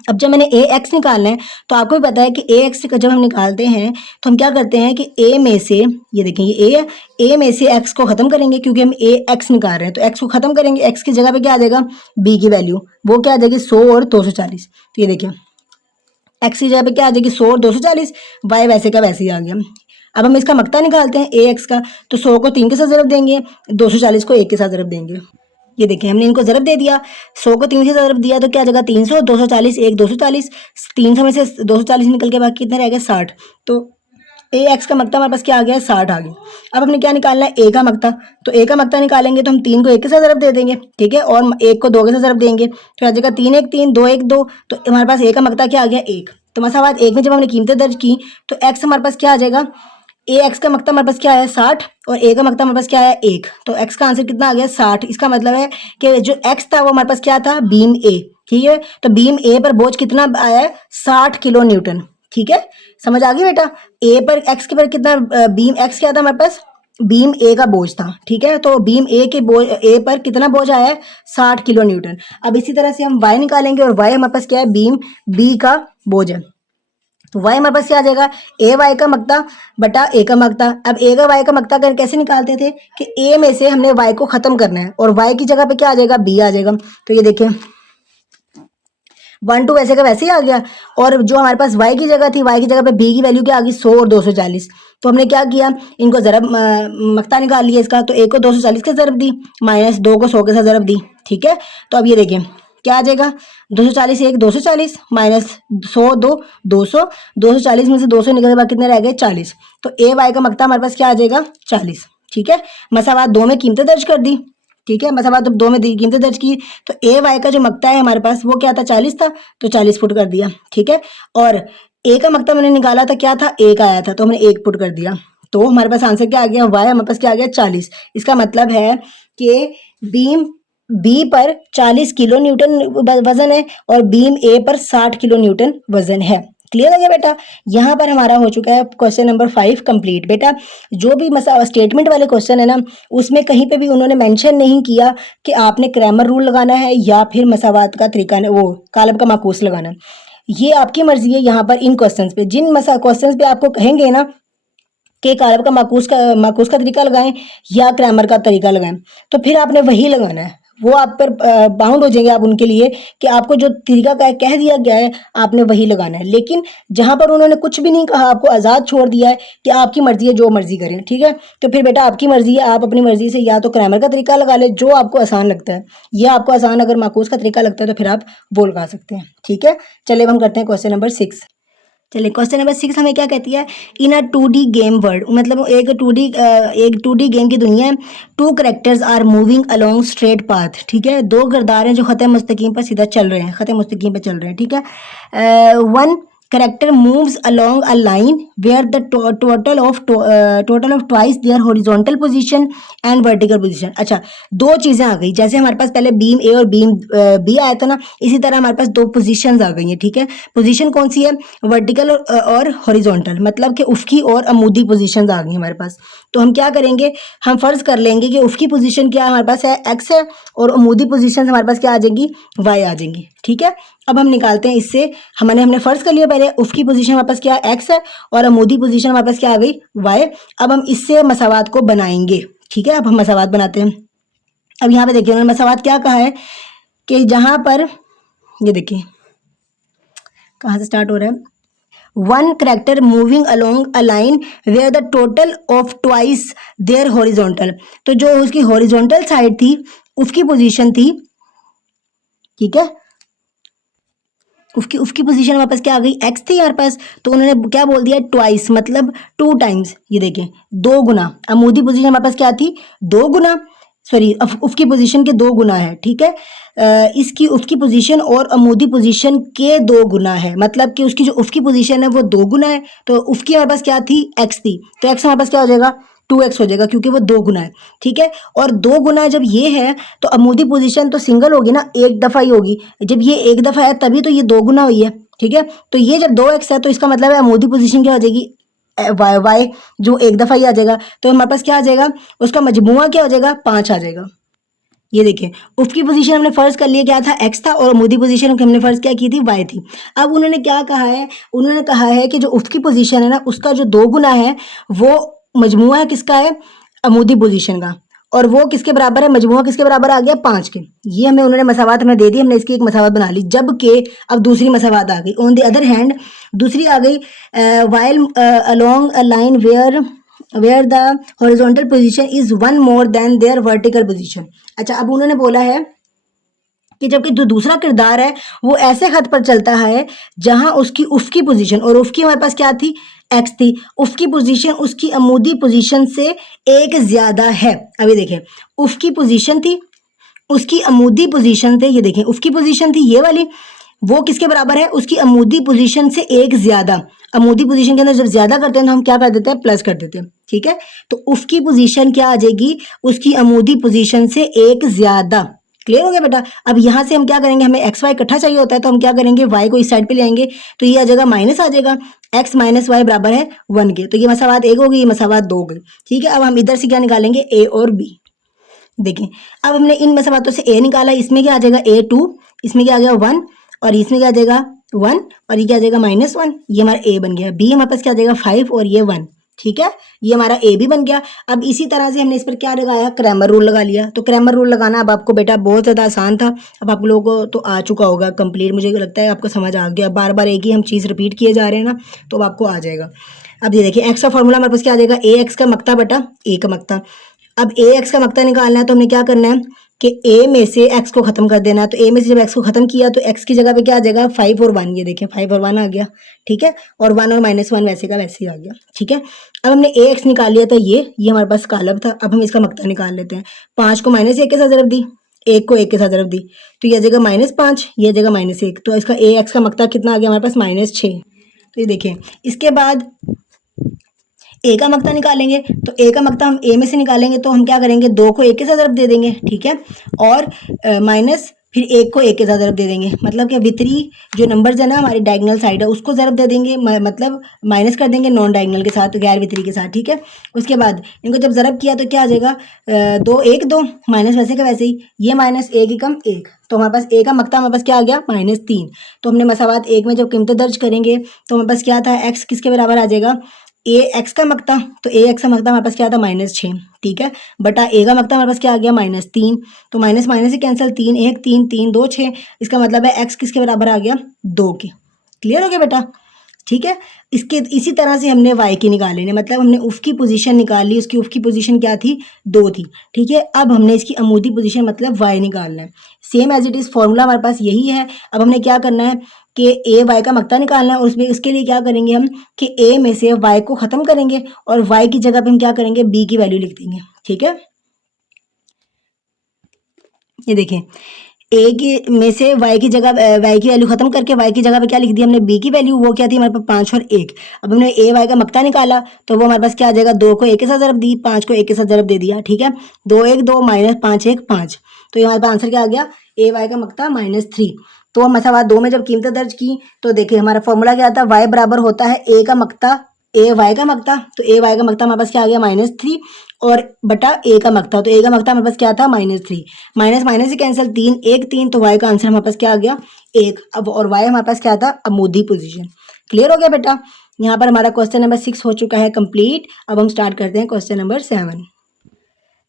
अब जब मैंने ए एक्स निकालना है, तो आपको भी पता है कि ए एक्स जब हम निकालते हैं तो हम क्या करते हैं कि ए में से, ये देखें ये ए है, ए में से एक्स को खत्म करेंगे, क्योंकि हम ए एक्स निकाल रहे हैं, तो एक्स को खत्म करेंगे, एक्स की जगह पे क्या आ जाएगा, बी की वैल्यू, वो क्या आ जाएगी 100 और 240। तो ये देखिए एक्स की जगह पे क्या आ जाएगी, 100 और 240, वाई वैसे का वैसे ही आ गया। अब हम इसका मकता निकालते हैं ए एक्स का, तो 100 को 3 के साथ ज़रब देंगे, 240 को 1 के साथ ज़रब देंगे। ये देखिए हमने इनको ज़रब दे दिया, 100 को 3 से ज़रब दिया तो क्या जगह 300, 240 1 240, 300 में से 240 निकल के बाकी कितने रह गए, 60। तो ए एक्स का मकता हमारे पास क्या आ गया, 60 आ गया। अब हमने क्या निकालना है, ए का मकता, तो ए का मकता निकालेंगे तो हम 3 को 1 के साथ ज़रब दे देंगे, ठीक है, और 1 को 2 के साथ ज़रब देंगे, तो आ जाएगा 3 1 3 2 1 2। तो हमारे पास ए का मकता क्या आ गया, 1। तो मसावात 1 में जब हमने कीमतें दर्ज की तो एक्स हमारे पास क्या आ जाएगा, ए एक्स का मकता हमारे पास क्या है 60, और ए का मकता हमारे पास क्या है 1। तो एक्स का आंसर कितना आ गया, 60। इसका मतलब है कि जो एक्स था वो हमारे पास क्या था, बीम ए, ठीक है। तो बीम ए पर बोझ कितना आया है, 60 किलो न्यूटन, ठीक है। समझ आ गई बेटा, ए पर एक्स के पर कितना, बीम एक्स क्या था हमारे पास, बीम ए का बोझ था, ठीक है। तो बीम ए के बोझ, ए पर कितना बोझ आया है, 60 किलो न्यूटन। अब इसी तरह से हम वाई निकालेंगे, और वाई हमारे पास क्या है, बीम बी का बोझ है, तो y हमारे पास क्या आ जाएगा, ए वाई का मकता बटा ए का मकता। अब ए का वाई का मकता कैसे निकालते थे कि ए में से हमने y को खत्म करना है, और y की जगह पे क्या आ जाएगा, b आ जाएगा। तो ये देखिए 1 2 वैसे का वैसे ही आ गया, और जो हमारे पास y की जगह थी, y की जगह पे b की वैल्यू क्या आ गई, 100 और 240। तो हमने क्या किया, इनको ज़रब मकता निकाल लिया इसका, तो ए को 240 के ज़रब दी, माइनस 2 को 100 के साथ ज़रब दी, ठीक है। तो अब ये देखिए क्या आ जाएगा, 240 1 240, माइनस 100 2 200, 240 में से 200 निकल के बाद कितने रह गए, 40। तो ए वाई का मकता हमारे पास क्या आ जाएगा, 40, ठीक है। मसावात 2 में कीमतें दर्ज कर दी, ठीक है, मसावात 2 में कीमतें दर्ज की, तो ए वाई का जो मकता है हमारे पास वो क्या था, 40 था, तो 40 पुट कर दिया, ठीक है। और ए का मकता मैंने निकाला था, क्या था, 1 आया था, तो हमने 1 पुट कर दिया, तो हमारे पास आंसर क्या आ गया, वाई हमारे पास क्या आ गया, 40। इसका मतलब है कि बीम बी पर 40 किलो न्यूटन वजन है, और बीम ए पर 60 किलो न्यूटन वजन है। क्लियर हो गया बेटा, यहाँ पर हमारा हो चुका है क्वेश्चन नंबर 5 कंप्लीट। बेटा जो भी स्टेटमेंट वाले क्वेश्चन है ना, उसमें कहीं पे भी उन्होंने मेंशन नहीं किया कि आपने क्रैमर रूल लगाना है या फिर मसावात का तरीका, वो कालब का माकूस लगाना है। ये आपकी मर्जी है। यहाँ पर इन क्वेश्चंस पे, जिन क्वेश्चंस पे आपको कहेंगे ना कि कालब का माकूस का तरीका लगाएं या क्रैमर का तरीका लगाएं, तो फिर आपने वही लगाना है, वो आप पर बाउंड हो जाएंगे आप उनके लिए, कि आपको जो तरीका कह दिया गया है आपने वही लगाना है। लेकिन जहां पर उन्होंने कुछ भी नहीं कहा, आपको आज़ाद छोड़ दिया है कि आपकी मर्जी है, जो मर्जी करें, ठीक है। तो फिर बेटा आपकी मर्जी है, आप अपनी मर्जी से या तो क्रैमर का तरीका लगा ले जो आपको आसान लगता है, या आपको आसान अगर माकूस का तरीका लगता है तो फिर आप वो लगा सकते हैं, ठीक है। चलिए अब हम करते हैं क्वेश्चन नंबर 6। चलिए क्वेश्चन नंबर 6 हमें क्या कहती है, इन अ 2D गेम वर्ल्ड, मतलब एक 2D गेम की दुनिया है, two characters are moving along straight path, ठीक है, दो किरदार हैं जो खत मुस्तकीम पर सीधा चल रहे हैं, खत मुस्तकीम पर चल रहे हैं, ठीक है। One character moves along a line where the total of twice their horizontal position and vertical position। अच्छा, दो चीजें आ गई, जैसे हमारे पास पहले बीम ए और बीम बी आया था ना, इसी तरह हमारे पास दो पोजीशंस आ गई हैं, ठीक है। पोजीशन कौन सी है, वर्टिकल और हॉरिजॉन्टल, मतलब कि उफकी और अमूदी पोजीशंस आ गई हमारे पास। तो हम क्या करेंगे, हम फर्ज कर लेंगे कि उफकी पोजीशन क्या हमारे पास है, एक्स है, और अमूदी पोजीशन हमारे पास क्या आ जाएगी, वाई आ जाएंगी, ठीक है। अब हम निकालते हैं इससे, हमने फर्ज कर लिया पहले उफकी पोजीशन हमारे पास क्या एक्स है और अमूदी पोजीशन हमारे पास क्या आ गई, वाई। अब हम इससे मसावात को बनाएंगे, ठीक है। अब हम मसावात बनाते हैं। अब यहाँ पे देखिए उन्होंने मसावात क्या कहा है कि जहां पर, ये देखिए कहाँ से स्टार्ट हो रहा है, one character moving along a line where the total of twice their horizontal, तो जो उसकी हॉरिजॉन्टल साइड थी उसकी पोजीशन थी, ठीक है, उसकी पोजीशन हमारे पास क्या आ गई, एक्स थी हमारे पास, तो उन्होंने क्या बोल दिया, ट्वाइस, मतलब टू टाइम्स, ये देखें दो गुना, अमूदी पोजीशन हमारे पास क्या थी, दो गुना, सॉरी उसकी पोजीशन के दो गुना है, ठीक है। इसकी उसकी पोजीशन और अमूदी पोजीशन के दो गुना है, मतलब कि उसकी जो उसकी पोजीशन है वो दो गुना है, तो उसकी हमारे पास क्या थी, एक्स थी, तो एक्स हमारे पास क्या हो जाएगा, 2x हो जाएगा, क्योंकि वो दो गुना है, ठीक है। और दो गुना जब ये है तो अमूदी पोजीशन तो सिंगल होगी ना, एक दफा ही होगी, जब ये एक दफा है तभी तो ये दो गुना हुई है, ठीक है। तो ये जब 2x है तो इसका मतलब है अमूदी पोजीशन क्या हो जाएगी, वाई जो एक दफा ही आ जाएगा, तो हमारे पास क्या आ जाएगा, उसका मजमुआ क्या हो जाएगा, 5 आ जाएगा। ये देखिए उसकी पोजीशन हमने फर्ज कर लिया क्या था, एक्स था, और अमूदी पोजीशन हमने फर्ज क्या की थी, वाई थी। अब उन्होंने क्या कहा है, उन्होंने कहा है कि जो उसकी पोजीशन है ना, उसका जो दो गुना है वो मजमुआ किसका है, अमूदी पोजीशन का, और वो किसके बराबर है, मजमुआ किसके बराबर आ गया, 5 के। ये हमें उन्होंने मसावात हमें दे दी, हमने इसकी एक मसावात बना ली, जबकि अब दूसरी मसावात आ गई। ऑन द अदर हैंड दूसरी आ गई, while along a line where the horizontal position is one more than their vertical position. अच्छा, अब उन्होंने बोला है कि जबकि जो दूसरा किरदार है वो ऐसे खत पर चलता है जहां उसकी पोजीशन, और उसकी हमारे पास क्या थी, एक्स थी, उसकी पोजीशन उसकी अमूदी पोजीशन से एक ज्यादा है। अभी देखें उसकी पोजीशन थी, उसकी अमूदी पोजीशन थे, ये देखें उसकी पोजीशन थी ये वाली, वो किसके बराबर है, उसकी अमूदी पोजीशन से एक ज्यादा। अमूदी पोजीशन के अंदर जब ज्यादा करते हैं तो हम क्या कर देते हैं, प्लस कर देते हैं, ठीक है। तो उसकी पोजीशन क्या आ जाएगी, उसकी अमूदी पोजीशन से एक ज्यादा। क्लियर हो गया बेटा। अब यहाँ से हम क्या करेंगे, हमें एक्स वाई इकट्ठा चाहिए होता है, तो हम क्या करेंगे, वाई को इस साइड पे ले आएंगे, तो ये आ जाएगा माइनस आ जाएगा, एक्स माइनस वाई बराबर है 1 के। तो ये मसावात 1 होगी, ये मसावात 2 हो गई, ठीक है। अब हम इधर से क्या निकालेंगे, ए और बी। देखें अब हमने इन मसावातों से ए निकाला, इसमें क्या आ जाएगा, A2, इसमें क्या आ गया 1, और इसमें क्या आ जाएगा 1, और ये क्या आ जाएगा -1, ये हमारा ए बन गया। बी हमारे पास क्या आ जाएगा 5 और ये 1, ठीक है, ये हमारा ए भी बन गया। अब इसी तरह से हमने इस पर क्या लगाया, क्रैमर रूल लगा लिया। तो क्रैमर रूल लगाना अब आपको बेटा बहुत ज़्यादा आसान था, अब आप लोगों को तो आ चुका होगा कंप्लीट, मुझे लगता है आपको समझ आ गया। बार बार एक ही हम चीज़ रिपीट किए जा रहे हैं ना, तो अब आपको आ जाएगा। अब ये देखिए एक्स का फॉर्मूला हमारे पास क्या आ जाएगा, ए एक्स का मक्ता बटा ए का मक्ता। अब ए एक्स का मक्ता निकालना है तो हमने क्या करना है कि ए में से एक्स को खत्म कर देना है। तो ए में से जब एक्स को खत्म किया तो एक्स की जगह पे क्या आ जाएगा, 5 और 1, ये देखिए 5 और 1 आ गया, ठीक है, और 1 और -1 वैसे का वैसे ही आ गया, ठीक है। अब हमने ए एक्स निकाल लिया था, ये हमारे पास कालब था। अब हम इसका मक्ता निकाल लेते हैं। 5 को -1 के साथ ज़रब दी, 1 को 1 के साथ ज़रब दी, तो ये जगह -5, ये जगह -1, तो इसका ए एक्स का मक्ता कितना आ गया हमारे पास, -6। तो ये देखें इसके बाद ए का मक्ता निकालेंगे, तो ए का मक्ता हम ए में से निकालेंगे, तो हम क्या करेंगे, 2 को 1 के साथ ज़रब दे देंगे, ठीक है, और माइनस फिर 1 को 1 के साथ ज़रब दे देंगे, मतलब कि वितरी जो नंबर्स है ना हमारी डायगोनल साइड है उसको ज़रब दे देंगे, मतलब माइनस कर देंगे नॉन डायगोनल के साथ, गैर वितरी के साथ, ठीक है। उसके बाद इनको जब ज़रब किया तो क्या आ जाएगा, 2 1 2 माइनस वैसे का वैसे ही, ये -1 की कम 1, तो हमारे पास ए का मक्ता हमारे पास क्या आ गया, -3। तो हमने मसावात 1 में जब कीमतें दर्ज करेंगे तो हमारे पास क्या था, एक्स किसके बराबर आ जाएगा, ए एक्स का मक्ता, तो ए एक्स का मक्ता हमारे पास क्या था, -6, ठीक है, बटा ए का मक्ता हमारे पास क्या आ गया, -3, तो माइनस माइनस से कैंसिल, 3 1 3 3 2 6, इसका मतलब है एक्स किसके बराबर आ गया, 2 के। क्लियर हो गया बेटा, ठीक है। इसके इसी तरह से हमने वाई की निकाल लेने, मतलब हमने उसकी पोजीशन निकाल ली, उसकी उसकी पोजीशन क्या थी, 2 थी, ठीक है। अब हमने इसकी अमूदी पोजीशन मतलब वाई निकालना है, same as it is formula हमारे पास यही है। अब हमने क्या करना है कि ए वाई का मक्ता निकालना है, और उसमें उसके लिए क्या करेंगे हम कि ए में से वाई को ख़त्म करेंगे और वाई की जगह पे हम क्या करेंगे, बी की वैल्यू लिख देंगे। ठीक है, ये देखें, ए की में से वाई की जगह वाई की वैल्यू खत्म करके वाई की जगह पे क्या लिख दिया हमने, बी की वैल्यू, वो क्या थी हमारे पास 5 और 1। अब हमने ए वाई का मक्ता निकाला तो वो हमारे पास क्या आ जाएगा, 2 को 1 के साथ ज़रब दी, 5 को 1 के साथ ज़रब दे दिया। ठीक है, 2 1 2 माइनस 5 1 5, तो ये हमारे पास आंसर क्या आ गया, ए वाई का मक्ता -3। तो हम मसावात 2 में जब कीमतें दर्ज की तो देखिए हमारा फॉर्मूला क्या था, वाई बराबर होता है ए का मक्ता ए वाई का मक्ता, तो ए वाई का मक्ता हमारे पास क्या आ गया -3 और बटा ए का मक्ता, तो ए का मक्ता हमारे पास क्या था -3, माइनस माइनस से कैंसिल, 3 1 3, तो वाई का आंसर हमारे पास क्या आ गया 1। अब और वाई हमारे पास क्या था, अमूदी पोजीशन। क्लियर हो गया बेटा, यहाँ पर हमारा क्वेश्चन नंबर 6 हो चुका है कंप्लीट। अब हम स्टार्ट करते हैं क्वेश्चन नंबर 7।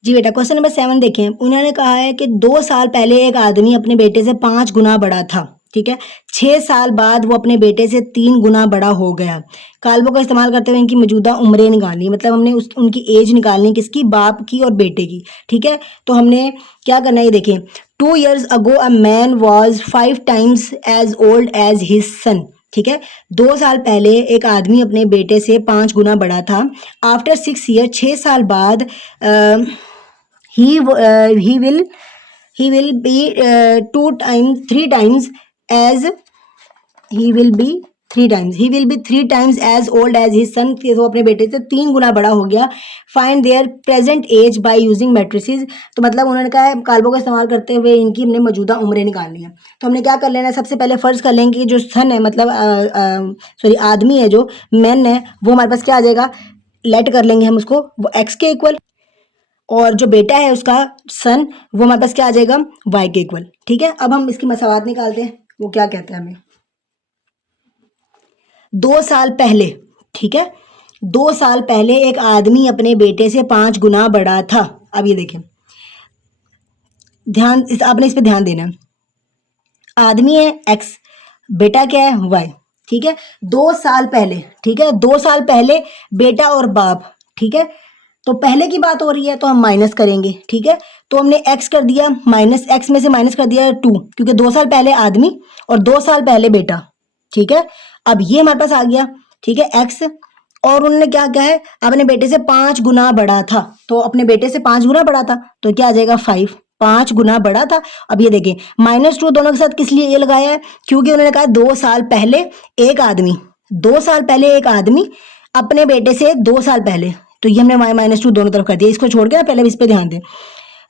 जी बेटा, क्वेश्चन नंबर 7 देखें, उन्होंने कहा है कि 2 साल पहले एक आदमी अपने बेटे से 5 गुना बड़ा था। ठीक है, 6 साल बाद वो अपने बेटे से 3 गुना बड़ा हो गया। काल्बों का इस्तेमाल करते हुए इनकी मौजूदा उम्रें निकालनी, मतलब हमने उनकी एज निकालनी, किसकी, बाप की और बेटे की। ठीक है, तो हमने क्या करना है, ये देखें, 2 years ago a man was 5 times as old as his son। ठीक है, 2 साल पहले एक आदमी अपने बेटे से 5 गुना बड़ा था। आफ्टर 6 years, 6 साल बाद he will be 3 times as he will be 3 times as old as his son। वो अपने बेटे से 3 गुना बड़ा हो गया। Find their present age by using matrices, तो मतलब उन्होंने कहा है काल्बों का इस्तेमाल करते हुए इनकी हमने मौजूदा उम्रें निकालनी है। तो हमने क्या कर लेना है, सबसे पहले फर्ज कर लेंगे कि जो सन है, मतलब सॉरी आदमी है, जो मैन है, वो हमारे पास क्या आ जाएगा, लेट कर लेंगे हम उसको वो एक्स के इक्वल, और जो बेटा है उसका सन, वो हमारे पास क्या आ जाएगा, वाई के इक्वल। ठीक है, अब हम इसकी मसावात निकालते हैं, वो क्या कहते हैं हमें, 2 साल पहले। ठीक है, 2 साल पहले एक आदमी अपने बेटे से 5 गुना बड़ा था। अब ये देखें, ध्यान आपने इस पे ध्यान देना है, आदमी है एक्स, बेटा क्या है वाई। ठीक है, 2 साल पहले, ठीक है, 2 साल पहले बेटा और बाप। ठीक है, तो पहले की बात हो रही है तो हम माइनस करेंगे। ठीक है, तो हमने x कर दिया, माइनस एक्स में से माइनस कर दिया 2, क्योंकि 2 साल पहले आदमी और 2 साल पहले बेटा। ठीक है, अब ये हमारे पास आ गया। ठीक है, x, और उन्होंने क्या क्या है, अपने बेटे से 5 गुना बड़ा था, तो अपने बेटे से 5 गुना बड़ा था तो क्या आ जाएगा 5, 5 गुना बड़ा था। अब ये देखें, -2 दोनों के साथ किस लिए ये लगाया है, क्योंकि उन्होंने कहा 2 साल पहले एक आदमी, 2 साल पहले एक आदमी अपने बेटे से 2 साल पहले, तो ये हमने -2 दोनों तरफ कर दिया। इसको छोड़ के ना पहले इस पे ध्यान दें,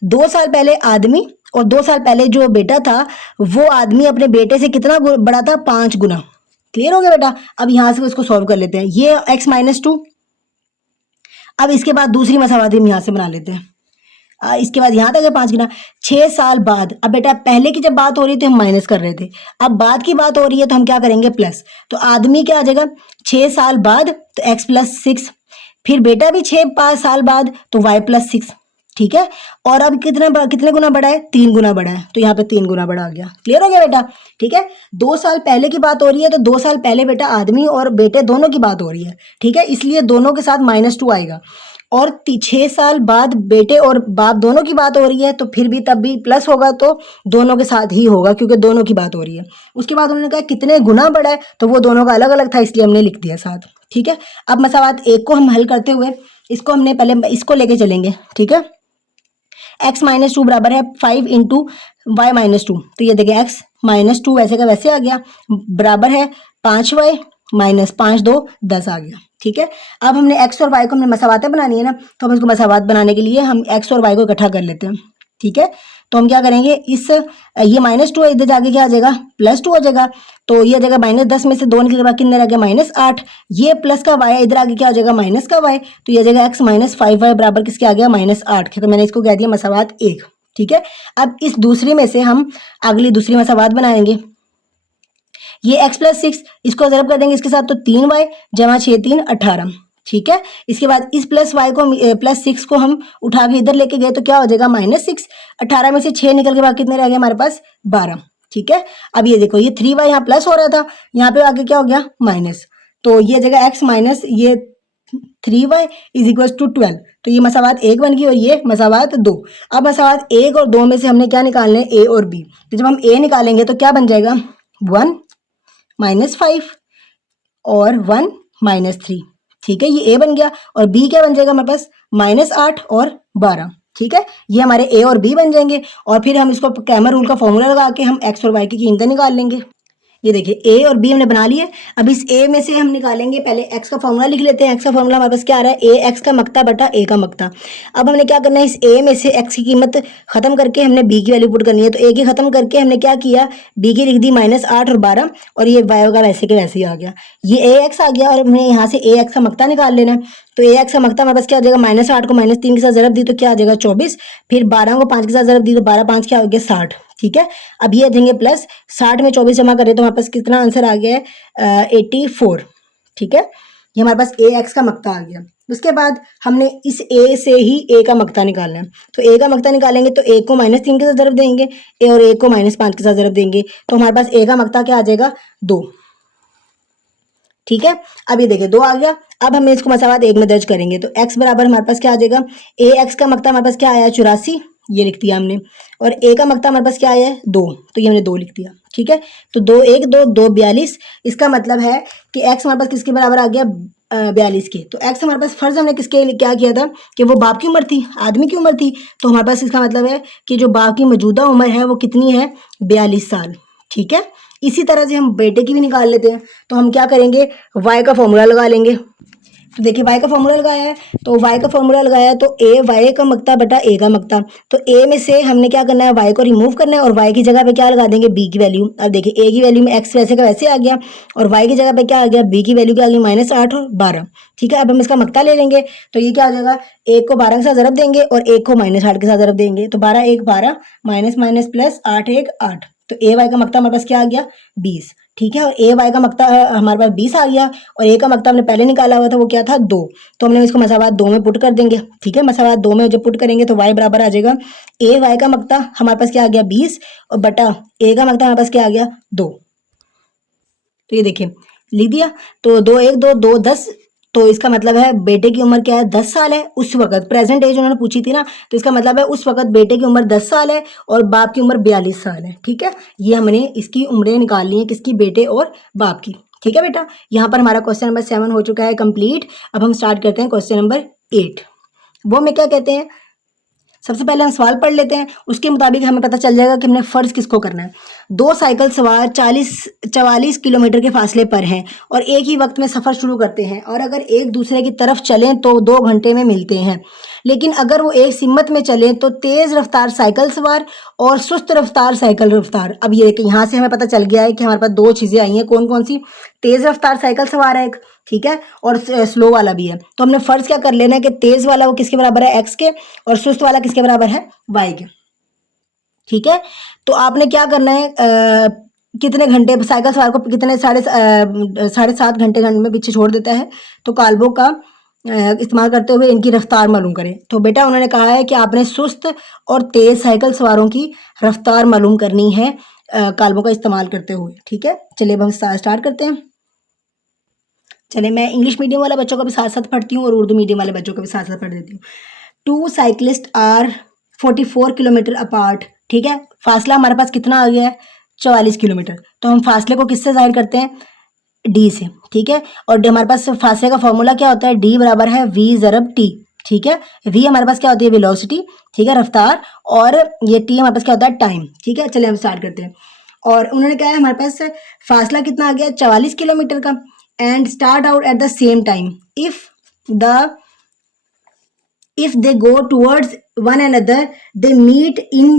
2 साल पहले आदमी और 2 साल पहले जो बेटा था, वो आदमी अपने बेटे से कितना बड़ा था, 5 गुना। क्लियर हो गया बेटा, अब यहां से इसको सॉल्व कर लेते हैं, ये x -2। अब इसके बाद दूसरी मसावात हम यहां से बना लेते हैं, इसके बाद यहाँ तक है 5 गुना। 6 साल बाद, अब बेटा पहले की जब बात हो रही थी तो हम माइनस कर रहे थे, अब बाद की बात हो रही है तो हम क्या करेंगे, प्लस। तो आदमी क्या आ जाएगा 6 साल बाद तो x +6, फिर बेटा भी 6 साल बाद तो y +6। ठीक है, और अब कितने गुना बड़ा है, 3 गुना बड़ा है, तो यहाँ पे 3 गुना बड़ा आ गया। क्लियर हो गया बेटा। ठीक है, 2 साल पहले की बात हो रही है तो 2 साल पहले बेटा आदमी और बेटे दोनों की बात हो रही है। ठीक है, इसलिए दोनों के साथ -2 आएगा, और 6 साल बाद बेटे और बाप दोनों की बात हो रही है तो फिर भी तब भी प्लस होगा, तो दोनों के साथ ही होगा क्योंकि दोनों की बात हो रही है। उसके बाद उन्होंने कहा कितने गुना बड़ा है, तो वो दोनों का अलग अलग था इसलिए हमने लिख दिया साथ। ठीक है, अब मसावात 1 को हम हल करते हुए इसको हमने पहले इसको लेके चलेंगे। ठीक है, x -2 बराबर है 5 इंटू वाई -2, तो ये देखिए x -2 वैसे का वैसे आ गया, बराबर है 5y -5 2 10 आ गया। ठीक है, अब हमने x और y को हमने मसावातें बनानी है ना, तो हम इसको मसावात बनाने के लिए हम x और y को इकट्ठा कर लेते हैं। ठीक है, तो हम क्या करेंगे, ये -2 है, इधर जाके क्या आ जाएगा, +2 हो जाएगा, तो ये आ जाएगा -10 में से 2 निकल के बाद कितने रह गया, -8। ये प्लस का y है, इधर आगे क्या हो जाएगा, माइनस का y, तो ये आ जाएगा x -5y बराबर किसके आ गया, -8 के। तो मैंने इसको कह दिया मसावात 1। ठीक है, अब इस दूसरी में से हम अगली दूसरी मसावात बनाएंगे। ये x +6 इसको ज़रब कर देंगे इसके साथ, तो 3y जमा 6 3 18। ठीक है, इसके बाद इस +y को +6 को हम उठा के इधर लेके गए तो क्या हो जाएगा, -6। 18 में से 6 निकल के बाद कितने रह गए हमारे पास, 12। ठीक है, अब ये देखो, ये 3y यहाँ प्लस हो रहा था, यहाँ पे आगे क्या हो गया, माइनस, तो ये जगह x माइनस ये 3y = 12, तो ये मसावात 1 बन गई और ये मसावात 2। अब मसावात 1 और 2 में से हमने क्या निकालना है, a और b, तो जब हम a निकालेंगे तो क्या बन जाएगा, 1 -5 और 1 -3, ठीक है, ये a बन गया। और b क्या बन जाएगा हमारे पास, -8 और 12, ठीक है, ये हमारे a और b बन जाएंगे। और फिर हम इसको क्रैमर रूल का फॉर्मूला लगा के हम x और y की कीमतें निकाल लेंगे। ये देखिए a और b हमने बना लिए। अब इस a में से हम निकालेंगे, पहले x का फॉर्मूला लिख लेते हैं। x का फॉर्मूला हमारे पास क्या आ रहा है, a x का मक्ता बटा a का मक्ता। अब हमने क्या करना है, इस a में से x की कीमत खत्म करके हमने b की वैल्यू पुट करनी है। तो a की खत्म करके हमने क्या किया, b की लिख दी -8 और 12, और ये y होगा वैसे के वैसे ही आ गया, ये ax आ गया। और हमने यहाँ से ax का मक्ता निकाल लेना है। तो ax का मक्ता हमारे पास क्या हो जाएगा, -8 को -3 के साथ ज़रब दी तो क्या आ जाएगा 24, फिर 12 को 5 के साथ ज़रब दी तो 12 5 क्या हो गया 60, ठीक है। अब ये देंगे प्लस 60 में 24 जमा करें तो हमारे पास कितना आंसर आ गया है 84, ठीक है। ये हमारे पास ए एक्स का मक्ता आ गया। उसके बाद हमने इस ए से ही ए का मक्ता निकालना है। तो ए का मक्ता निकालेंगे तो ए को -3 के साथ ज़रब देंगे, ए और ए को -5 के साथ ज़रब देंगे, तो हमारे पास ए का मक्ता क्या आ जाएगा 2, ठीक है। अब ये देखिए 2 आ गया। अब हम इसको मसावात 1 में दर्ज करेंगे तो x बराबर हमारे पास क्या आ जाएगा, ए एक्स का मक्ता हमारे पास क्या आया 84, ये लिख दिया हमने, और a का मक्ता हमारे पास क्या आया है 2, तो ये हमने 2 लिख दिया, ठीक है। तो 2 1 2 2 42, इसका मतलब है कि x हमारे पास किसके बराबर आ गया 42 के। तो x हमारे पास फर्ज हमने किसके लिए क्या किया था कि वो बाप की उम्र थी, आदमी की उम्र थी, तो हमारे पास इसका मतलब है कि जो बाप की मौजूदा उम्र है वो कितनी है 42 साल, ठीक है। इसी तरह से हम बेटे की भी निकाल लेते हैं। तो हम क्या करेंगे, y का फॉर्मूला लगा लेंगे। तो देखिए y का फॉर्मूला लगाया है, तो y का फॉर्मूला लगाया तो a y का मक्ता बटा a का मक्ता। तो a में से हमने क्या करना है, y को रिमूव करना है और y की जगह पे क्या लगा देंगे b की वैल्यू। अब देखिए a की वैल्यू में x वैसे का वैसे आ गया और y की जगह पे क्या आ गया, b की वैल्यू क्या आ गई -8 और 12, ठीक है। अब हम इसका मक्ता ले लेंगे तो ये क्या आ जाएगा, 1 को 12 के साथ ज़रब देंगे और 1 को -8 के साथ ज़रब देंगे, तो 12 1 12 माइनस प्लस 8 1 8, तो ए वाई का मक्ता हमारे पास क्या आ गया 20, ठीक है। और ए वाई का मक्ता हमारे पास 20 आ गया और ए का मक्ता हमने पहले निकाला हुआ था वो क्या था 2, तो हमने इसको मसावात 2 में पुट कर देंगे, ठीक है। मसावात 2 में जब पुट करेंगे तो y बराबर आ जाएगा ए वाई का मक्ता हमारे पास क्या आ गया 20 और बटा ए का मक्ता हमारे पास क्या आ गया 2। तो ये देखिए लिख दिया, तो 2 1 2 2 10, तो इसका मतलब है बेटे की उम्र क्या है 10 साल है उस वक्त, प्रेजेंट एज उन्होंने पूछी थी ना, तो इसका मतलब है उस वक्त बेटे की उम्र 10 साल है और बाप की उम्र 42 साल है, ठीक है। ये हमने इसकी उम्रें निकाल ली हैं, किसकी, बेटे और बाप की, ठीक है बेटा। यहाँ पर हमारा क्वेश्चन नंबर 7 हो चुका है कंप्लीट। अब हम स्टार्ट करते हैं क्वेश्चन नंबर 8। वो हमें क्या कहते हैं, सबसे पहले हम सवाल पढ़ लेते हैं, उसके मुताबिक हमें पता चल जाएगा कि हमने फ़र्ज़ किसको करना है। 2 साइकिल सवार 44 किलोमीटर के फासले पर हैं और एक ही वक्त में सफ़र शुरू करते हैं और अगर एक दूसरे की तरफ चलें तो 2 घंटे में मिलते हैं, लेकिन अगर वो एक सिमत में चलें तो तेज़ रफ्तार साइकिल सवार और सुस्त रफ्तार साइकिल रफ्तार। अब ये कि यहाँ से हमें पता चल गया है कि हमारे पास 2 चीज़ें आई हैं, कौन कौन सी, तेज़ रफ्तार साइकिल सवार है एक, ठीक है, और स्लो वाला भी है। तो हमने फ़र्ज़ क्या कर लेना है कि तेज़ वाला वो किसके बराबर है x के और सुस्त वाला किसके बराबर है y के, ठीक है। तो आपने क्या करना है, कितने घंटे साइकिल सवार को कितने 7.5 घंटे में पीछे छोड़ देता है, तो काल्बों का इस्तेमाल करते हुए इनकी रफ्तार मालूम करें। तो बेटा उन्होंने कहा है कि आपने सुस्त और तेज़ साइकिल सवारों की रफ्तार मालूम करनी है काल्बों का इस्तेमाल करते हुए, ठीक है। चलिए अब हम स्टार्ट करते हैं। चलिए मैं इंग्लिश मीडियम वाले बच्चों का भी साथ साथ पढ़ती हूँ और उर्दू मीडियम वाले बच्चों का भी साथ साथ पढ़ देती हूँ। 2 साइकिलिस्ट आर 44 किलोमीटर अपार्ट, ठीक है। फासला हमारे पास कितना आ गया है 44 किलोमीटर, तो हम फासले को किससे जाहिर करते हैं डी से, ठीक है। और हमारे पास फासले का फॉर्मूला क्या होता है, डी बराबर है वी ज़रब टी, ठीक है। वी हमारे पास क्या होती है वेलोसिटी, ठीक है, रफ्तार, और ये टी हमारे पास क्या होता है टाइम, ठीक है। चलिए हम स्टार्ट करते हैं। और उन्होंने कहा है हमारे पास फासला कितना आ गया 44 किलोमीटर का, and start out at the same time if they go towards one another they meet in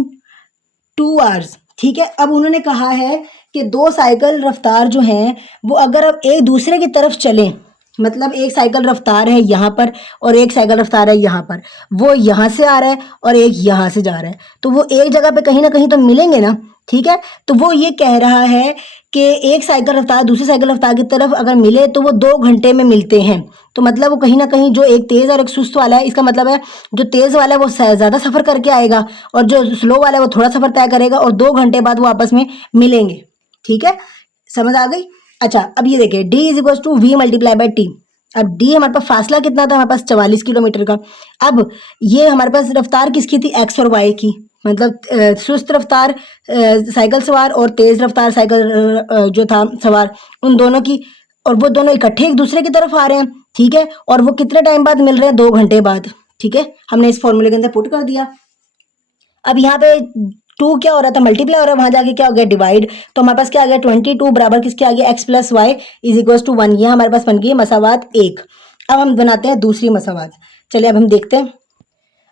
2 hours, ठीक है। अब उन्होंने कहा है कि 2 साइकिल रफ्तार जो हैं वो अगर अब एक दूसरे की तरफ चलें, मतलब एक साइकिल रफ्तार है यहाँ पर और एक साइकिल रफ्तार है यहाँ पर, वो यहाँ से आ रहा है और एक यहाँ से जा रहा है, तो वो एक जगह पे कहीं ना कहीं तो मिलेंगे ना, ठीक है। तो वो ये कह रहा है कि एक साइकिल रफ्तार दूसरी साइकिल रफ्तार की तरफ अगर मिले तो वो 2 घंटे में मिलते हैं, तो मतलब वो कहीं ना कहीं जो एक तेज़ और एक सुस्त वाला है, इसका मतलब है जो तेज़ वाला है वो ज़्यादा सफ़र करके आएगा और जो स्लो वाला है वो थोड़ा सफ़र तय करेगा और 2 घंटे बाद वो आपस में मिलेंगे, ठीक है। समझ आ गई। अच्छा अब ये देखिए d is equal to v multiply by t. अब d हमारे पास फासला कितना था, हमारे पास 44 किलोमीटर का। अब ये हमारे पास रफ्तार किसकी थी x और y की, मतलब सुस्त रफ्तार साइकिल सवार और तेज़ रफ्तार साइकिल जो था सवार, उन दोनों की, और वो दोनों इकट्ठे एक दूसरे की तरफ आ रहे हैं, ठीक है, और वो कितने टाइम बाद मिल रहे हैं, 2 घंटे बाद, ठीक है। हमने इस फॉर्मूले के अंदर पुट कर दिया। अब यहाँ पे 2 क्या हो रहा था, मल्टीप्लाई हो रहा है, वहां जाके क्या हो गया, डिवाइड। तो हमारे पास क्या आ गया, 22 बराबर किसके आ गया, x plus y is equal to 1। ये हमारे पास बन गई मसावात 1। अब हम बनाते हैं दूसरी मसावात। चलिए अब हम देखते हैं।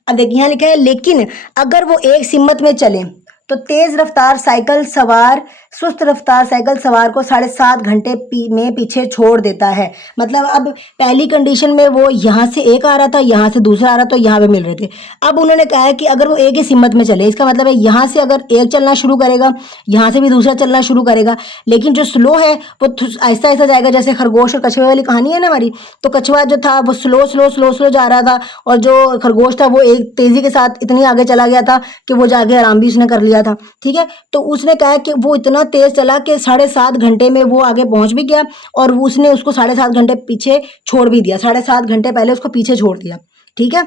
अब देखिए यहाँ लिखा है, लेकिन अगर वो एक सिमत में चले तो तेज रफ्तार साइकिल सवार सुस्त रफ्तार साइकिल सवार को 7.5 घंटे में पीछे छोड़ देता है। मतलब अब पहली कंडीशन में वो यहाँ से एक आ रहा था, यहाँ से दूसरा आ रहा, तो यहाँ पे मिल रहे थे। अब उन्होंने कहा है कि अगर वो एक ही सिमत में चले, इसका मतलब है यहाँ से अगर एक चलना शुरू करेगा, यहाँ से भी दूसरा चलना शुरू करेगा, लेकिन जो स्लो है वो आहिस्ता आहिस्ता जाएगा। जैसे खरगोश और कछुए वाली कहानी है ना हमारी, तो कछुआ जो था वो स्लो स्लो स्लो स्लो जा रहा था, और जो खरगोश था वो एक तेजी के साथ इतनी आगे चला गया था कि वो जाके आराम भी उसने कर लिया था, ठीक है। तो उसने कहा कि वो इतना तेज चला कि 7.5 घंटे में वो आगे पहुंच भी गया, और उसने उसको 7.5 घंटे पीछे छोड़ भी दिया, 7.5 घंटे पहले उसको पीछे छोड़ दिया, ठीक है।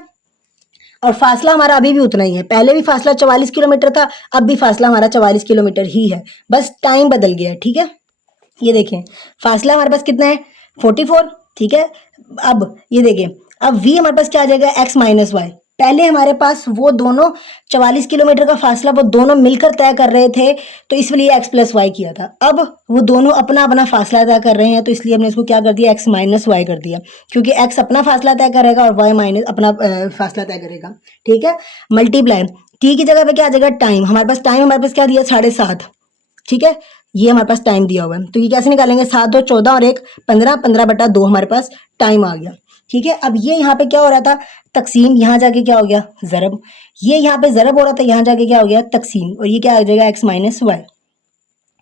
और फासला हमारा अभी भी उतना ही है, पहले भी फासला 44 किलोमीटर था, अब भी फासला हमारा 44 किलोमीटर ही है, बस टाइम बदल गया है, ठीक है। ये देखें फासला हमारे पास कितना है, 44, ठीक है। अब ये देखें, अब v हमारे पास क्या आ जाएगा, x माइनस वाई। पहले हमारे पास वो दोनों 44 किलोमीटर का फासला वो दोनों मिलकर तय कर रहे थे, तो इसलिए x प्लस वाई किया था। अब वो दोनों अपना अपना फासला तय कर रहे हैं, तो इसलिए हमने इसको क्या कर दिया, x माइनस वाई कर दिया, क्योंकि x अपना फासला तय करेगा और y माइनस अपना फासला तय करेगा, ठीक है। मल्टीप्लाई t की जगह पे क्या आ जाएगा, टाइम। हमारे पास टाइम हमारे पास क्या दिया, 7.5, ठीक है। ये हमारे पास टाइम दिया हुआ है, तो ये कैसे निकालेंगे, 7 2 14 और 1 15, 15/2 हमारे पास टाइम आ गया, ठीक है। अब ये यहाँ पे क्या हो रहा था, तकसीम, यहाँ जाके क्या हो गया, ज़रब। ये यहाँ पे ज़रब हो रहा था, यहाँ जाके क्या हो गया, तकसीम, और ये क्या आ जाएगा, x माइनस वाई।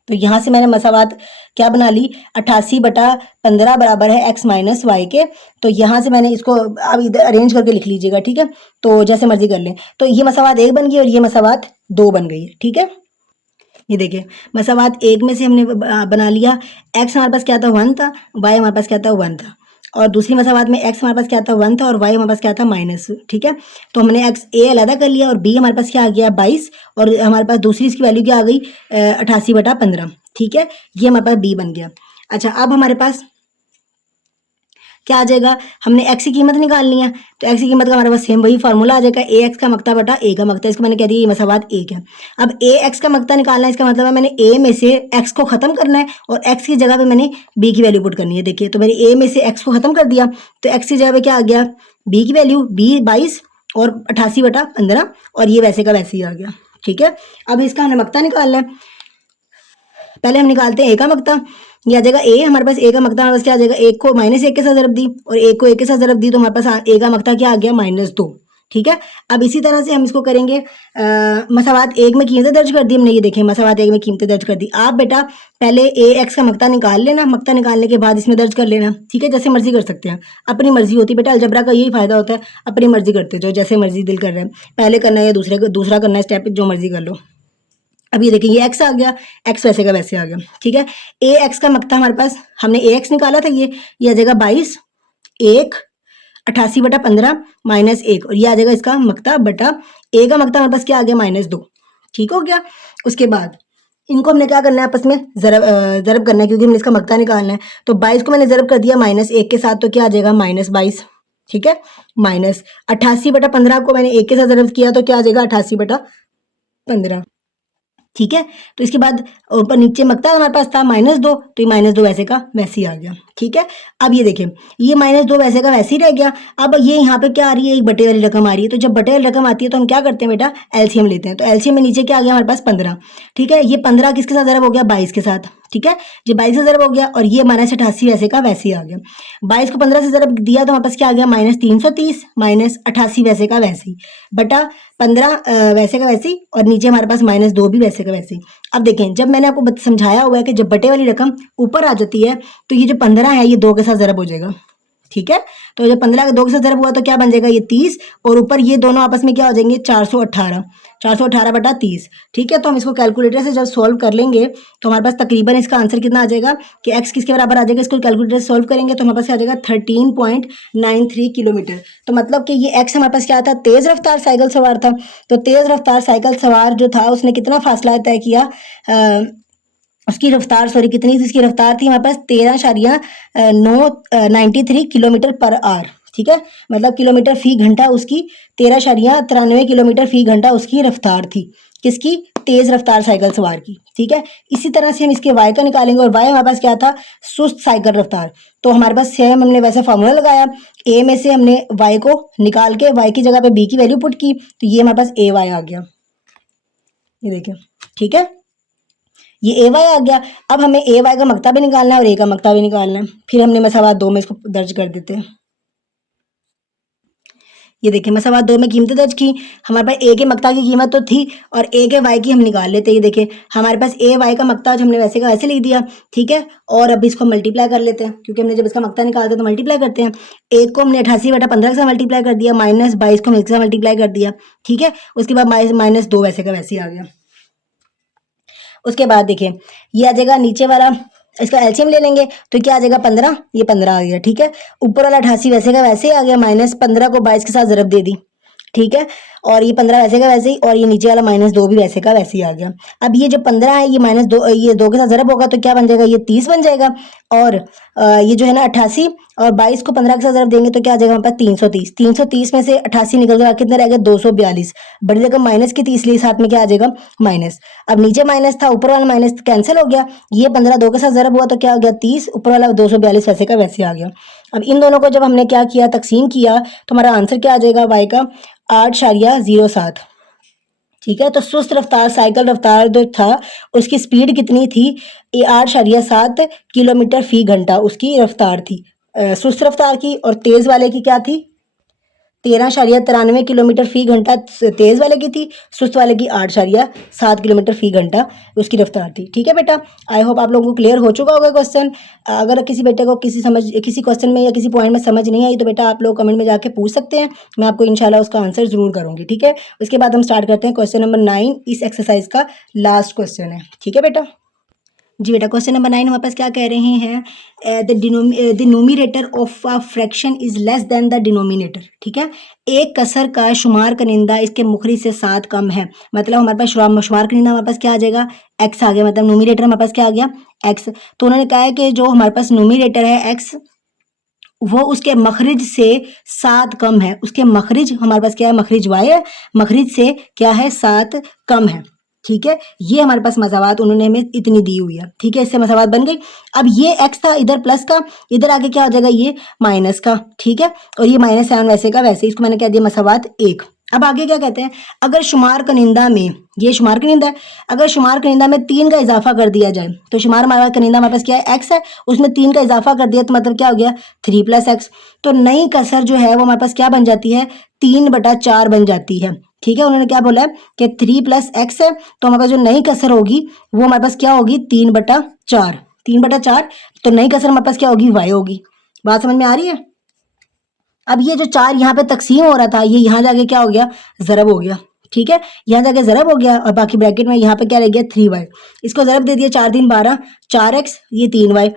तो यहाँ से मैंने मसावात क्या बना ली, 88/15 बराबर है x माइनस वाई के। तो यहाँ से मैंने इसको अब इधर अरेंज करके लिख लीजिएगा, ठीक है। तो जैसे मर्जी कर लें। तो ये मसावात 1 बन गई और ये मसावात 2 बन गई है, ठीक है। ये देखिए मसावात 1 में से हमने बना लिया, x हमारे पास क्या था, 1 था, y हमारे पास क्या था, 1 था, और दूसरी मसावात में x हमारे पास क्या था, 1 था, और y हमारे पास क्या था, माइनस, ठीक है। तो हमने x a अलग कर लिया, और b हमारे पास क्या आ गया, 22, और हमारे पास दूसरी इसकी वैल्यू क्या आ गई, 88/15, ठीक है। ये हमारे पास b बन गया। अच्छा अब हमारे पास क्या आ जाएगा, हमने x की कीमत निकालनी है, तो x की कीमत का हमारे पास सेम वही फार्मूला आ जाएगा, ax का मक्ता बटा a का मक्ता। इसको मैंने कह दिया ये मसावात 1 है। अब ax का मक्ता निकालना है, इसका मतलब है मैंने a में से x को खत्म करना है, और x की जगह पे मैंने b की वैल्यू पुट करनी है। देखिए तो मैंने a में से x को खत्म कर दिया, तो x की जगह पे क्या आ गया, b की वैल्यू, b 22 और 88/15, और ये वैसे का वैसे ही आ गया, ठीक है। अब इसका हमें मक्ता निकालना है, पहले हम निकालते हैं a का मक्ता। ये आ जाएगा a, हमारे पास a का मक्ता हमारे पास क्या आ जाएगा, 1 को -1 के साथ ज़रब दी और 1 को 1 के साथ ज़रब दी, तो हमारे पास a का मक्ता क्या आ गया, -2, ठीक है। अब इसी तरह से हम इसको करेंगे, मसावात 1 में कीमतें दर्ज कर दी हमने। ये देखें मसावात 1 में कीमतें दर्ज कर दी। आप बेटा पहले ax का मक्ता निकाल लेना, मक्ता निकालने के बाद इसमें दर्ज कर लेना, ठीक है। जैसे मर्जी कर सकते हैं, अपनी मर्जी होती है बेटा, अलजबरा का यही फायदा होता है, अपनी मर्जी करते जाओ, जैसे मर्जी दिल कर रहे हैं, पहले करना है या दूसरा करना है स्टेप, जो मर्जी कर लो। अब ये देखिए ये x आ गया, x वैसे का वैसे आ गया, ठीक है। ax का मक्ता हमारे पास, हमने ax निकाला था, ये आ जाएगा 22, 1 88/15 -1, और ये आ जाएगा इसका मक्ता बटा a का मक्ता हमारे पास क्या आ गया, -2, ठीक हो गया। उसके बाद इनको हमने क्या करना है, आपस में ज़रब करना है, क्योंकि हमने इसका मक्ता निकालना है। तो 22 को मैंने ज़रब कर दिया -1 के साथ, तो क्या आ जाएगा, -22, ठीक है। माइनस 88/15 को मैंने 1 के साथ ज़रब किया, तो क्या आ जाएगा, 88/15, ठीक है। तो इसके बाद ऊपर नीचे मक्ता हमारे पास था -2, तो ये -2 वैसे का वैसे ही आ गया, ठीक है। अब ये देखें ये -2 वैसे का वैसे ही रह गया। अब ये यहाँ पे क्या आ रही है, एक बटे वाली रकम आ रही है, तो जब बटे वाली रकम आती है तो हम क्या करते हैं बेटा, एलसीएम लेते हैं। तो एलसीएम में नीचे क्या आ गया हमारे पास, 15, ठीक है। ये 15 किसके साथ ज़रब हो गया, 22 के साथ, ठीक है। ये 22 से ज़रब हो गया, और ये -88 वैसे का वैसे ही आ गया। 22 को 15 से ज़रब दिया तो हमारे पास क्या आ गया, -330 -88 वैसे का वैसे ही बटा 15 वैसे का वैसे ही, और नीचे हमारे पास -2 भी वैसे का वैसे ही। अब देखें जब मैंने आपको समझाया हुआ है कि जब बटे वाली रकम ऊपर आ जाती है तो ये जो 15 है ये 2 के साथ ज़रब हो जाएगा, ठीक है। तो जब 15 का 2 के साथ ज़रब हुआ तो क्या बन जाएगा, ये 30, और ऊपर ये दोनों आपस में क्या हो जाएंगे, 418 बटा 30। ठीक है, तो हम इसको कैलकुलेटर से जब सॉल्व कर लेंगे तो हमारे पास तकरीबन इसका आंसर कितना आ जाएगा कि एक्स किसके बराबर आ जाएगा। इसको कैलकुलेटर से सॉल्व करेंगे तो हमारे पास आ जाएगा 13.93 किलोमीटर। तो मतलब कि ये एक्स हमारे पास क्या था, तेज़ रफ्तार साइकिल सवार था। तो तेज़ रफ्तार साइकिल सवार जो था उसने कितना फासला तय किया, उसकी रफ्तार सॉरी कितनी थी, उसकी रफ्तार थी हमारे पास 13.93 किलोमीटर पर आवर। ठीक है, मतलब किलोमीटर फी घंटा उसकी 13.93 किलोमीटर फी घंटा उसकी रफ्तार थी, किसकी, तेज रफ्तार साइकिल सवार की। ठीक है, इसी तरह से हम इसके वाई का निकालेंगे, और वाई हमारे पास क्या था, सुस्त साइकिल रफ्तार। तो हमारे पास सेम हमने वैसे फार्मूला लगाया, ए में से हमने वाई को निकाल के वाई की जगह पे बी की वैल्यू पुट की, तो ये हमारे पास ए वाई आ गया, ये देखिए। ठीक है, ये ए वाई आ गया। अब हमें ए वाई का मकता भी निकालना है और ए का मकता भी निकालना है। फिर हमने मसावात 2 में इसको दर्ज कर देते हैं। ये देखिए, मसावात 2 में कीमतें दर्ज की। हमारे पास ए के मकता की कीमत तो थी और ए के वाई की हम निकाल लेते हैं। ये देखिए, हमारे पास ए वाई का मकता हमने वैसे का वैसे लिख दिया। ठीक है, और अब इसको मल्टीप्लाई कर लेते हैं, क्योंकि हमने जब इसका मकता निकालते हैं तो मल्टीप्लाई करते हैं। एक को हमने 88 बटा 15 से मल्टीप्लाई कर दिया, माइनस 22 को हम 1 से मल्टीप्लाई कर दिया। ठीक है, उसके बाद माइनस 2 वैसे का वैसे ही आ गया। उसके बाद देखिए, ये आ जाएगा नीचे वाला, इसका एलसीएम ले लेंगे तो क्या आ जाएगा, 15, ये 15 आ गया। ठीक है, ऊपर वाला 88 वैसे का वैसे ही आ गया, माइनस 15 को 22 के साथ ज़रब दे दी। ठीक है, और ये 15 वैसे का वैसे ही, और ये नीचे वाला -2 भी वैसे का वैसे ही आ गया। अब ये जो 15 है ये -2, ये 2 के साथ ज़रब होगा तो क्या बन जाएगा, ये 30 बन जाएगा। और ये जो है ना 88 और 22 को 15 के साथ ज़रब देंगे तो क्या आ जाएगा हमारे पास 330। 330 में से 88 निकल गया, कितना रह गया, 242। बड़ी जगह माइनस की थी इसलिए साथ में क्या आ जाएगा, माइनस। अब नीचे माइनस था, ऊपर वाला माइनस कैंसिल हो गया। ये 15 2 के साथ ज़रब हुआ तो क्या हो गया, 30, ऊपर वाला 242 वैसे का वैसे आ गया। अब इन दोनों को जब हमने क्या किया, तकसीम किया, तो हमारा आंसर क्या आ जाएगा, वाई का 8.07। ठीक है, तो सुस्त रफ्तार साइकिल रफ्तार जो था उसकी स्पीड कितनी थी, ये 8.7 किलोमीटर फी घंटा उसकी रफ्तार थी सुस्त रफ्तार की, और तेज़ वाले की क्या थी, 13.93 किलोमीटर फी घंटा तेज़ वाले की थी, सुस्त वाले की 8.7 किलोमीटर फी घंटा उसकी रफ्तार थी। ठीक है बेटा, आई होप आप लोगों को क्लियर हो चुका होगा क्वेश्चन। अगर किसी बेटे को किसी क्वेश्चन में या किसी पॉइंट में समझ नहीं आई तो बेटा आप लोग कमेंट में जाके पूछ सकते हैं, मैं आपको इंशाल्लाह उसका आंसर ज़रूर करूँगी। ठीक है, उसके बाद हम स्टार्ट करते हैं क्वेश्चन नंबर 9, इस एक्सरसाइज का लास्ट क्वेश्चन है। ठीक है बेटा, जी बेटा, क्वेश्चन नंबर 9 हमारे पास क्या कह रहे हैं, the numerator of a fraction is less than the denominator. ठीक है, एक कसर का शुमार कनिंदा इसके मुखरिज से 7 कम है। मतलब हमारे पास शुमार कनिंदा हमारे पास क्या आ जाएगा, एक्स आ गया, मतलब न्यूमरेटर हमारे पास क्या आ गया, एक्स। तो उन्होंने कहा है कि जो हमारे पास न्यूमरेटर है एक्स, वो उसके मखरिज से 7 कम है। उसके मखरिज हमारे पास क्या है, मखरिज वाई है, मखरिज से क्या है, 7 कम है। ठीक है, ये हमारे पास मसावात उन्होंने हमें इतनी दी हुई है। ठीक है, इससे मसावात बन गई। अब ये एक्स था इधर प्लस का, इधर आगे क्या हो जाएगा, ये माइनस का। ठीक है, और ये -7 वैसे का वैसे, इसको मैंने कह दिया मसावात 1। अब आगे क्या कहते हैं, अगर शुमार कनिंदा में, ये शुमार कनिंदा है, अगर शुमार कनिंदा में 3 का इजाफा कर दिया जाए, तो शुमार हमारा कनिंदा हमारे पास क्या है, एक्स है, उसमें 3 का इजाफा कर दिया तो मतलब क्या हो गया, 3 + x। तो नई कसर जो है वो हमारे पास क्या बन जाती है, 3/4 बन जाती है। ठीक है, उन्होंने क्या बोला है कि 3 + x है, तो हमारे पास जो नई कसर होगी वो हमारे पास क्या होगी, 3/4। 3/4, तो नई कसर हमारे पास क्या होगी, y होगी। बात समझ में आ रही है। अब ये जो 4 यहाँ पे तकसीम हो रहा था, ये यहाँ जाके क्या हो गया, ज़रब हो गया। ठीक है, यहाँ जाके ज़रब हो गया, और बाकी ब्रैकेट में यहाँ पे क्या रह गया, 3y। इसको ज़रब दे दिया, 4 3 12, 4x, ये 3y,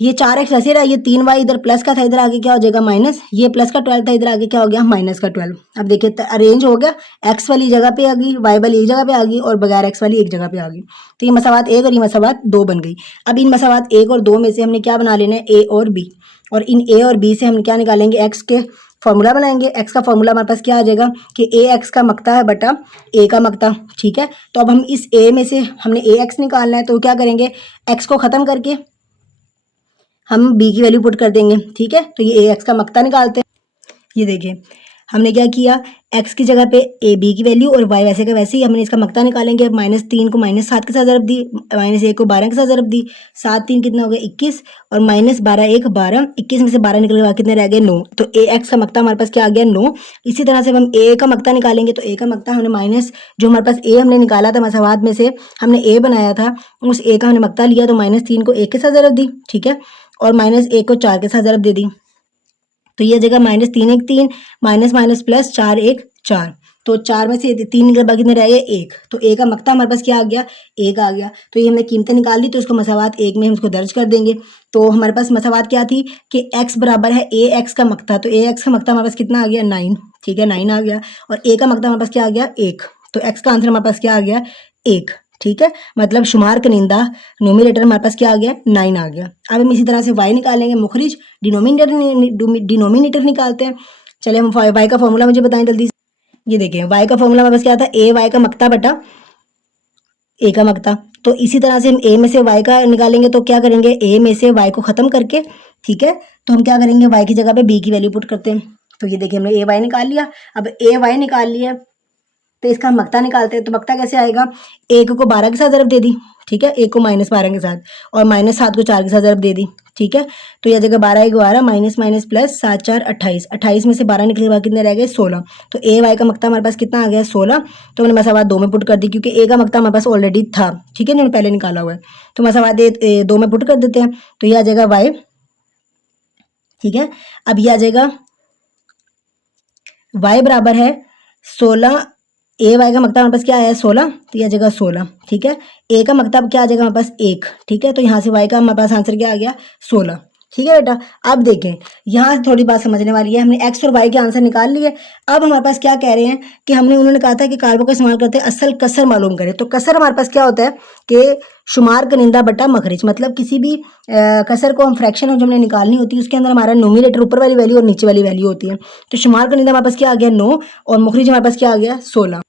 ये 4x वैसे रहा, ये 3y इधर प्लस का था, इधर आगे क्या हो जाएगा माइनस, ये प्लस का 12 था, इधर आगे क्या हो गया, माइनस का 12। अब देखिए अरेंज हो गया, x वाली जगह पे आ गई, y वाली एक जगह पे आ गई, और बगैर x वाली एक जगह पे आ गई। तो ये मसावात 1 और ये मसावात 2 बन गई। अब इन मसावात 1 और 2 में से हमने क्या बना लेना है, a और b, और इन a और b से हम क्या निकालेंगे, x के फॉर्मूला बनाएंगे। x का फॉर्मूला हमारे पास क्या आ जाएगा कि ax का मकता है बटा a का मकता। ठीक है, तो अब हम इस a में से हमने ax निकालना है, तो क्या करेंगे, x को ख़त्म करके हम b की वैल्यू पुट कर देंगे। ठीक है, तो ये ax का मकता निकालते हैं। ये देखिए, हमने क्या किया, x की जगह पे a b की वैल्यू और y वैसे का वैसे ही हमने इसका मकता निकालेंगे। अब -3 को -7 के साथ ज़रब दी, -1 को 12 के साथ ज़रब दी, 7 3 कितना हो गया, 21, और -12 1 12, 21 में से 12 निकल गया, कितने रह गए, 9। तो ax का मकता हमारे पास क्या आ गया, 9। इसी तरह से हम a का मकता निकालेंगे, तो a का मकता हमने माइनस जो हमारे पास a हमने निकाला था मसावात में से, हमने a बनाया था, उस a का हमने मकता लिया, तो -3 को 1 के साथ ज़रब दी। ठीक है, और -1 को 4 के साथ ज़रब दे दी। तो ये जगह -3 1 3 माइनस माइनस प्लस 4 1 4। तो 4 में से 3 निकल बाकी कितने रह गए 1। तो ए का मकता हमारे पास क्या आ गया 1 आ गया। तो ये हमने कीमतें निकाल ली तो इसको मसावात 1 में हम इसको दर्ज कर देंगे। तो हमारे पास मसावात क्या थी कि x बराबर है ए एक्स का मकता। तो ए एक्स का मकता हमारे पास कितना आ गया 9, ठीक है 9 आ गया। और ए का मकता हमारे पास क्या आ गया 1। तो x का आंसर हमारे पास क्या आ गया 1, ठीक है। मतलब शुमार कनिंदा नोमिनेटर हमारे पास क्या आ गया 9 आ गया। अब हम इसी तरह से y निकालेंगे, मुखरिज डिनोमिनेटर निकालते हैं। चलिए हम y का फॉर्मूला मुझे बताएं जल्दी से। ये देखिए y का फॉर्मूला हमारे पास क्या था ए वाई का मकता बटा ए का मकता। तो इसी तरह से हम ए में से y का निकालेंगे तो क्या करेंगे ए में से y को ख़त्म करके, ठीक है। तो हम क्या करेंगे y की जगह पे b की वैल्यू पुट करते हैं। तो ये देखिए हमने ए वाई निकाल लिया। अब ए वाई निकाल लिया तो इसका मकता निकालते हैं। तो मकता कैसे आएगा 1 को 12 के साथ ज़रब दे दी, ठीक है। 1 को -12 के साथ और -7 को 4 के साथ ज़रब दे दी, ठीक है। तो यह जगह 12 1 12 माइनस माइनस प्लस 7 4 28। 28 में से 12 निकले बाद कितने रह गए 16। तो ए वाई का मकता हमारे पास कितना आ गया 16। तो मैंने मसावात 2 में पुट कर दी क्योंकि ए का मकता हमारे पास ऑलरेडी था, ठीक है, पहले निकाला हुआ है। तो मसावात 2 में पुट कर देते हैं। तो यह आ जाएगा वाई, ठीक है। अब यह आ जाएगा वाई बराबर है 16। ए वाई का मकता हमारे पास क्या आया 16, तो यह जगह 16, ठीक है। ए का मकता क्या आ जाएगा हमारे पास 1, ठीक है। तो यहाँ से वाई का हमारे पास आंसर क्या आ गया 16, ठीक है बेटा। अब देखें यहाँ से थोड़ी बात समझने वाली है। हमने एक्स और वाई के आंसर निकाल लिए। अब हमारे पास क्या कह रहे हैं कि उन्होंने कहा था कि कारबों का इस्तेमाल करते हैं असल कसर मालूम करें। तो कसर हमारे पास क्या होता है कि शुमार कनिंदा बटा मखरिज, मतलब किसी भी कसर को हम फ्रैक्शन और जो हमने निकालनी होती है उसके अंदर हमारा नोमिनेटर ऊपर वाली वैल्यू और नीचे वाली वैल्यू होती है। तो शुमार कनिंदा हमारे पास क्या आ गया 9 और मुखरिज हमारे पास क्या आ गया 16।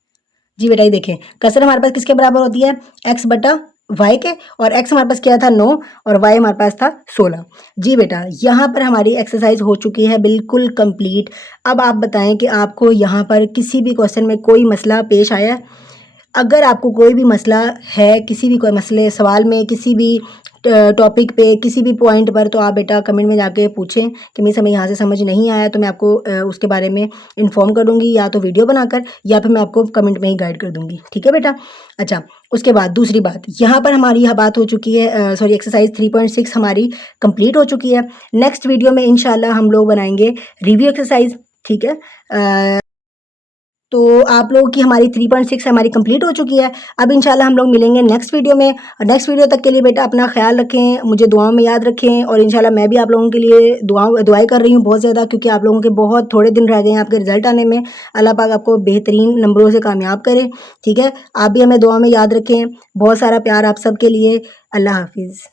जी बेटा ये देखें कसर हमारे पास किसके बराबर होती है x बटा y के, और x हमारे पास क्या था 9 और y हमारे पास था 16। जी बेटा यहाँ पर हमारी एक्सरसाइज हो चुकी है बिल्कुल कंप्लीट। अब आप बताएं कि आपको यहाँ पर किसी भी क्वेश्चन में कोई मसला पेश आया। अगर आपको कोई भी मसला है किसी भी कोई मसले सवाल में किसी भी टॉपिक पे किसी भी पॉइंट पर, तो आप बेटा कमेंट में जाके पूछें कि मेरे समय यहाँ से समझ नहीं आया, तो मैं आपको उसके बारे में इन्फॉर्म कर दूँगी, या तो वीडियो बनाकर या फिर मैं आपको कमेंट में ही गाइड कर दूँगी, ठीक है बेटा। अच्छा उसके बाद दूसरी बात, यहाँ पर हमारी यह बात हो चुकी है, सॉरी एक्सरसाइज 3.6 हमारी कंप्लीट हो चुकी है। नेक्स्ट वीडियो में इंशाल्लाह हम लोग बनाएंगे रिव्यू एक्सरसाइज, ठीक है। तो आप लोगों की हमारी 3.6 हमारी कंप्लीट हो चुकी है। अब इंशाल्लाह हम लोग मिलेंगे नेक्स्ट वीडियो में। और नेक्स्ट वीडियो तक के लिए बेटा अपना ख्याल रखें, मुझे दुआओं में याद रखें, और इंशाल्लाह मैं भी आप लोगों के लिए दुआएं कर रही हूँ बहुत ज़्यादा, क्योंकि आप लोगों के बहुत थोड़े दिन रह गए हैं आपके रिजल्ट आने में। अल्लाह पाक आपको बेहतरीन नंबरों से कामयाब करें, ठीक है। आप भी हमें दुआ में याद रखें। बहुत सारा प्यार आप सबके लिए। अल्लाह हाफिज़।